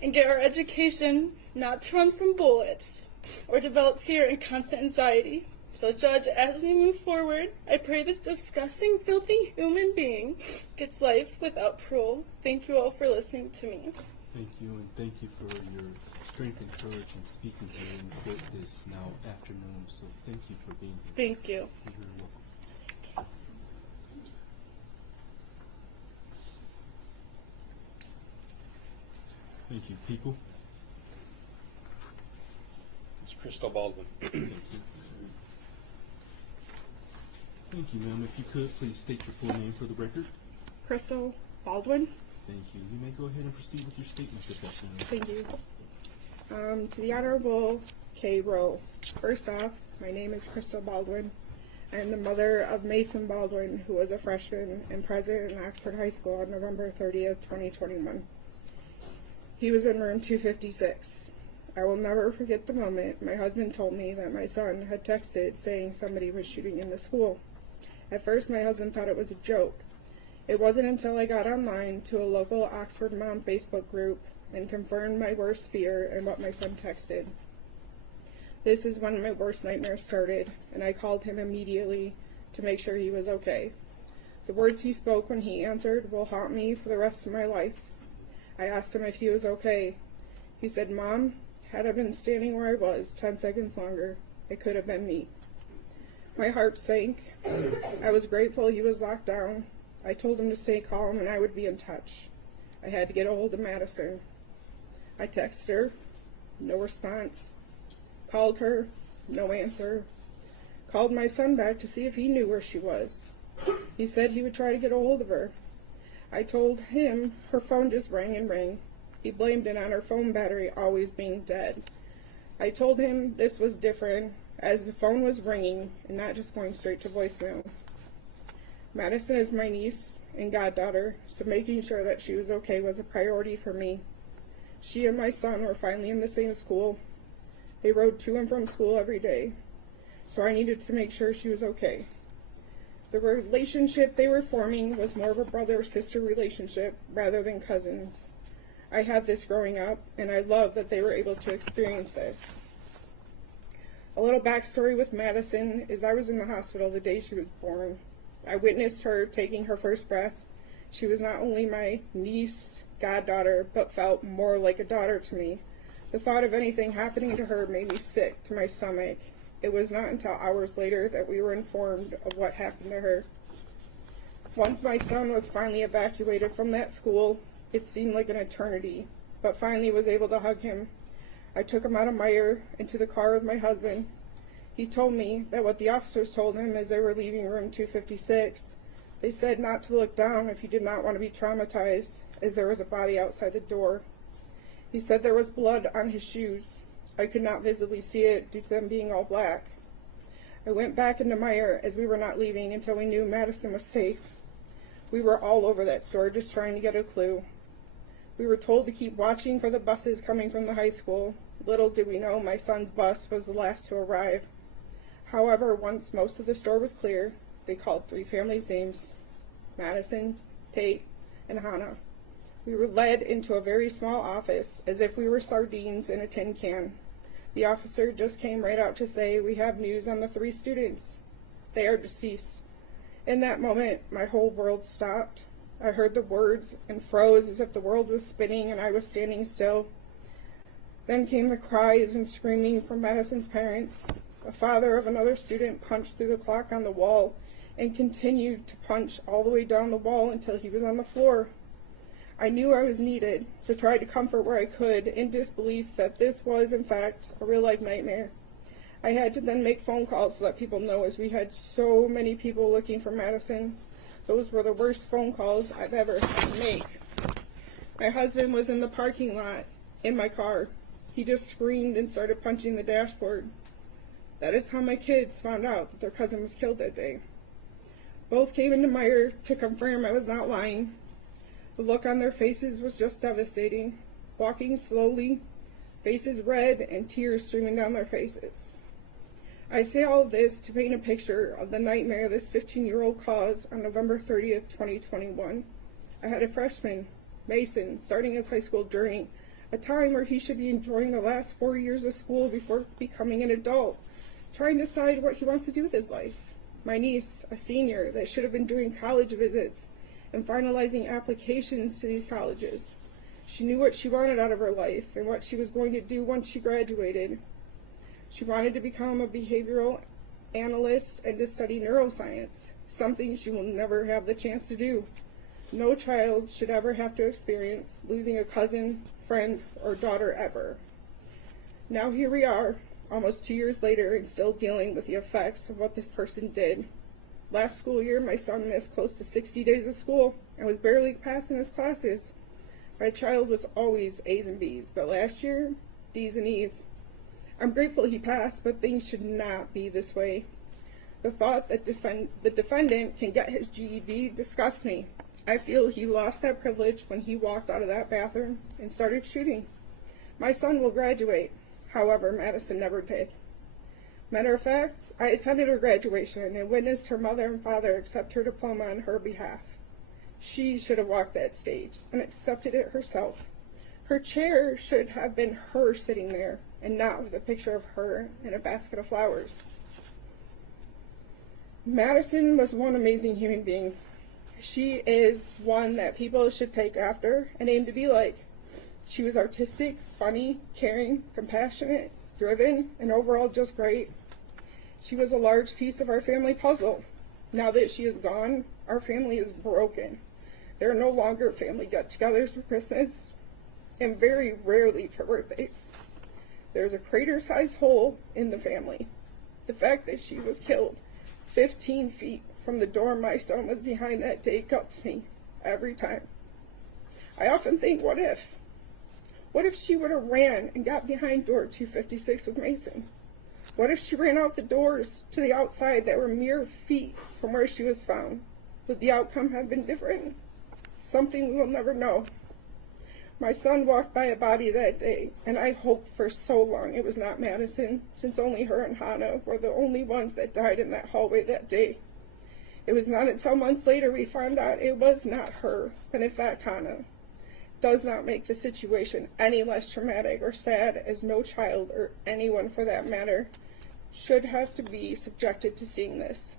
and get our education, not to run from bullets or develop fear and constant anxiety. So, Judge, as we move forward, I pray this disgusting, filthy human being gets life without parole. Thank you all for listening to me. Thank you, and thank you for your strength and courage in speaking here in court this now afternoon. So thank you for being here. Thank you. You're very welcome. Thank you. People? It's Crystal Baldwin. Thank you. Thank you, ma'am. If you could, please state your full name for the record. Crystal Baldwin. Thank you. You may go ahead and proceed with your statement this afternoon. Thank you. To the Honorable Kay Rowe. First off, my name is Crystal Baldwin. I am the mother of Mason Baldwin, who was a freshman and present in Oxford High School on November 30th, 2021. He was in room 256. I will never forget the moment my husband told me that my son had texted saying somebody was shooting in the school. At first, my husband thought it was a joke. It wasn't until I got online to a local Oxford Mom Facebook group and confirmed my worst fear and what my son texted. This is when my worst nightmare started, and I called him immediately to make sure he was okay. The words he spoke when he answered will haunt me for the rest of my life. I asked him if he was okay. He said, "Mom, had I been standing where I was 10 seconds longer, it could have been me." My heart sank. I was grateful he was locked down. I told him to stay calm and I would be in touch. I had to get a hold of Madison. I texted her, no response. Called her, no answer. Called my son back to see if he knew where she was. He said he would try to get a hold of her. I told him her phone just rang and rang. He blamed it on her phone battery always being dead. I told him this was different, as the phone was ringing and not just going straight to voicemail. Madison is my niece and goddaughter, so making sure that she was okay was a priority for me. She and my son were finally in the same school. They rode to and from school every day, so I needed to make sure she was okay. The relationship they were forming was more of a brother-sister relationship rather than cousins. I had this growing up, and I love that they were able to experience this. A little backstory with Madison is I was in the hospital the day she was born. I witnessed her taking her first breath. She was not only my niece, goddaughter, but felt more like a daughter to me. The thought of anything happening to her made me sick to my stomach. It was not until hours later that we were informed of what happened to her. Once my son was finally evacuated from that school, it seemed like an eternity, but finally was able to hug him. I took him out of Meyer into the car with my husband. He told me that what the officers told him as they were leaving room 256, they said not to look down if he did not want to be traumatized, as there was a body outside the door. He said there was blood on his shoes. I could not visibly see it due to them being all black. I went back into Meyer as we were not leaving until we knew Madison was safe. We were all over that store just trying to get a clue. We were told to keep watching for the buses coming from the high school. Little did we know my son's bus was the last to arrive. However, once most of the store was clear, they called 3 families' names: Madison, Tate, and Hannah. We were led into a very small office as if we were sardines in a tin can. The officer just came right out to say, "We have news on the 3 students. They are deceased." In that moment, my whole world stopped. I heard the words and froze as if the world was spinning and I was standing still. Then came the cries and screaming from Madison's parents. A father of another student punched through the clock on the wall and continued to punch all the way down the wall until he was on the floor. I knew I was needed, so tried to comfort where I could in disbelief that this was, in fact, a real-life nightmare. I had to then make phone calls to let people know, as we had so many people looking for Madison. Those were the worst phone calls I've ever had to make. My husband was in the parking lot in my car. He just screamed and started punching the dashboard. That is how my kids found out that their cousin was killed that day. Both came into Meijer to confirm I was not lying. The look on their faces was just devastating. Walking slowly, faces red and tears streaming down their faces. I say all of this to paint a picture of the nightmare this 15-year-old caused on November 30th, 2021. I had a freshman, Mason, starting his high school journey, a time where he should be enjoying the last 4 years of school before becoming an adult, trying to decide what he wants to do with his life. My niece, a senior, that should have been doing college visits and finalizing applications to these colleges. She knew what she wanted out of her life and what she was going to do once she graduated. She wanted to become a behavioral analyst and to study neuroscience, something she will never have the chance to do. No child should ever have to experience losing a cousin, friend, or daughter ever. Now here we are, almost 2 years later, and still dealing with the effects of what this person did. Last school year, my son missed close to 60 days of school and was barely passing his classes. My child was always A's and B's, but last year, D's and E's. I'm grateful he passed, but things should not be this way. The thought that the defendant can get his GED disgusts me. I feel he lost that privilege when he walked out of that bathroom and started shooting. My son will graduate. However, Madison never did. Matter of fact, I attended her graduation and witnessed her mother and father accept her diploma on her behalf. She should have walked that stage and accepted it herself. Her chair should have been her sitting there and not with a picture of her and a basket of flowers. Madison was one amazing human being. She is one that people should take after and aim to be like. She was artistic, funny, caring, compassionate, driven, and overall just great. She was a large piece of our family puzzle. Now that she is gone, our family is broken. There are no longer family get-togethers for Christmas, and very rarely for birthdays. There's a crater-sized hole in the family. The fact that she was killed 15 feet from the door my son was behind that day guts me every time. I often think, what if? What if she would have ran and got behind door 256 with Mason? What if she ran out the doors to the outside that were mere feet from where she was found? Would the outcome have been different? Something we will never know. My son walked by a body that day, and I hoped for so long it was not Madison, since only her and Hannah were the only ones that died in that hallway that day. It was not until months later we found out it was not her, but in fact Hannah. Does not make the situation any less traumatic or sad, as no child, or anyone for that matter, should have to be subjected to seeing this.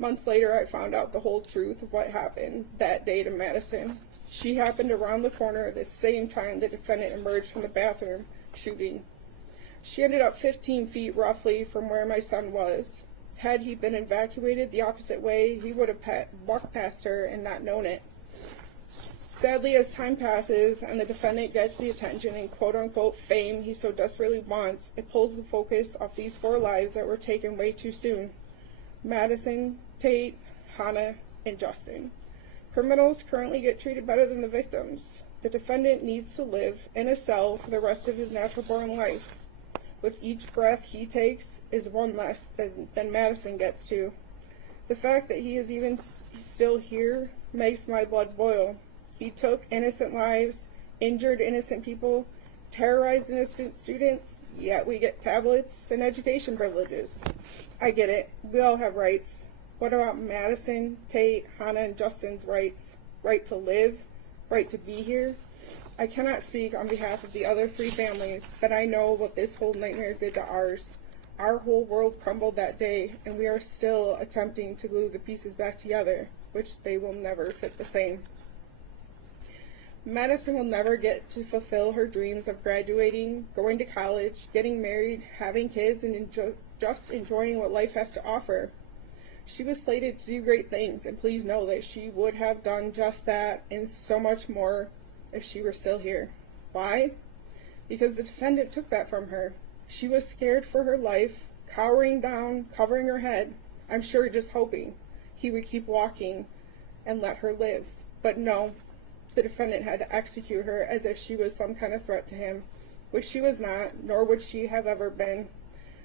Months later, I found out the whole truth of what happened that day to Madison. She happened around the corner at the same time the defendant emerged from the bathroom shooting. She ended up 15 feet roughly from where my son was. Had he been evacuated the opposite way, he would have walked past her and not known it. Sadly, as time passes and the defendant gets the attention and quote-unquote fame he so desperately wants, it pulls the focus off these 4 lives that were taken way too soon. Madison, Tate, Hannah, and Justin. Criminals currently get treated better than the victims. The defendant needs to live in a cell for the rest of his natural-born life. With each breath he takes is one less than Madison gets to. The fact that he is even still here makes my blood boil. He took innocent lives, injured innocent people, terrorized innocent students, yet we get tablets and education privileges. I get it. We all have rights. What about Madison, Tate, Hannah, and Justin's rights? Right to live? Right to be here? I cannot speak on behalf of the other 3 families, but I know what this whole nightmare did to ours. Our whole world crumbled that day, and we are still attempting to glue the pieces back together, which they will never fit the same. Madison will never get to fulfill her dreams of graduating, going to college, getting married, having kids, and just enjoying what life has to offer. She was slated to do great things, and please know that she would have done just that and so much more if she were still here. Why? Because the defendant took that from her. She was scared for her life, cowering down, covering her head, I'm sure just hoping he would keep walking and let her live. But no, the defendant had to execute her as if she was some kind of threat to him, which she was not, nor would she have ever been.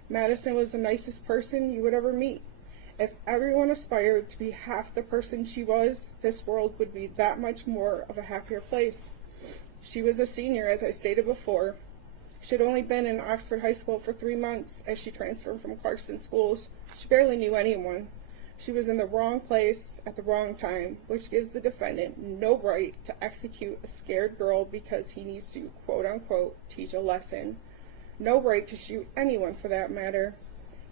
Madison was the nicest person you would ever meet. If everyone aspired to be half the person she was, this world would be that much more of a happier place. She was a senior, as I stated before. She had only been in Oxford High School for 3 months as she transferred from Clarkston schools. She barely knew anyone. She was in the wrong place at the wrong time, which gives the defendant no right to execute a scared girl because he needs to, quote unquote, teach a lesson. No right to shoot anyone for that matter.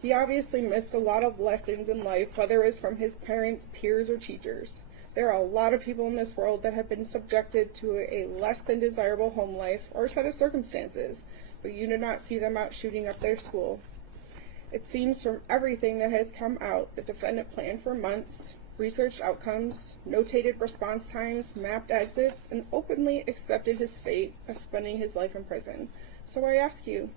He obviously missed a lot of lessons in life, whether it was from his parents, peers, or teachers. There are a lot of people in this world that have been subjected to a less than desirable home life or set of circumstances, but you do not see them out shooting up their school. It seems from everything that has come out, the defendant planned for months, researched outcomes, notated response times, mapped exits, and openly accepted his fate of spending his life in prison. So I ask you,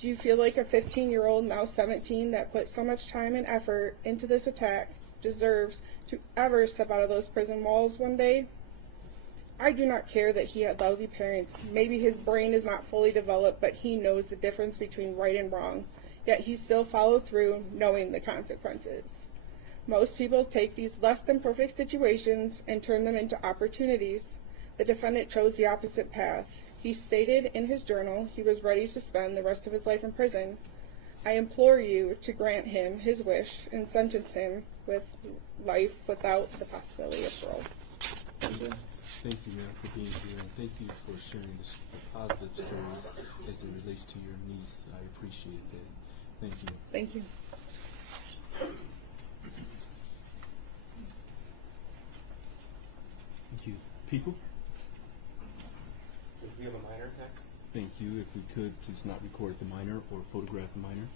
do you feel like a 15-year-old, now 17, that put so much time and effort into this attack deserves to ever step out of those prison walls one day? I do not care that he had lousy parents. Maybe his brain is not fully developed, but he knows the difference between right and wrong. Yet he still followed through, knowing the consequences. Most people take these less than perfect situations and turn them into opportunities. The defendant chose the opposite path. He stated in his journal he was ready to spend the rest of his life in prison. I implore you to grant him his wish and sentence him with life without the possibility of parole. Thank you, ma'am, for being here, and thank you for sharing the positive stories as it relates to your niece. I appreciate that. Thank you. Thank you. Thank you. People? Do we have a minor next? Thank you. If we could, please not record the minor or photograph the minor.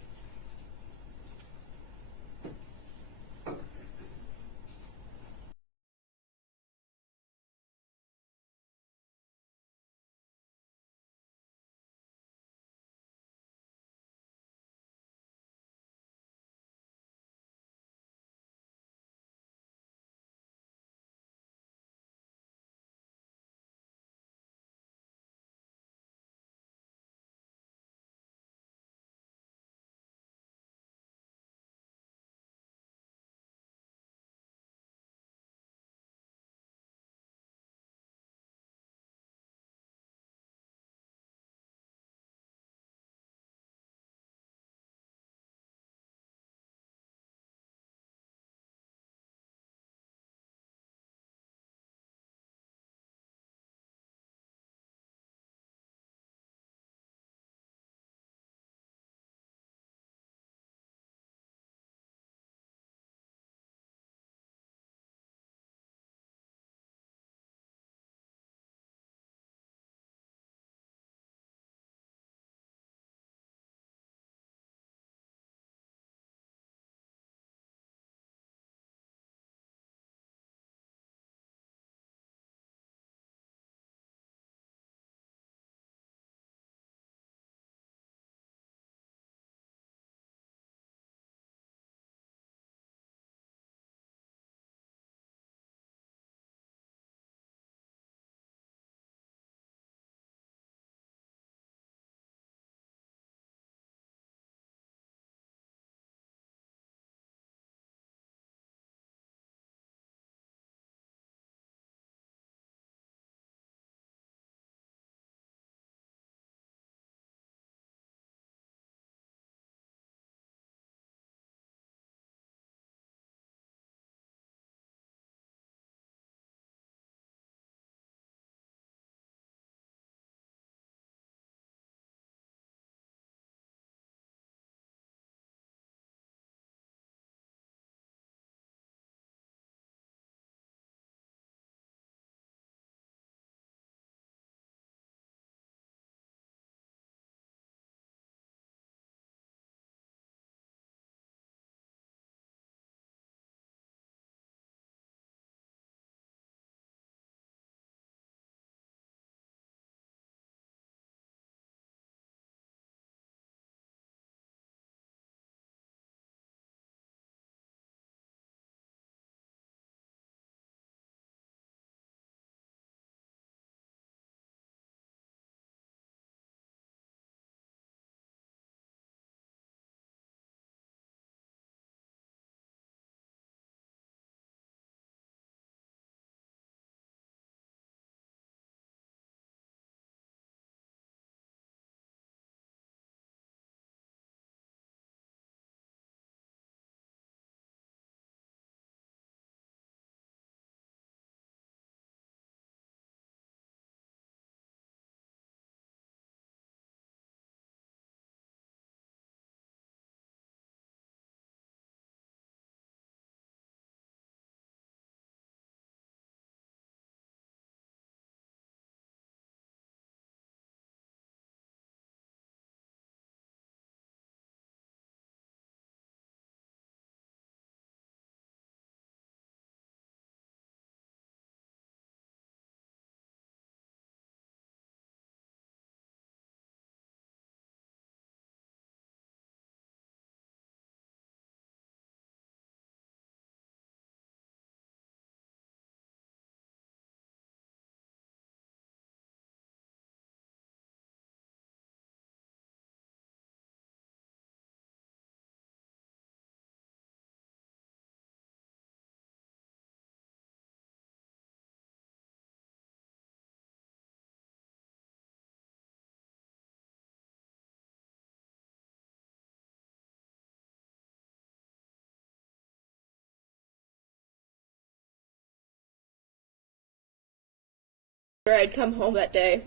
I'd come home that day,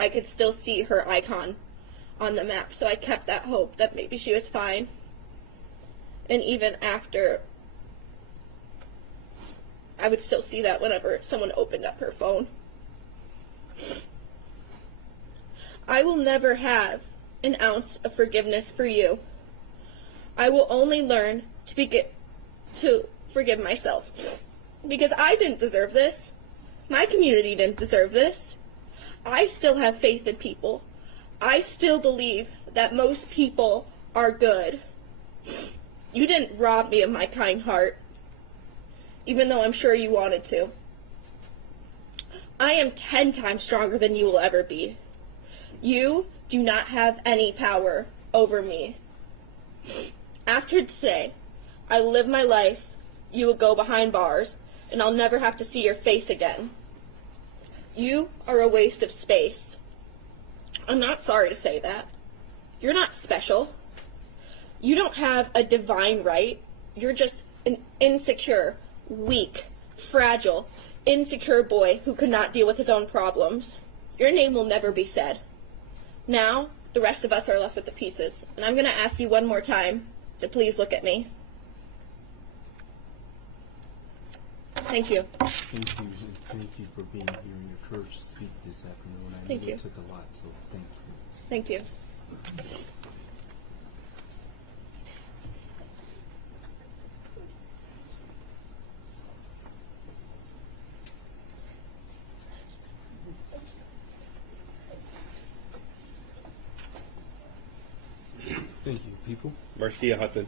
I could still see her icon on the map, so I kept that hope that maybe she was fine. And even after, I would still see that whenever someone opened up her phone. I will never have an ounce of forgiveness for you. I will only learn to forgive myself. Because I didn't deserve this. My community didn't deserve this. I still have faith in people. I still believe that most people are good. You didn't rob me of my kind heart, even though I'm sure you wanted to. I am 10 times stronger than you will ever be. You do not have any power over me. After today, I live my life, you will go behind bars, and I'll never have to see your face again. You are a waste of space. I'm not sorry to say that. You're not special. You don't have a divine right. You're just an insecure, weak, fragile, insecure boy who could not deal with his own problems. Your name will never be said. Now, the rest of us are left with the pieces, and I'm going to ask you one more time to please look at me. Thank you. Thank you, and thank you for being here and your courage to speak this afternoon. I Thank know you. it took a lot, so thank you. Thank you. Thank you, people. Marcia Hudson.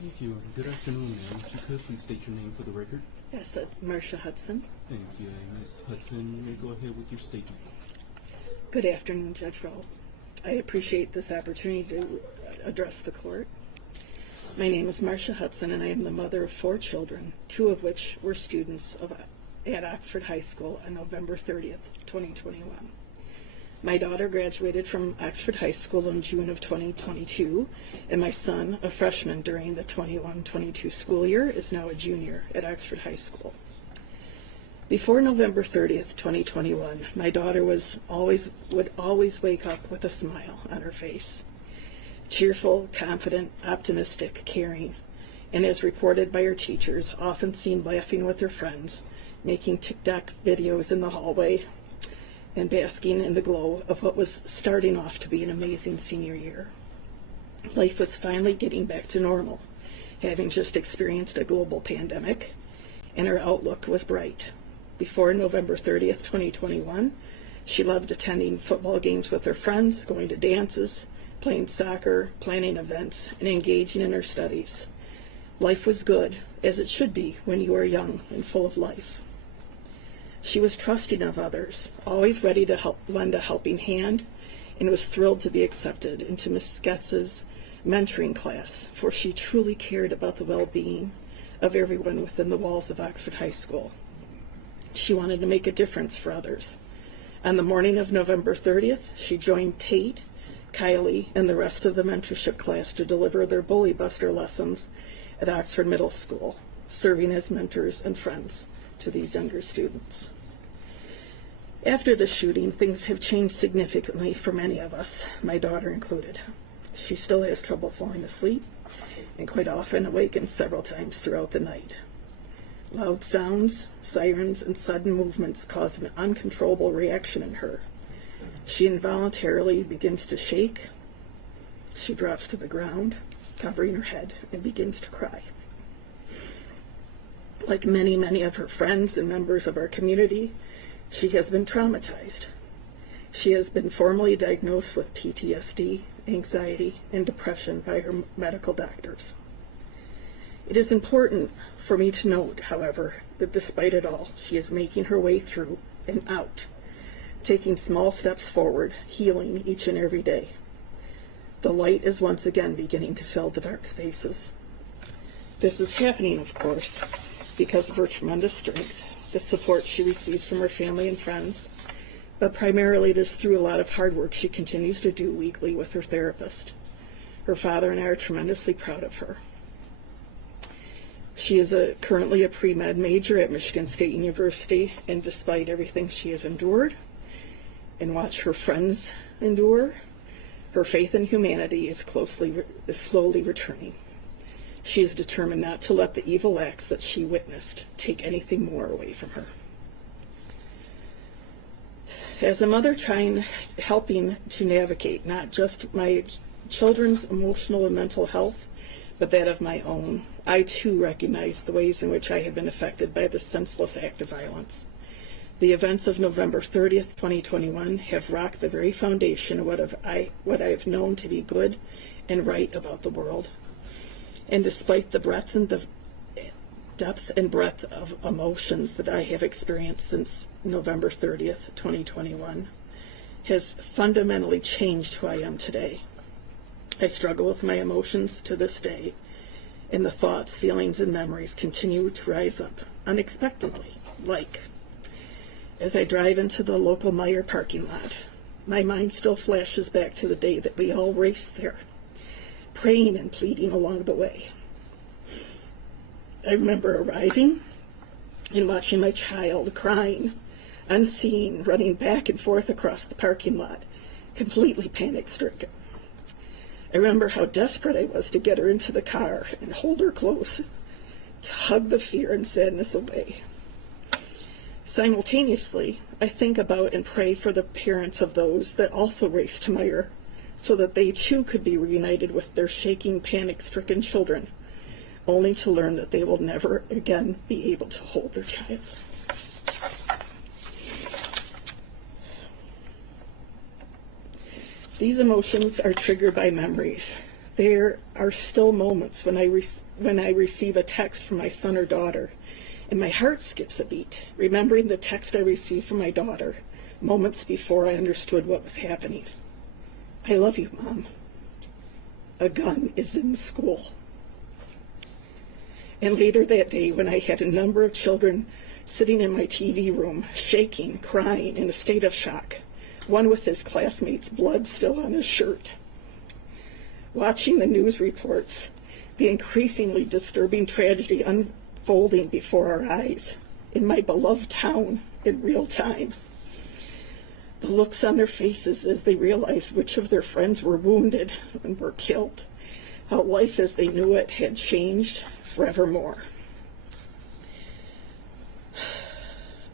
Thank you. Good afternoon, ma'am. If you could, please state your name for the record. Yes, it's Marcia Hudson. Thank you, Ms. Hudson. You may go ahead with your statement. Good afternoon, Judge Rowe. I appreciate this opportunity to address the court. My name is Marcia Hudson, and I am the mother of 4 children, 2 of which were students at Oxford High School on November 30th, 2021. My daughter graduated from Oxford High School in June of 2022, and my son, a freshman during the 21-22 school year, is now a junior at Oxford High School. Before November 30th, 2021, my daughter would always wake up with a smile on her face. Cheerful, confident, optimistic, caring, and as reported by her teachers, often seen laughing with her friends, making TikTok videos in the hallway, and basking in the glow of what was starting off to be an amazing senior year. Life was finally getting back to normal, having just experienced a global pandemic, and her outlook was bright. Before November 30th, 2021, she loved attending football games with her friends, going to dances, playing soccer, planning events, and engaging in her studies. Life was good, as it should be when you are young and full of life. She was trusting of others, always ready to lend a helping hand, and was thrilled to be accepted into Miss Getz's mentoring class, for she truly cared about the well-being of everyone within the walls of Oxford High School. She wanted to make a difference for others. On the morning of November 30th, she joined Tate, Kylie, and the rest of the mentorship class to deliver their Bully Buster lessons at Oxford Middle School, serving as mentors and friends to these younger students. After the shooting, things have changed significantly for many of us, my daughter included. She still has trouble falling asleep and quite often awakens several times throughout the night. Loud sounds, sirens, and sudden movements cause an uncontrollable reaction in her. She involuntarily begins to shake. She drops to the ground, covering her head, and begins to cry. Like many, many of her friends and members of our community, she has been traumatized. She has been formally diagnosed with PTSD, anxiety, and depression by her medical doctors. It is important for me to note, however, that despite it all, she is making her way through and out, taking small steps forward, healing each and every day. The light is once again beginning to fill the dark spaces. This is happening, of course, because of her tremendous strength, the support she receives from her family and friends, but primarily it is through a lot of hard work she continues to do weekly with her therapist. Her father and I are tremendously proud of her. She is currently a pre-med major at Michigan State University, and despite everything she has endured and watched her friends endure, her faith in humanity is slowly returning. She is determined not to let the evil acts that she witnessed take anything more away from her. As a mother helping to navigate not just my children's emotional and mental health, but that of my own, I too recognize the ways in which I have been affected by this senseless act of violence. The events of November 30th, 2021 have rocked the very foundation of what I have known to be good and right about the world. And despite the depth and breadth of emotions that I have experienced since November 30th, 2021, has fundamentally changed who I am today. I struggle with my emotions to this day, and the thoughts, feelings, and memories continue to rise up unexpectedly, like as I drive into the local Meijer parking lot, my mind still flashes back to the day that we all raced there, praying and pleading along the way. I remember arriving and watching my child crying, unseen, running back and forth across the parking lot, completely panic-stricken. I remember how desperate I was to get her into the car and hold her close, to hug the fear and sadness away. Simultaneously, I think about and pray for the parents of those that also raced to Meijer, so that they too could be reunited with their shaking, panic-stricken children, only to learn that they will never again be able to hold their child. These emotions are triggered by memories. There are still moments when I receive a text from my son or daughter, and my heart skips a beat, remembering the text I received from my daughter moments before I understood what was happening. I love you, Mom. A gun is in the school. And later that day, when I had a number of children sitting in my TV room, shaking, crying, in a state of shock, one with his classmates' blood still on his shirt, watching the news reports, the increasingly disturbing tragedy unfolding before our eyes in my beloved town in real time. The looks on their faces as they realized which of their friends were wounded and were killed, how life as they knew it had changed forevermore.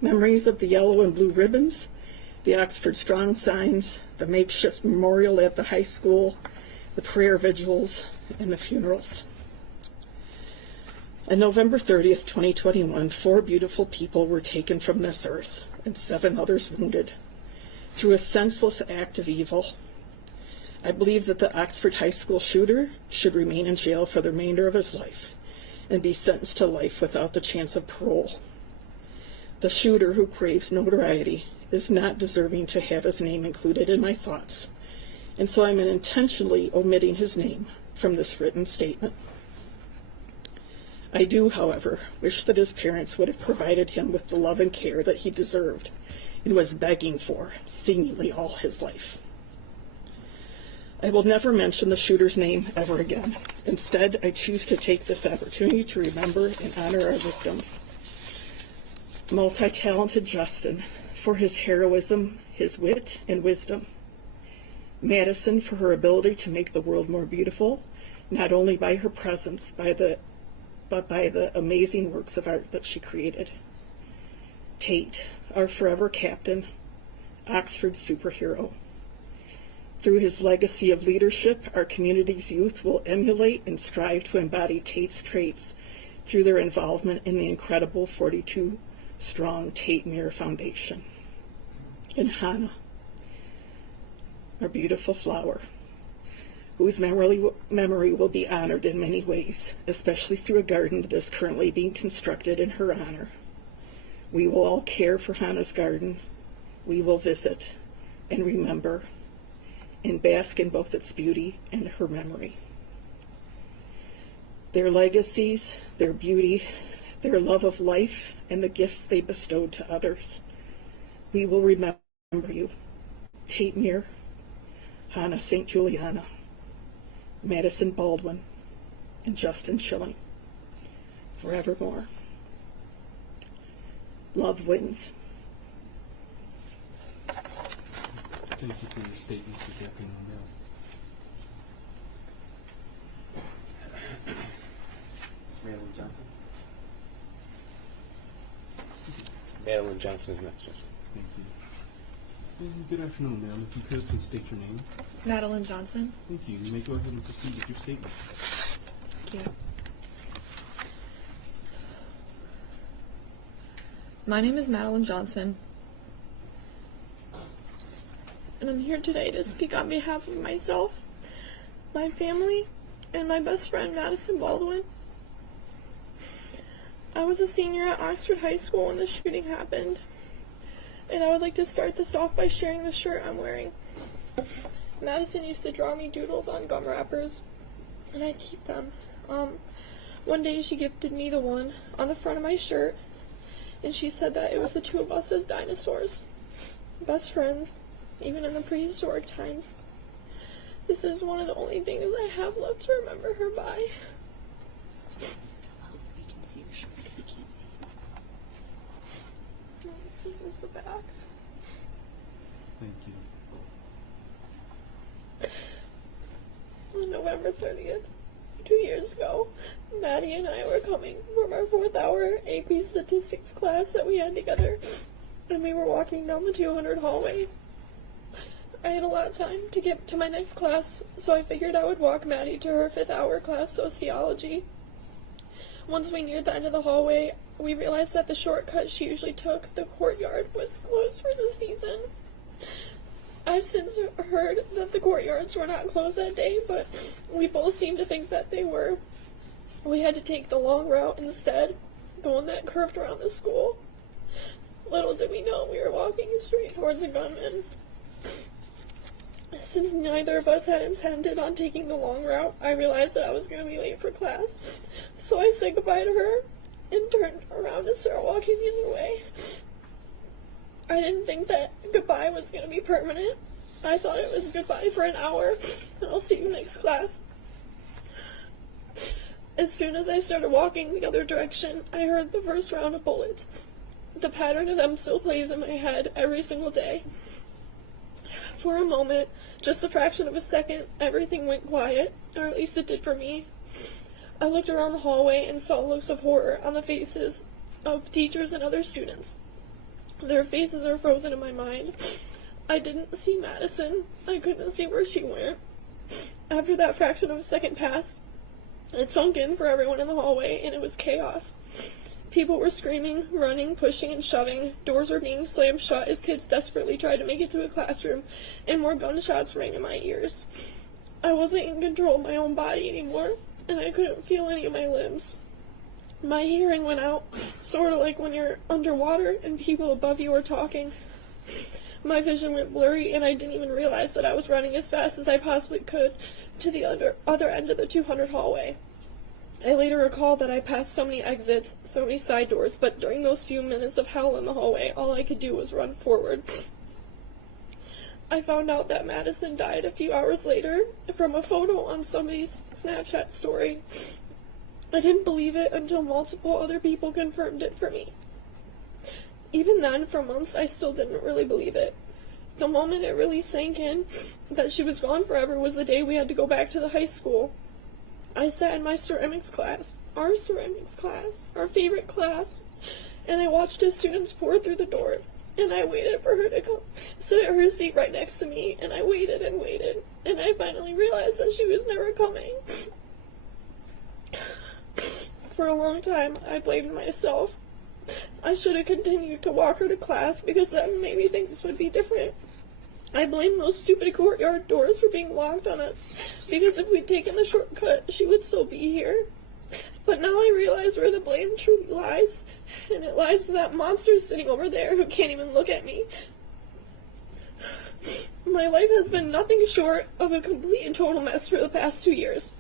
Memories of the yellow and blue ribbons, the Oxford Strong signs, the makeshift memorial at the high school, the prayer vigils, and the funerals. On November 30th, 2021, 4 beautiful people were taken from this earth and 7 others wounded through a senseless act of evil. I believe that the Oxford High School shooter should remain in jail for the remainder of his life and be sentenced to life without the chance of parole. The shooter, who craves notoriety, is not deserving to have his name included in my thoughts, and so I'm intentionally omitting his name from this written statement. I do, however, wish that his parents would have provided him with the love and care that he deserved and was begging for seemingly all his life. I will never mention the shooter's name ever again. Instead, I choose to take this opportunity to remember and honor our victims. Multi-talented Justin, for his heroism, his wit, and wisdom. Madison, for her ability to make the world more beautiful, not only by her presence, but by the amazing works of art that she created. Tate, our forever captain, Oxford superhero. Through his legacy of leadership, our community's youth will emulate and strive to embody Tate's traits through their involvement in the incredible 42-strong Tate Muir Foundation. And Hannah, our beautiful flower, whose memory will be honored in many ways, especially through a garden that is currently being constructed in her honor. We will all care for Hannah's garden. We will visit and remember and bask in both its beauty and her memory. Their legacies, their beauty, their love of life, and the gifts they bestowed to others. We will remember you, Tate Muir, Hannah St. Juliana, Madison Baldwin, and Justin Schilling. forevermore. Love wins. Thank you for your statements this afternoon, Madeline Johnson. Madeline Johnson is next, Judge. Thank you. Good afternoon, ma'am. If you could, please state your name. Madeline Johnson. Thank you. You may go ahead and proceed with your statement. Thank you. My name is Madeline Johnson, and I'm here today to speak on behalf of myself, my family, and my best friend, Madison Baldwin. I was a senior at Oxford High School when the shooting happened, and I would like to start this off by sharing the shirt I'm wearing. Madison used to draw me doodles on gum wrappers, and I keep them. One day she gifted me the one on the front of my shirt, and she said that it was the two of us as dinosaurs, best friends, even in the prehistoric times. This is one of the only things I have left to remember her by. This is the back. Thank you. On November 30th, 2 years ago, Maddie and I were coming from our 4th hour AP Statistics class that we had together, and we were walking down the 200 hallway. I had a lot of time to get to my next class, so I figured I would walk Maddie to her 5th hour class, Sociology. Once we neared the end of the hallway, we realized that the shortcut she usually took, the courtyard, was closed for the season. I've since heard that the courtyards were not closed that day, but we both seemed to think that they were. We had to take the long route instead, the one that curved around the school. Little did we know we were walking straight towards a gunman. Since neither of us had intended on taking the long route, I realized that I was going to be late for class. So I said goodbye to her and turned around to start walking the other way. I didn't think that goodbye was going to be permanent. I thought it was goodbye for an hour, and I'll see you next class. As soon as I started walking the other direction, I heard the first round of bullets. The pattern of them still plays in my head every single day. For a moment, just a fraction of a second, everything went quiet, or at least it did for me. I looked around the hallway and saw looks of horror on the faces of teachers and other students. Their faces are frozen in my mind. I didn't see Madison. I couldn't see where she went. After that fraction of a second passed, it sunk in for everyone in the hallway, and it was chaos. People were screaming, running, pushing, and shoving. Doors were being slammed shut as kids desperately tried to make it to a classroom, and more gunshots rang in my ears. I wasn't in control of my own body anymore, and I couldn't feel any of my limbs. My hearing went out, sort of like when you're underwater and people above you are talking. My vision went blurry, and I didn't even realize that I was running as fast as I possibly could to the other end of the 200 hallway. I later recalled that I passed so many exits, so many side doors, but during those few minutes of hell in the hallway, all I could do was run forward. I found out that Madison died a few hours later from a photo on somebody's Snapchat story. I didn't believe it until multiple other people confirmed it for me. Even then, for months, I still didn't really believe it. The moment it really sank in that she was gone forever was the day we had to go back to the high school. I sat in my ceramics class, our favorite class, and I watched as students poured through the door, and I waited for her to come sit at her seat right next to me, and I waited and waited, and I finally realized that she was never coming. For a long time, I blamed myself. I should have continued to walk her to class because then maybe things would be different. I blamed those stupid courtyard doors for being locked on us, because if we'd taken the shortcut, she would still be here. But now I realize where the blame truly lies, and it lies with that monster sitting over there who can't even look at me. My life has been nothing short of a complete and total mess for the past 2 years.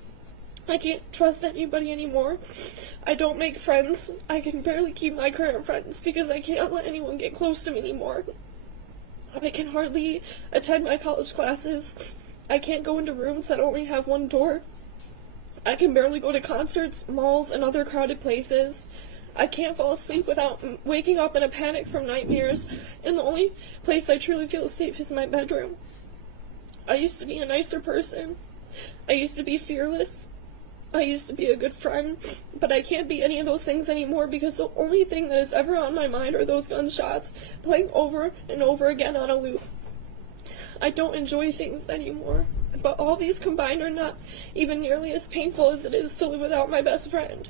I can't trust anybody anymore. I don't make friends. I can barely keep my current friends because I can't let anyone get close to me anymore. I can hardly attend my college classes. I can't go into rooms that only have one door. I can barely go to concerts, malls, and other crowded places. I can't fall asleep without waking up in a panic from nightmares, and the only place I truly feel safe is my bedroom. I used to be a nicer person. I used to be fearless. I used to be a good friend, but I can't be any of those things anymore because the only thing that is ever on my mind are those gunshots playing over and over again on a loop. I don't enjoy things anymore, but all these combined are not even nearly as painful as it is to live without my best friend.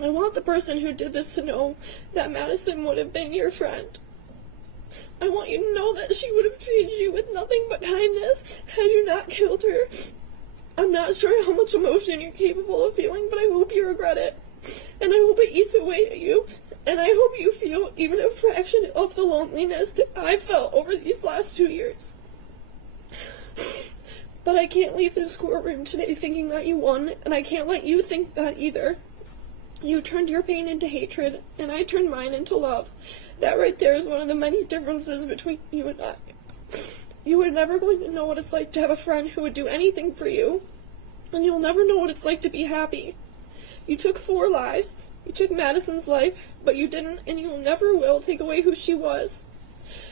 I want the person who did this to know that Madison would have been your friend. I want you to know that she would have treated you with nothing but kindness had you not killed her. I'm not sure how much emotion you're capable of feeling, but I hope you regret it. And I hope it eats away at you. And I hope you feel even a fraction of the loneliness that I felt over these last 2 years. But I can't leave this courtroom today thinking that you won, and I can't let you think that either. You turned your pain into hatred, and I turned mine into love. That right there is one of the many differences between you and I. You are never going to know what it's like to have a friend who would do anything for you, and you'll never know what it's like to be happy. You took 4 lives. You took Madison's life, but you didn't, and you never will take away who she was.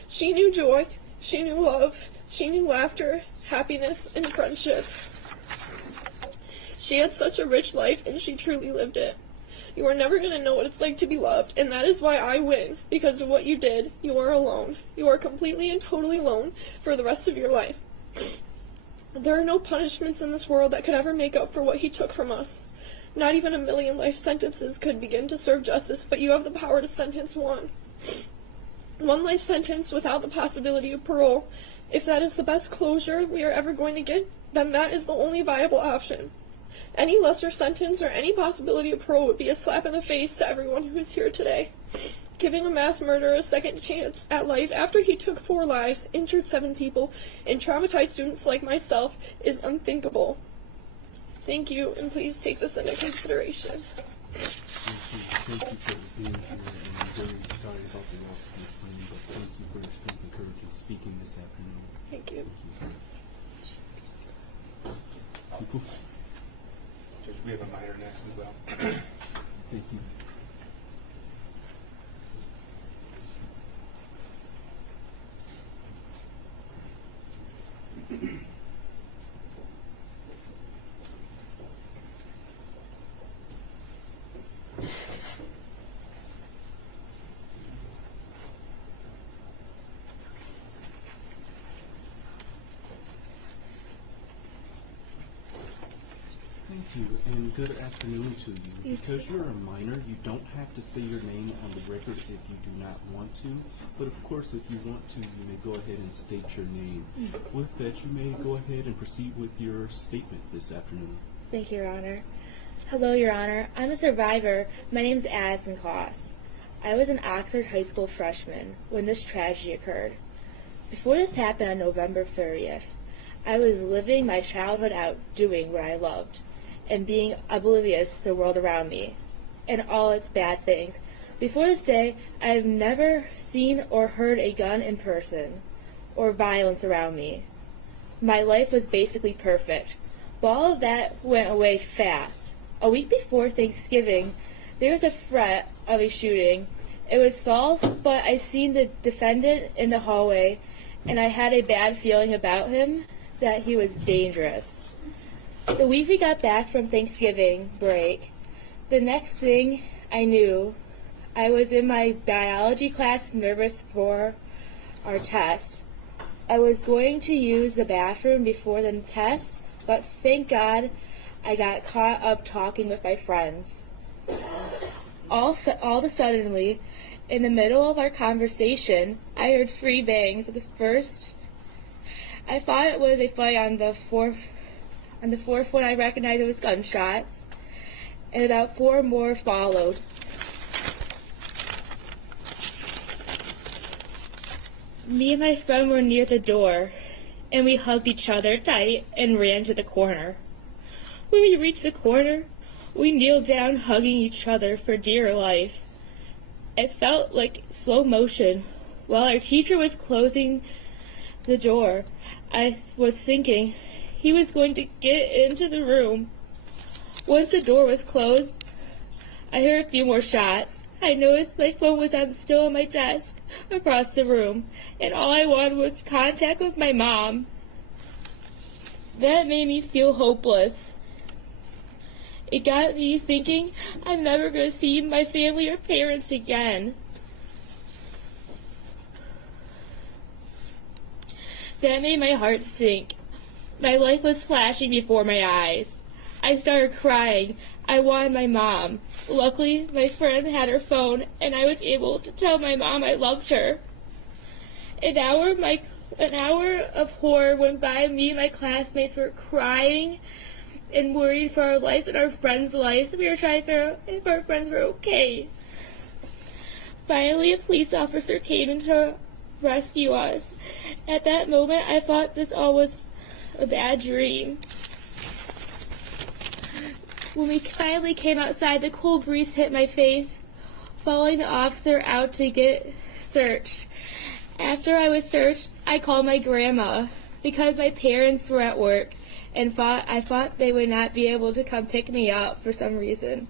She knew joy, she knew love, she knew laughter, happiness, and friendship. She had such a rich life, and she truly lived it. You are never going to know what it's like to be loved, and that is why I win. Because of what you did, you are alone. You are completely and totally alone for the rest of your life. There are no punishments in this world that could ever make up for what he took from us. Not even 1 million life sentences could begin to serve justice, but you have the power to sentence one. 1 life sentence without the possibility of parole. If that is the best closure we are ever going to get, then that is the only viable option. Any lesser sentence or any possibility of parole would be a slap in the face to everyone who is here today. Giving a mass murderer a second chance at life after he took 4 lives, injured 7 people, and traumatized students like myself is unthinkable. Thank you, and please take this into consideration. Thank you for being here, and I'm very sorry about the loss of your friend, but thank you for your strength and courage in speaking this afternoon. Thank you. Cool. Judge, we have a minor next as well. Thank you. Thank you, and good afternoon to you. You Because too. you're a minor, you don't have to say your name on the record if you do not want to. But of course, if you want to, you may go ahead and state your name. With that, you may go ahead and proceed with your statement this afternoon. Thank you, Your Honor. Hello, Your Honor. I'm a survivor. My name's Addison Koss. I was an Oxford High School freshman when this tragedy occurred. Before this happened on November 30th, I was living my childhood out doing what I loved and being oblivious to the world around me and all its bad things. Before this day, I have never seen or heard a gun in person or violence around me. My life was basically perfect, but all of that went away fast. A week before Thanksgiving, there was a threat of a shooting. It was false, but I seen the defendant in the hallway, and I had a bad feeling about him, that he was dangerous. The week we got back from Thanksgiving break, the next thing I knew, I was in my biology class nervous for our test. I was going to use the bathroom before the test, but thank God I got caught up talking with my friends. All of a suddenly, in the middle of our conversation, I heard 3 bangs. At the first, I thought it was a fight. On the fourth one, I recognized it was gunshots, and about 4 more followed. Me and my friend were near the door, and we hugged each other tight and ran to the corner. When we reached the corner, we kneeled down, hugging each other for dear life. It felt like slow motion. While our teacher was closing the door, I was thinking he was going to get into the room Once the door was closed, I heard a few more shots. I noticed my phone was still on my desk across the room, and all I wanted was contact with my mom. That made me feel hopeless. It got me thinking I'm never going to see my family or parents again. That made my heart sink. My life was flashing before my eyes. I started crying. I wanted my mom. Luckily, my friend had her phone, and I was able to tell my mom I loved her. An hour of horror went by. Me and my classmates were crying and worried for our lives and our friends' lives. We were trying to figure out if our friends were okay. Finally, a police officer came in to rescue us. At that moment, I thought this all was a bad dream. When we finally came outside, the cold breeze hit my face, following the officer out to get searched. After I was searched, I called my grandma because my parents were at work and I thought they would not be able to come pick me up for some reason.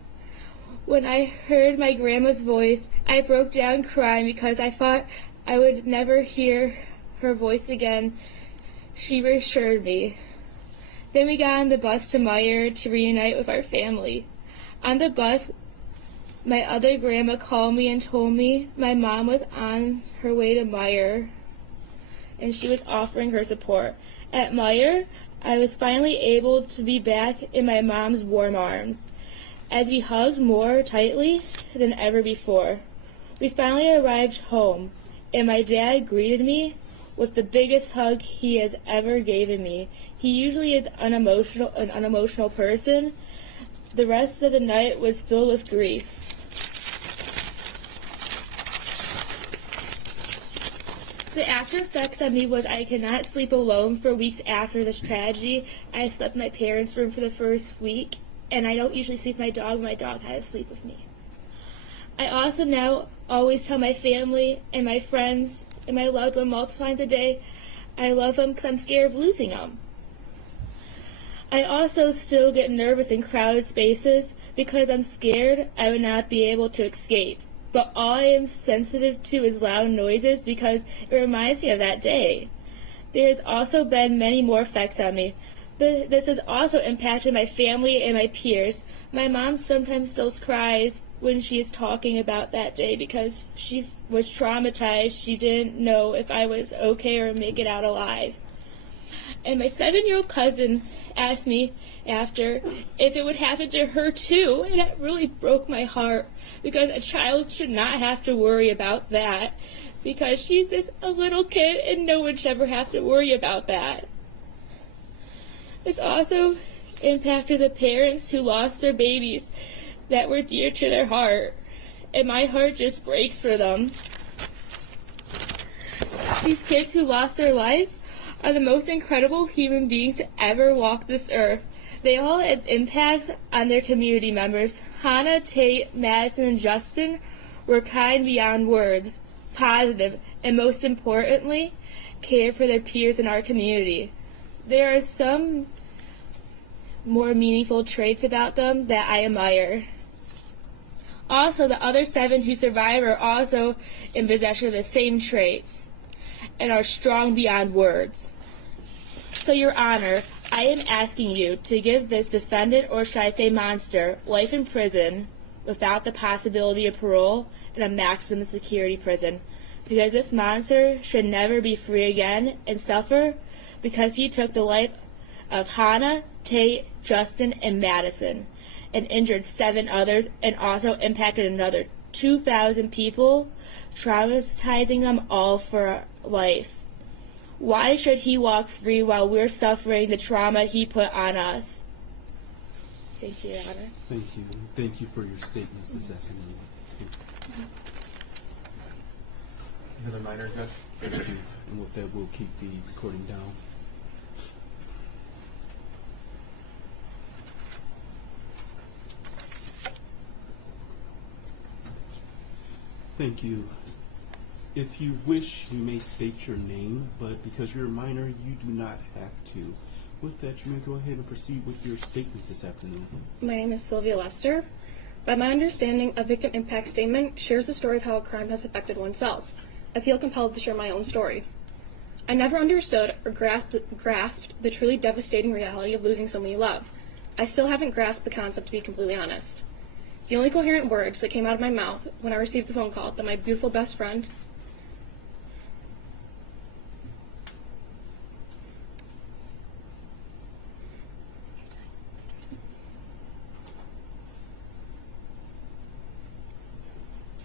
When I heard my grandma's voice, I broke down crying because I thought I would never hear her voice again. She reassured me. Then we got on the bus to Meyer to reunite with our family. On the bus, my other grandma called me and told me my mom was on her way to Meyer, and she was offering her support. At Meyer, I was finally able to be back in my mom's warm arms, as we hugged more tightly than ever before. We finally arrived home, and my dad greeted me with the biggest hug he has ever given me. He usually is an unemotional person. The rest of the night was filled with grief. The after effects on me was I could not sleep alone for weeks after this tragedy. I slept in my parents' room for the first week, and I don't usually sleep with my dog, but my dog had to sleep with me. I also now always tell my family and my friends and my loved one multiple times a day I love them because I'm scared of losing them. I also still get nervous in crowded spaces because I'm scared I would not be able to escape. But all I am sensitive to is loud noises because it reminds me of that day. There has also been many more effects on me, but this has also impacted my family and my peers. My mom sometimes still cries when she is talking about that day because she was traumatized. She didn't know if I was okay or make it out alive. And my 7-year-old cousin asked me after if it would happen to her too, and that really broke my heart because a child should not have to worry about that because she's just a little kid and no one should ever have to worry about that. This also impacted the parents who lost their babies that were dear to their heart, and my heart just breaks for them. These kids who lost their lives are the most incredible human beings to ever walk this earth. They all had impacts on their community members. Hannah, Tate, Madison, and Justin were kind beyond words, positive, and most importantly, cared for their peers in our community. There are some more meaningful traits about them that I admire. Also, the other 7 who survived are also in possession of the same traits and are strong beyond words. So, Your Honor, I am asking you to give this defendant, or should I say monster, life in prison without the possibility of parole in a maximum security prison, because this monster should never be free again and suffer because he took the life of Hannah, Tate, Justin, and Madison, and injured 7 others, and also impacted another 2,000 people, traumatizing them all for life. Why should he walk free while we're suffering the trauma he put on us? Thank you, Your Honor. Thank you. Thank you for your statements this afternoon. Another minor, Judge? Thank you. And with that, we'll keep the recording down. Thank you. If you wish, you may state your name, but because you're a minor, you do not have to. With that, you may go ahead and proceed with your statement this afternoon. My name is Sylvia Lester. By my understanding, a victim impact statement shares the story of how a crime has affected oneself. I feel compelled to share my own story. I never understood or grasped the truly devastating reality of losing someone you love. I still haven't grasped the concept, to be completely honest. The only coherent words that came out of my mouth when I received the phone call that my beautiful best friend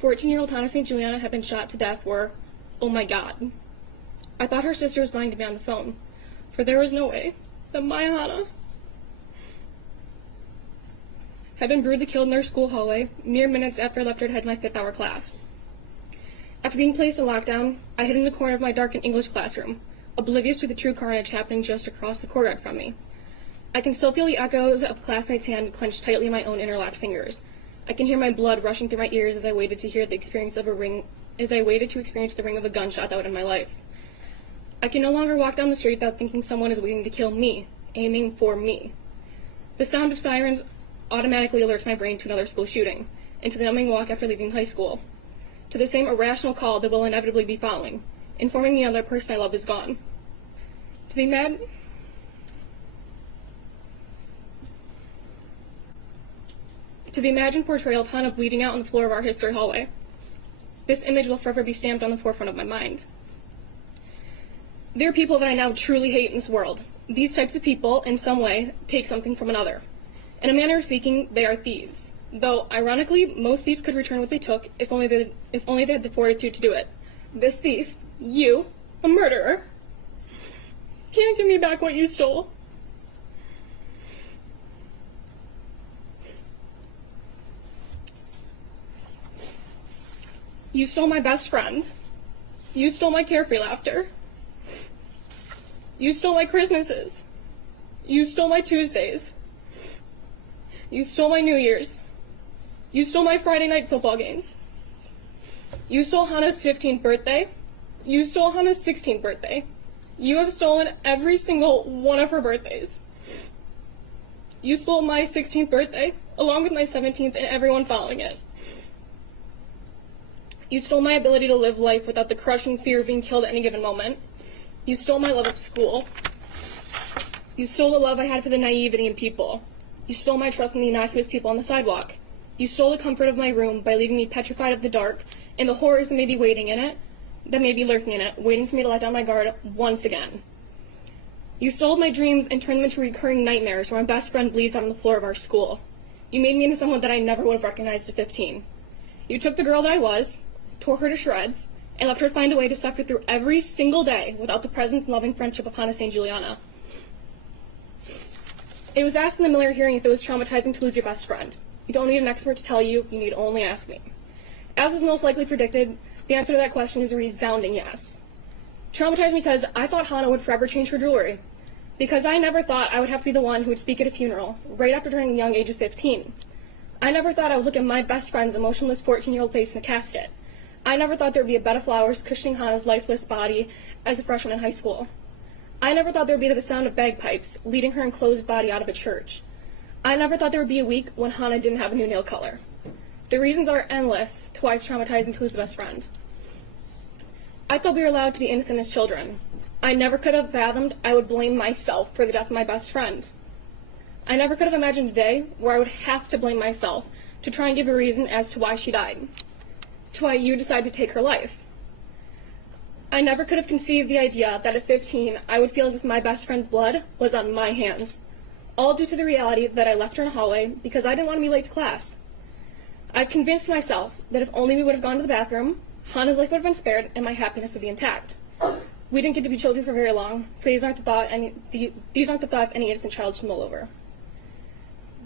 "14-year-old Hannah St. Juliana had been shot to death" were, "Oh my God." I thought her sister was lying to me on the phone, for there was no way that my Hannah had been brutally killed in their school hallway mere minutes after I left her to head my 5th hour class. After being placed in lockdown, I hid in the corner of my darkened English classroom, oblivious to the true carnage happening just across the courtyard from me. I can still feel the echoes of classmates' hand clenched tightly in my own interlocked fingers. I can hear my blood rushing through my ears as I waited to experience the ring of a gunshot that would end my life. I can no longer walk down the street without thinking someone is waiting to kill me, aiming for me. The sound of sirens automatically alerts my brain to another school shooting, and to the numbing walk after leaving high school, to the same irrational call that will inevitably be following, informing me another person I love is gone. To the imagined portrayal of Hannah bleeding out on the floor of our history hallway. This image will forever be stamped on the forefront of my mind. There are people that I now truly hate in this world. These types of people, in some way, take something from another. In a manner of speaking, they are thieves. Though, ironically, most thieves could return what they took if only they had the fortitude to do it. This thief, you, a murderer, can't give me back what you stole. You stole my best friend. You stole my carefree laughter. You stole my Christmases. You stole my Tuesdays. You stole my New Year's. You stole my Friday night football games. You stole Hannah's 15th birthday. You stole Hannah's 16th birthday. You have stolen every single one of her birthdays. You stole my 16th birthday, along with my 17th and everyone following it. You stole my ability to live life without the crushing fear of being killed at any given moment. You stole my love of school. You stole the love I had for the naivety in people. You stole my trust in the innocuous people on the sidewalk. You stole the comfort of my room by leaving me petrified of the dark and the horrors that may be waiting in it, that may be lurking in it, waiting for me to let down my guard once again. You stole my dreams and turned them into recurring nightmares where my best friend bleeds out on the floor of our school. You made me into someone that I never would have recognized at 15. You took the girl that I was, tore her to shreds, and left her to find a way to suffer through every single day without the presence and loving friendship of Hannah St. Juliana. It was asked in the Miller hearing if it was traumatizing to lose your best friend. You don't need an expert to tell you, you need only ask me. As was most likely predicted, the answer to that question is a resounding yes. Traumatized because I thought Hannah would forever change her jewelry. Because I never thought I would have to be the one who would speak at a funeral, right after turning the young age of 15. I never thought I would look at my best friend's emotionless 14-year-old face in a casket. I never thought there would be a bed of flowers cushioning Hannah's lifeless body as a freshman in high school. I never thought there would be the sound of bagpipes leading her enclosed body out of a church. I never thought there would be a week when Hannah didn't have a new nail color. The reasons are endless to why it's traumatizing to lose a best friend. I thought we were allowed to be innocent as children. I never could have fathomed I would blame myself for the death of my best friend. I never could have imagined a day where I would have to blame myself to try and give a reason as to why she died, to why you decided to take her life. I never could have conceived the idea that at 15 I would feel as if my best friend's blood was on my hands, all due to the reality that I left her in a hallway because I didn't want to be late to class. I've convinced myself that if only we would have gone to the bathroom, Hannah's life would have been spared and my happiness would be intact. We didn't get to be children for very long, for these aren't the thoughts any innocent child should mull over.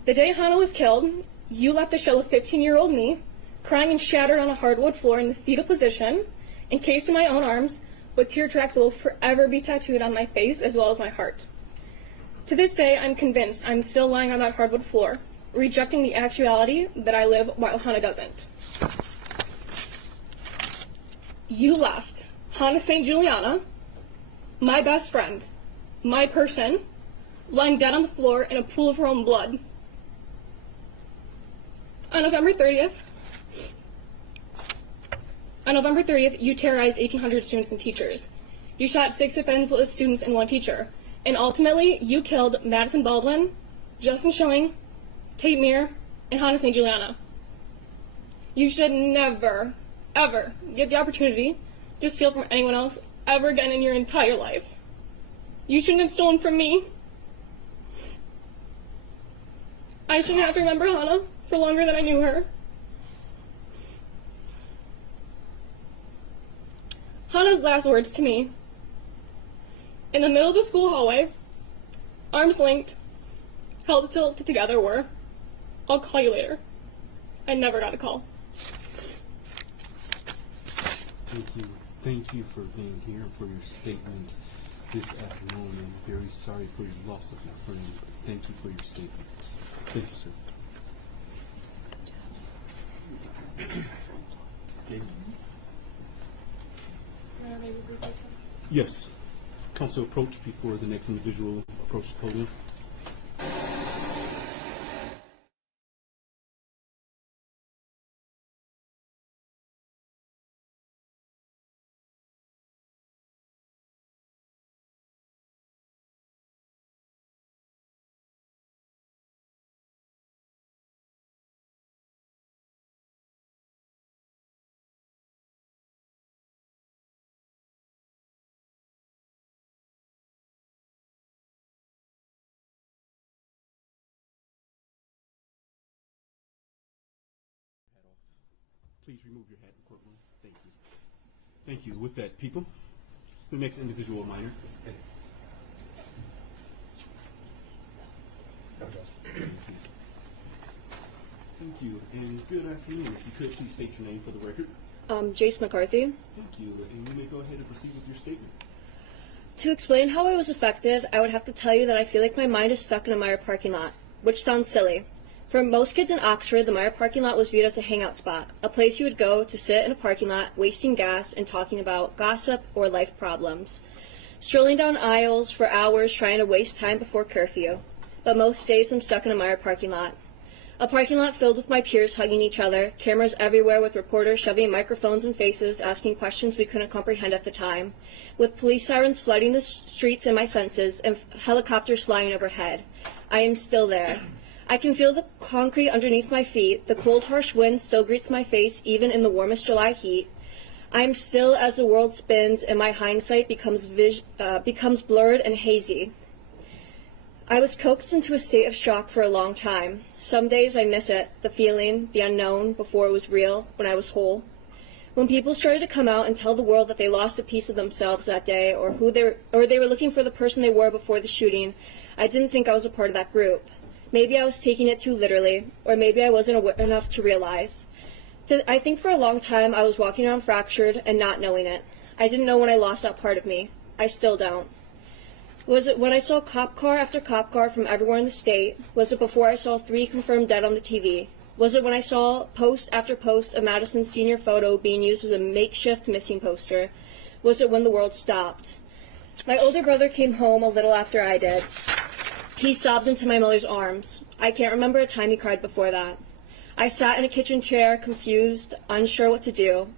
The day Hannah was killed, you left the shell of 15-year-old me, crying and shattered on a hardwood floor in the fetal position, encased in my own arms, with tear tracks that will forever be tattooed on my face as well as my heart. To this day, I'm convinced I'm still lying on that hardwood floor, rejecting the actuality that I live while Hannah doesn't. You left Hannah St. Juliana, my best friend, my person, lying dead on the floor in a pool of her own blood. On November 30th, you terrorized 1,800 students and teachers. You shot 6 defenseless students and 1 teacher. And ultimately, you killed Madison Baldwin, Justin Schilling, Tate Meir, and Hannah St. Juliana. You should never, ever get the opportunity to steal from anyone else ever again in your entire life. You shouldn't have stolen from me. I shouldn't have to remember Hannah for longer than I knew her. Hannah's last words to me, in the middle of the school hallway, arms linked, held tilted together, were, "I'll call you later." I never got a call. Thank you. Thank you for being here, for your statements this afternoon. I'm very sorry for your loss of your friend. Thank you for your statements. Thank you, sir. Jason? Yes. Council approach before the next individual approaches the podium. Please remove your hat in the courtroom. Thank you. Thank you. With that, people, it's the next individual minor. Thank you. And good afternoon. If you could please state your name for the record. Jace McCarthy. Thank you. And you may go ahead and proceed with your statement. To explain how I was affected, I would have to tell you that I feel like my mind is stuck in a Meijer parking lot, which sounds silly. For most kids in Oxford, the Meijer parking lot was viewed as a hangout spot, a place you would go to sit in a parking lot, wasting gas and talking about gossip or life problems. Strolling down aisles for hours trying to waste time before curfew. But most days I'm stuck in a Meijer parking lot. A parking lot filled with my peers hugging each other, cameras everywhere with reporters shoving microphones in faces, asking questions we couldn't comprehend at the time, with police sirens flooding the streets in my senses and helicopters flying overhead. I am still there. I can feel the concrete underneath my feet. The cold, harsh wind still greets my face, even in the warmest July heat. I am still as the world spins and my hindsight becomes blurred and hazy. I was coaxed into a state of shock for a long time. Some days I miss it, the feeling, the unknown, before it was real, when I was whole. When people started to come out and tell the world that they lost a piece of themselves that day, or they were looking for the person they were before the shooting, I didn't think I was a part of that group. Maybe I was taking it too literally, or maybe I wasn't aware enough to realize. I think for a long time I was walking around fractured and not knowing it. I didn't know when I lost that part of me. I still don't. Was it when I saw cop car after cop car from everywhere in the state? Was it before I saw 3 confirmed dead on the TV? Was it when I saw post after post of Madison's senior photo being used as a makeshift missing poster? Was it when the world stopped? My older brother came home a little after I did. He sobbed into my mother's arms. I can't remember a time he cried before that. I sat in a kitchen chair, confused, unsure what to do.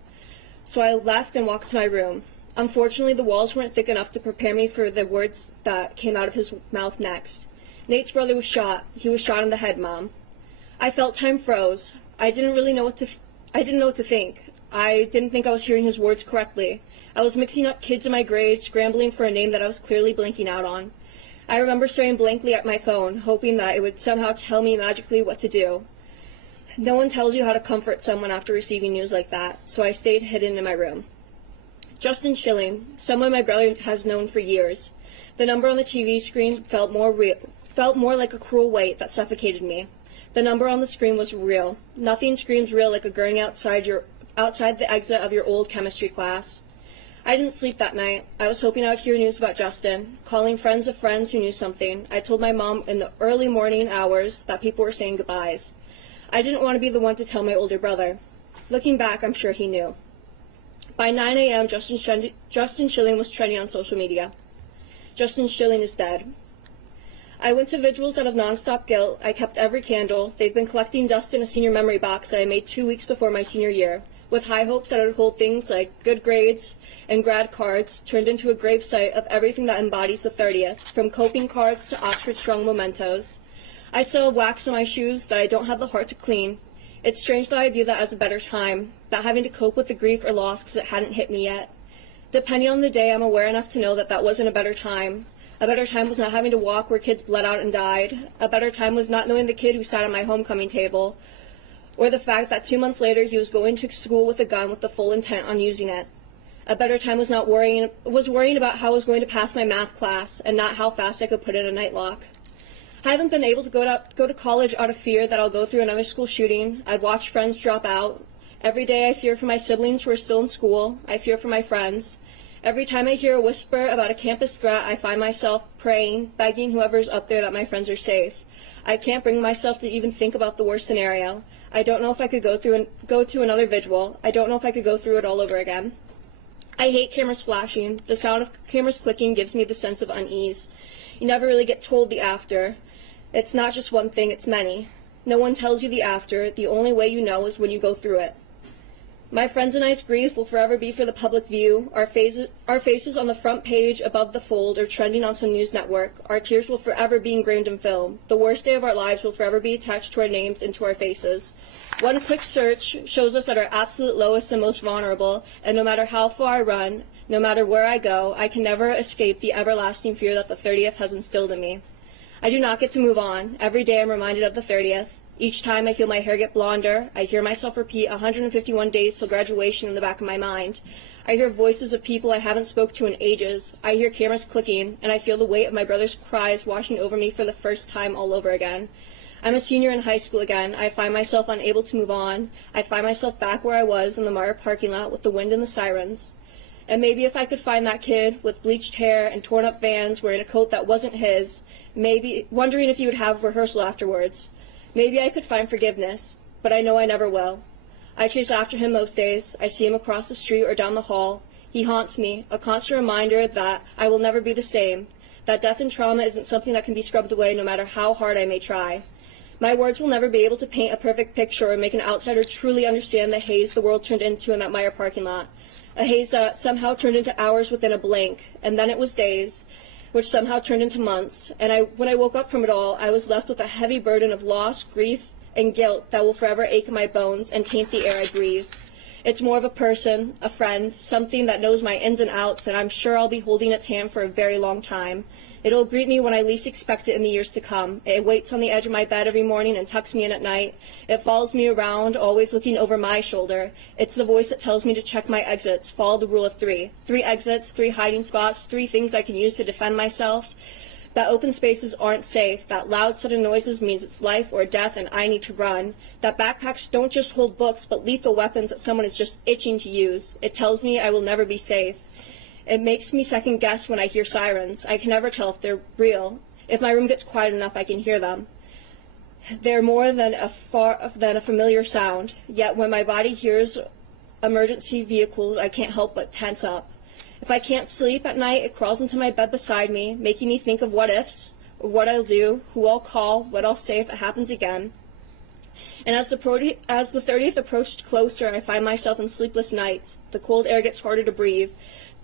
So I left and walked to my room. Unfortunately, the walls weren't thick enough to prepare me for the words that came out of his mouth next. Nate's brother was shot. He was shot in the head, Mom. I felt time froze. I didn't know what to think. I didn't think I was hearing his words correctly. I was mixing up kids in my grade, scrambling for a name that I was clearly blanking out on. I remember staring blankly at my phone, hoping that it would somehow tell me magically what to do. No one tells you how to comfort someone after receiving news like that, so I stayed hidden in my room. Justin Schilling, someone my brother has known for years. The number on the TV screen felt more like a cruel weight that suffocated me. The number on the screen was real. Nothing screams real like a gurney outside the exit of your old chemistry class. I didn't sleep that night. I was hoping I would hear news about Justin. Calling friends of friends who knew something, I told my mom in the early morning hours that people were saying goodbyes. I didn't want to be the one to tell my older brother. Looking back, I'm sure he knew. By 9 a.m., Justin Schilling was trending on social media. Justin Schilling is dead. I went to vigils out of nonstop guilt. I kept every candle. They've been collecting dust in a senior memory box that I made 2 weeks before my senior year, with high hopes that it would hold things like good grades and grad cards, turned into a gravesite of everything that embodies the 30th, from coping cards to Oxford Strong mementos. I still have wax on my shoes that I don't have the heart to clean. It's strange that I view that as a better time, not having to cope with the grief or loss because it hadn't hit me yet. Depending on the day, I'm aware enough to know that that wasn't a better time. A better time was not having to walk where kids bled out and died. A better time was not knowing the kid who sat at my homecoming table, or the fact that 2 months later he was going to school with a gun with the full intent on using it. A better time was worrying about how I was going to pass my math class and not how fast I could put in a night lock. I haven't been able to go to college out of fear that I'll go through another school shooting. I've watched friends drop out. Every day I fear for my siblings who are still in school. I fear for my friends. Every time I hear a whisper about a campus threat, I find myself praying, begging whoever's up there that my friends are safe. I can't bring myself to even think about the worst scenario. I don't know if I could go to another vigil. I don't know if I could go through it all over again. I hate cameras flashing. The sound of cameras clicking gives me the sense of unease. You never really get told the after. It's not just one thing, it's many. No one tells you the after. The only way you know is when you go through it. My friends and I's grief will forever be for the public view. Our faces on the front page above the fold or trending on some news network. Our tears will forever be engraved in film. The worst day of our lives will forever be attached to our names and to our faces. One quick search shows us at our absolute lowest and most vulnerable, and no matter how far I run, no matter where I go, I can never escape the everlasting fear that the 30th has instilled in me. I do not get to move on. Every day I'm reminded of the 30th. Each time I feel my hair get blonder, I hear myself repeat 151 days till graduation in the back of my mind. I hear voices of people I haven't spoke to in ages. I hear cameras clicking, and I feel the weight of my brother's cries washing over me for the first time all over again. I'm a senior in high school again. I find myself unable to move on. I find myself back where I was in the Meijer parking lot with the wind and the sirens. And maybe if I could find that kid with bleached hair and torn up Vans wearing a coat that wasn't his, maybe wondering if he would have rehearsal afterwards. Maybe I could find forgiveness, but I know I never will. I chase after him most days. I see him across the street or down the hall. He haunts me, a constant reminder that I will never be the same, that death and trauma isn't something that can be scrubbed away no matter how hard I may try. My words will never be able to paint a perfect picture or make an outsider truly understand the haze the world turned into in that Meijer parking lot. A haze that somehow turned into hours within a blink, and then it was days, which somehow turned into months, and when I woke up from it all, I was left with a heavy burden of loss, grief, and guilt that will forever ache in my bones and taint the air I breathe. It's more of a person, a friend, something that knows my ins and outs, and I'm sure I'll be holding its hand for a very long time. It'll greet me when I least expect it in the years to come. It waits on the edge of my bed every morning and tucks me in at night. It follows me around, always looking over my shoulder. It's the voice that tells me to check my exits, follow the rule of 3. 3 exits, 3 hiding spots, 3 things I can use to defend myself. That open spaces aren't safe, that loud sudden noises means it's life or death and I need to run. That backpacks don't just hold books, but lethal weapons that someone is just itching to use. It tells me I will never be safe. It makes me second guess when I hear sirens. I can never tell if they're real. If my room gets quiet enough, I can hear them. They're more than a familiar sound, yet when my body hears emergency vehicles, I can't help but tense up. If I can't sleep at night, it crawls into my bed beside me, making me think of what ifs, or what I'll do, who I'll call, what I'll say if it happens again. And as the 30th approached closer, I find myself in sleepless nights. The cold air gets harder to breathe.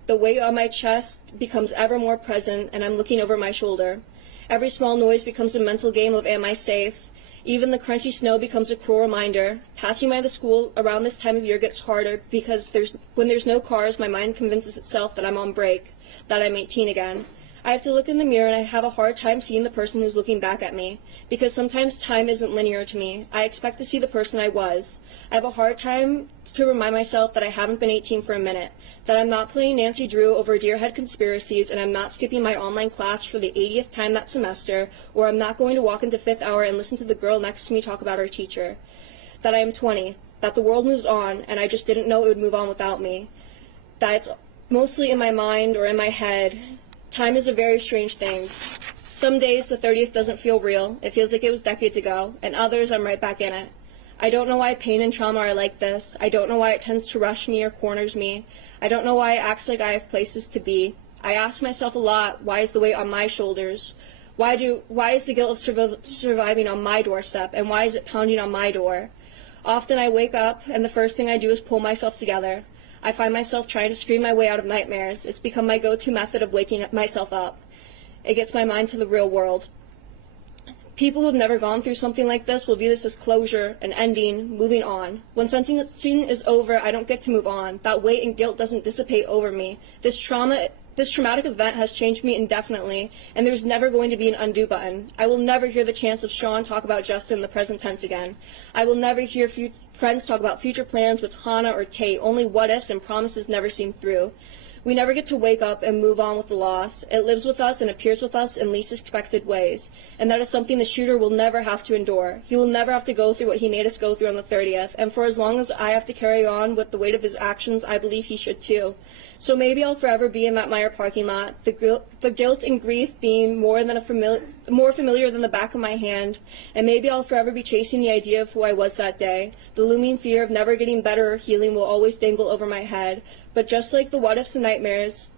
The weight on my chest becomes ever more present, and I'm looking over my shoulder. Every small noise becomes a mental game of am I safe? Even the crunchy snow becomes a cruel reminder. Passing by the school around this time of year gets harder because when there's no cars, my mind convinces itself that I'm on break, that I'm 18 again. I have to look in the mirror and I have a hard time seeing the person who's looking back at me, because sometimes time isn't linear to me. I expect to see the person I was. I have a hard time to remind myself that I haven't been 18 for a minute, that I'm not playing Nancy Drew over Deerhead conspiracies, and I'm not skipping my online class for the 80th time that semester, or I'm not going to walk into 5th hour and listen to the girl next to me talk about her teacher. That I am 20, that the world moves on, and I just didn't know it would move on without me. That it's mostly in my mind or in my head. Time is a very strange thing. Some days the 30th doesn't feel real. It feels like it was decades ago, and others I'm right back in it. I don't know why pain and trauma are like this. I don't know why it tends to rush me or corners me. I don't know why it acts like I have places to be. I ask myself a lot, why is the weight on my shoulders? Why is the guilt of surviving on my doorstep, and why is it pounding on my door? Often I wake up, and the first thing I do is pull myself together. I find myself trying to scream my way out of nightmares. It's become my go-to method of waking myself up. It gets my mind to the real world. People who have never gone through something like this will view this as closure, an ending, moving on. When something is over, I don't get to move on. That weight and guilt doesn't dissipate over me. This traumatic event has changed me indefinitely, and there's never going to be an undo button. I will never hear the chance of Sean talk about Justin in the present tense again. I will never hear friends talk about future plans with Hannah or Tate, only what ifs and promises never seen through. We never get to wake up and move on with the loss. It lives with us and appears with us in least expected ways. And that is something the shooter will never have to endure. He will never have to go through what he made us go through on the 30th. And for as long as I have to carry on with the weight of his actions, I believe he should too. So maybe I'll forever be in that Meijer parking lot, the guilt and grief being more familiar than the back of my hand. And maybe I'll forever be chasing the idea of who I was that day. The looming fear of never getting better or healing will always dangle over my head. But just like the what-ifs and nightmares,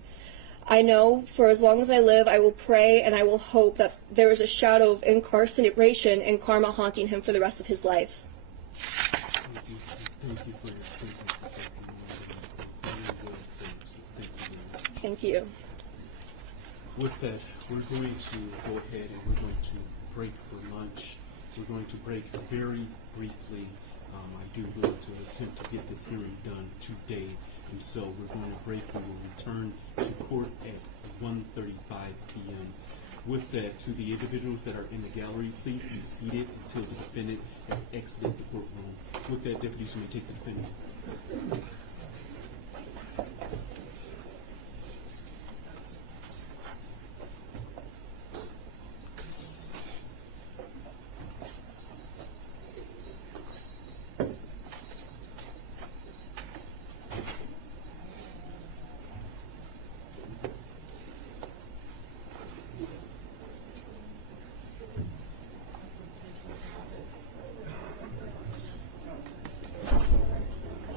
I know for as long as I live, I will pray and I will hope that there is a shadow of incarceration and karma haunting him for the rest of his life. Thank you for your statements this afternoon. Very well said. So thank you very much. Thank you. With that, we're going to go ahead and we're going to break for lunch. We're going to break very briefly. I do want to attempt to get this hearing done today, and so we're going to break. We will return to court at 1:35 p.m. With that, to the individuals that are in the gallery, please be seated until the defendant has exited the courtroom. With that, deputies, you may take the defendant.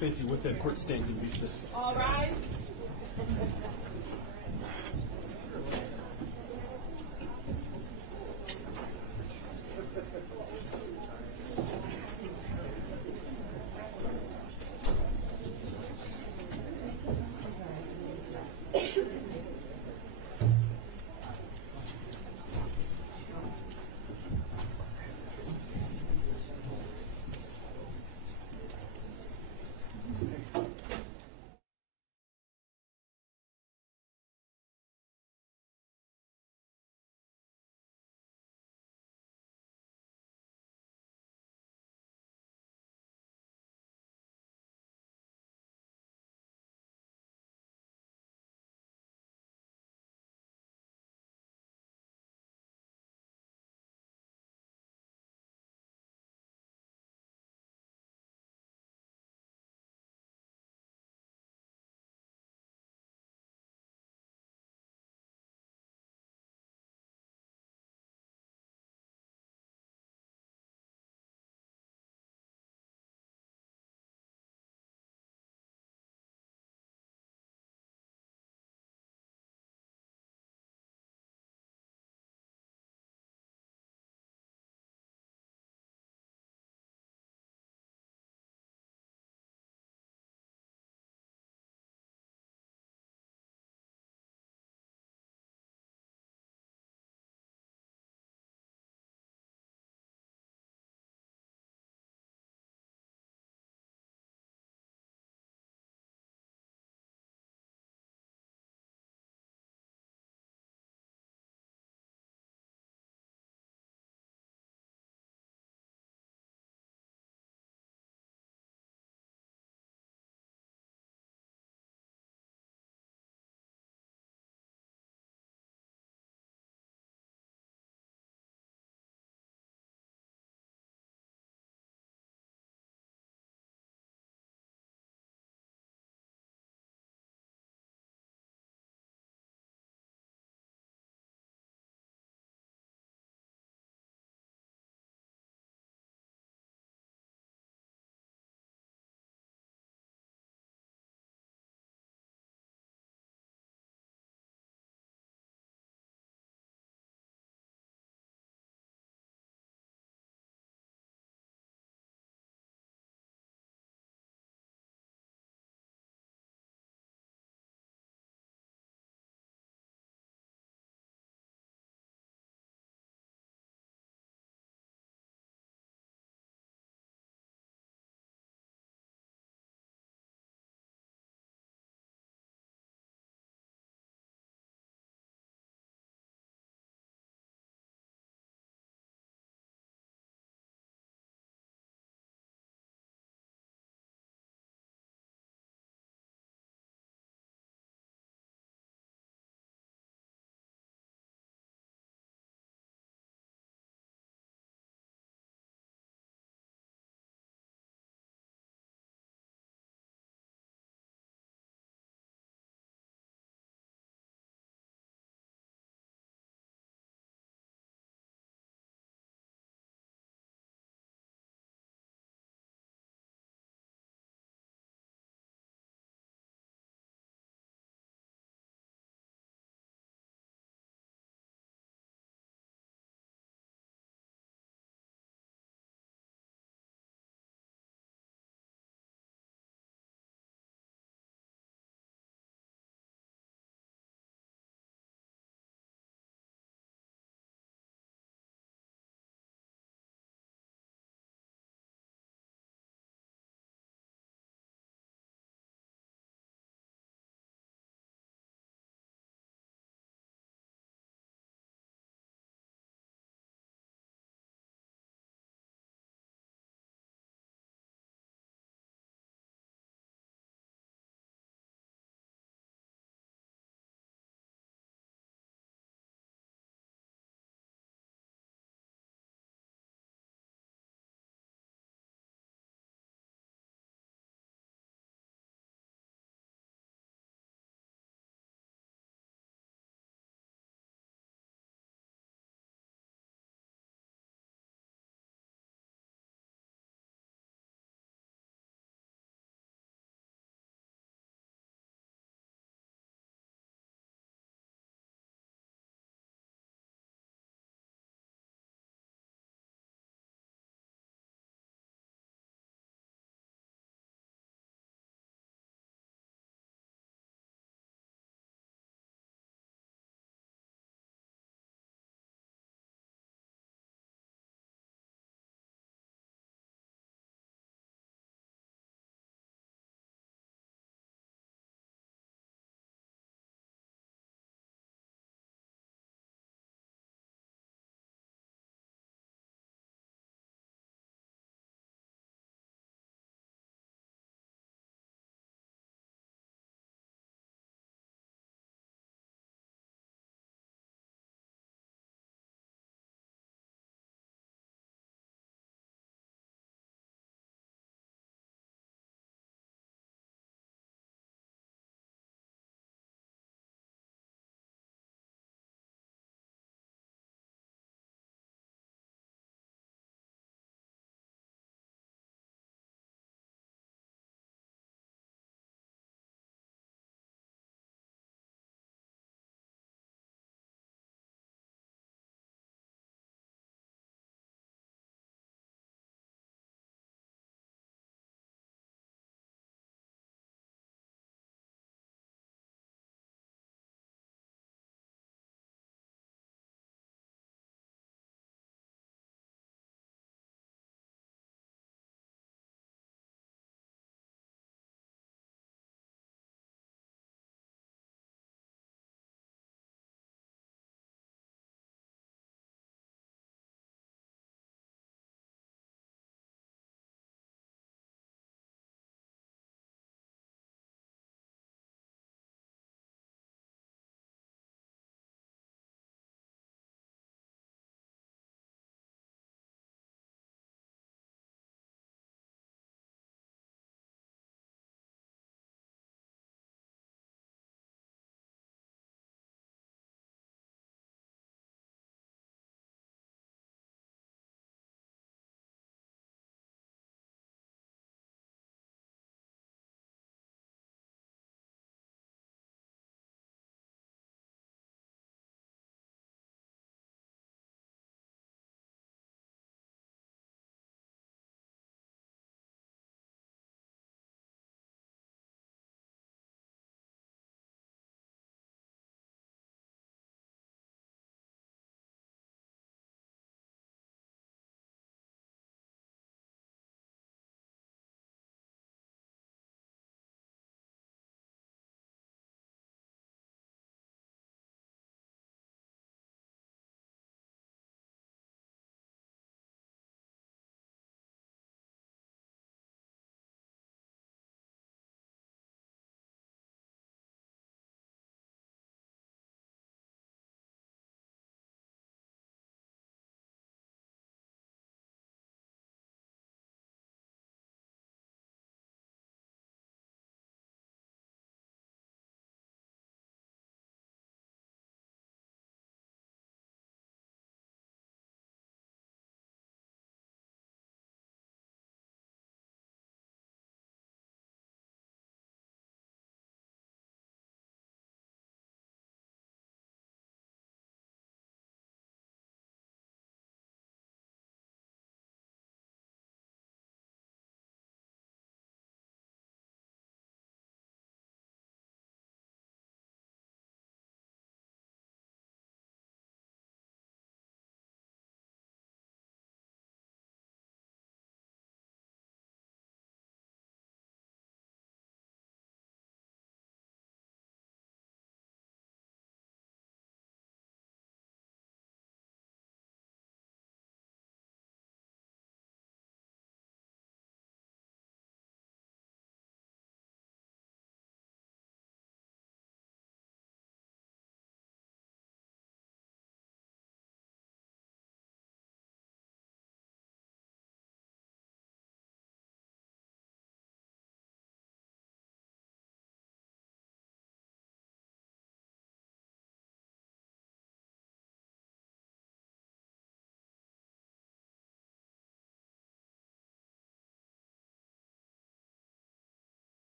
Thank you. With that, court stands in recess. All rise.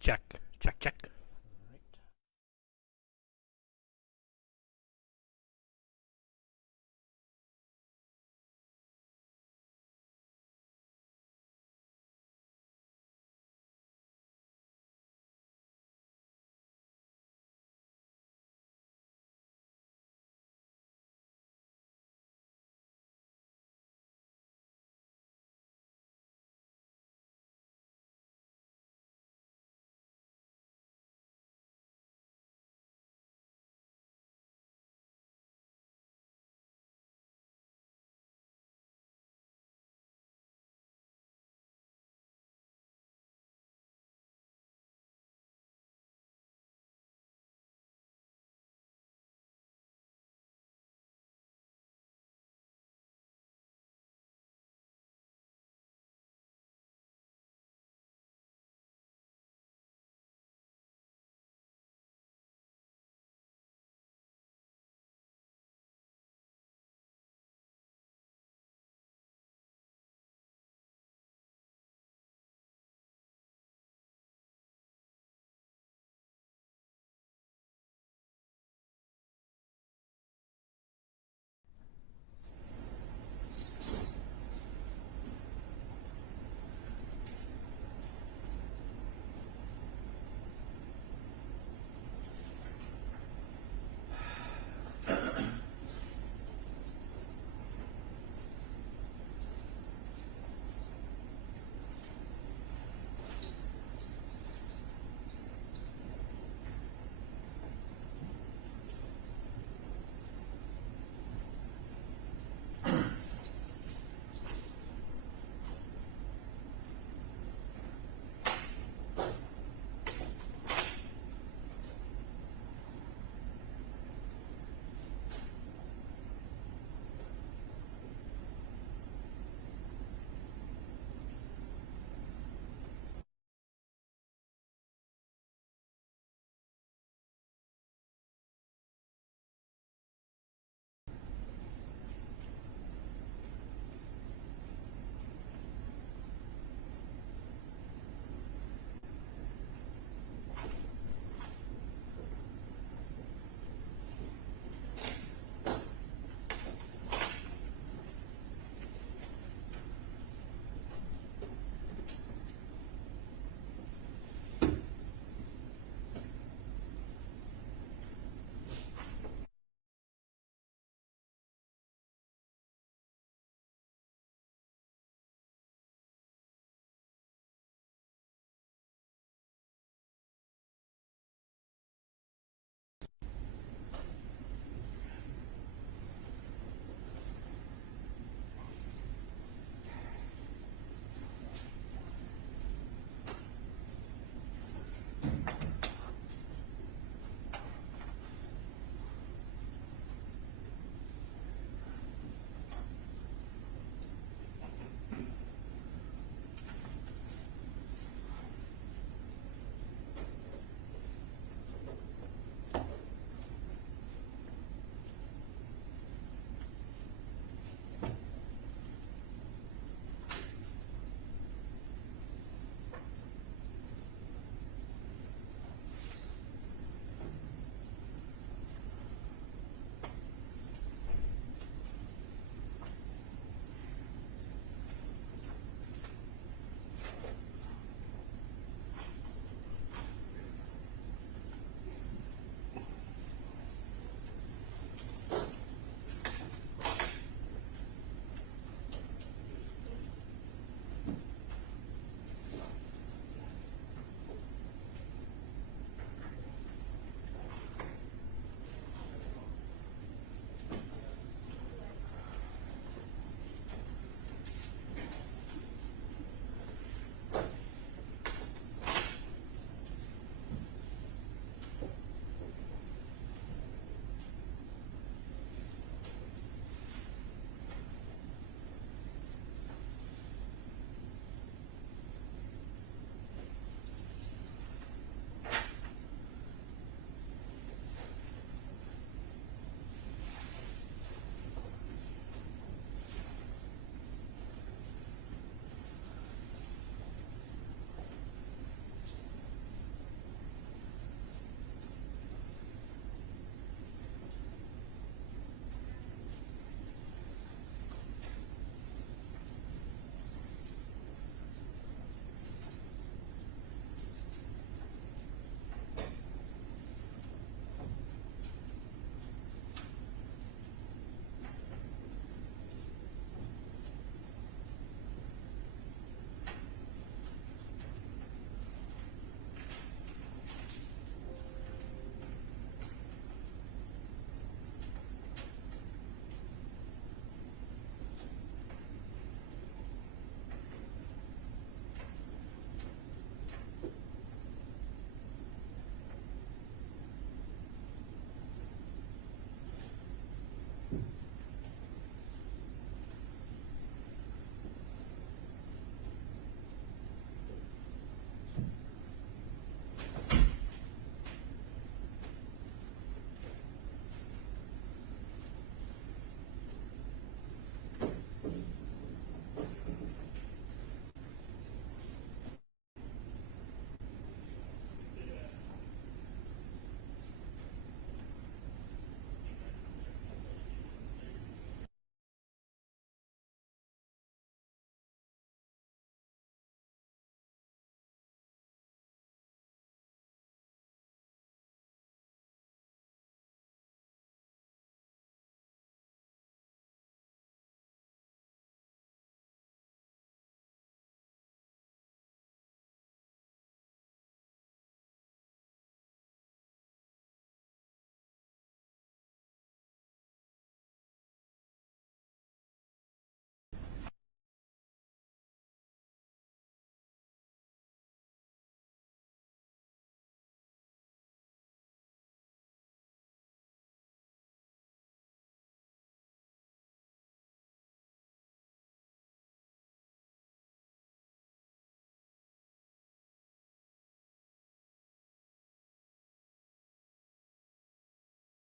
Check, check, check.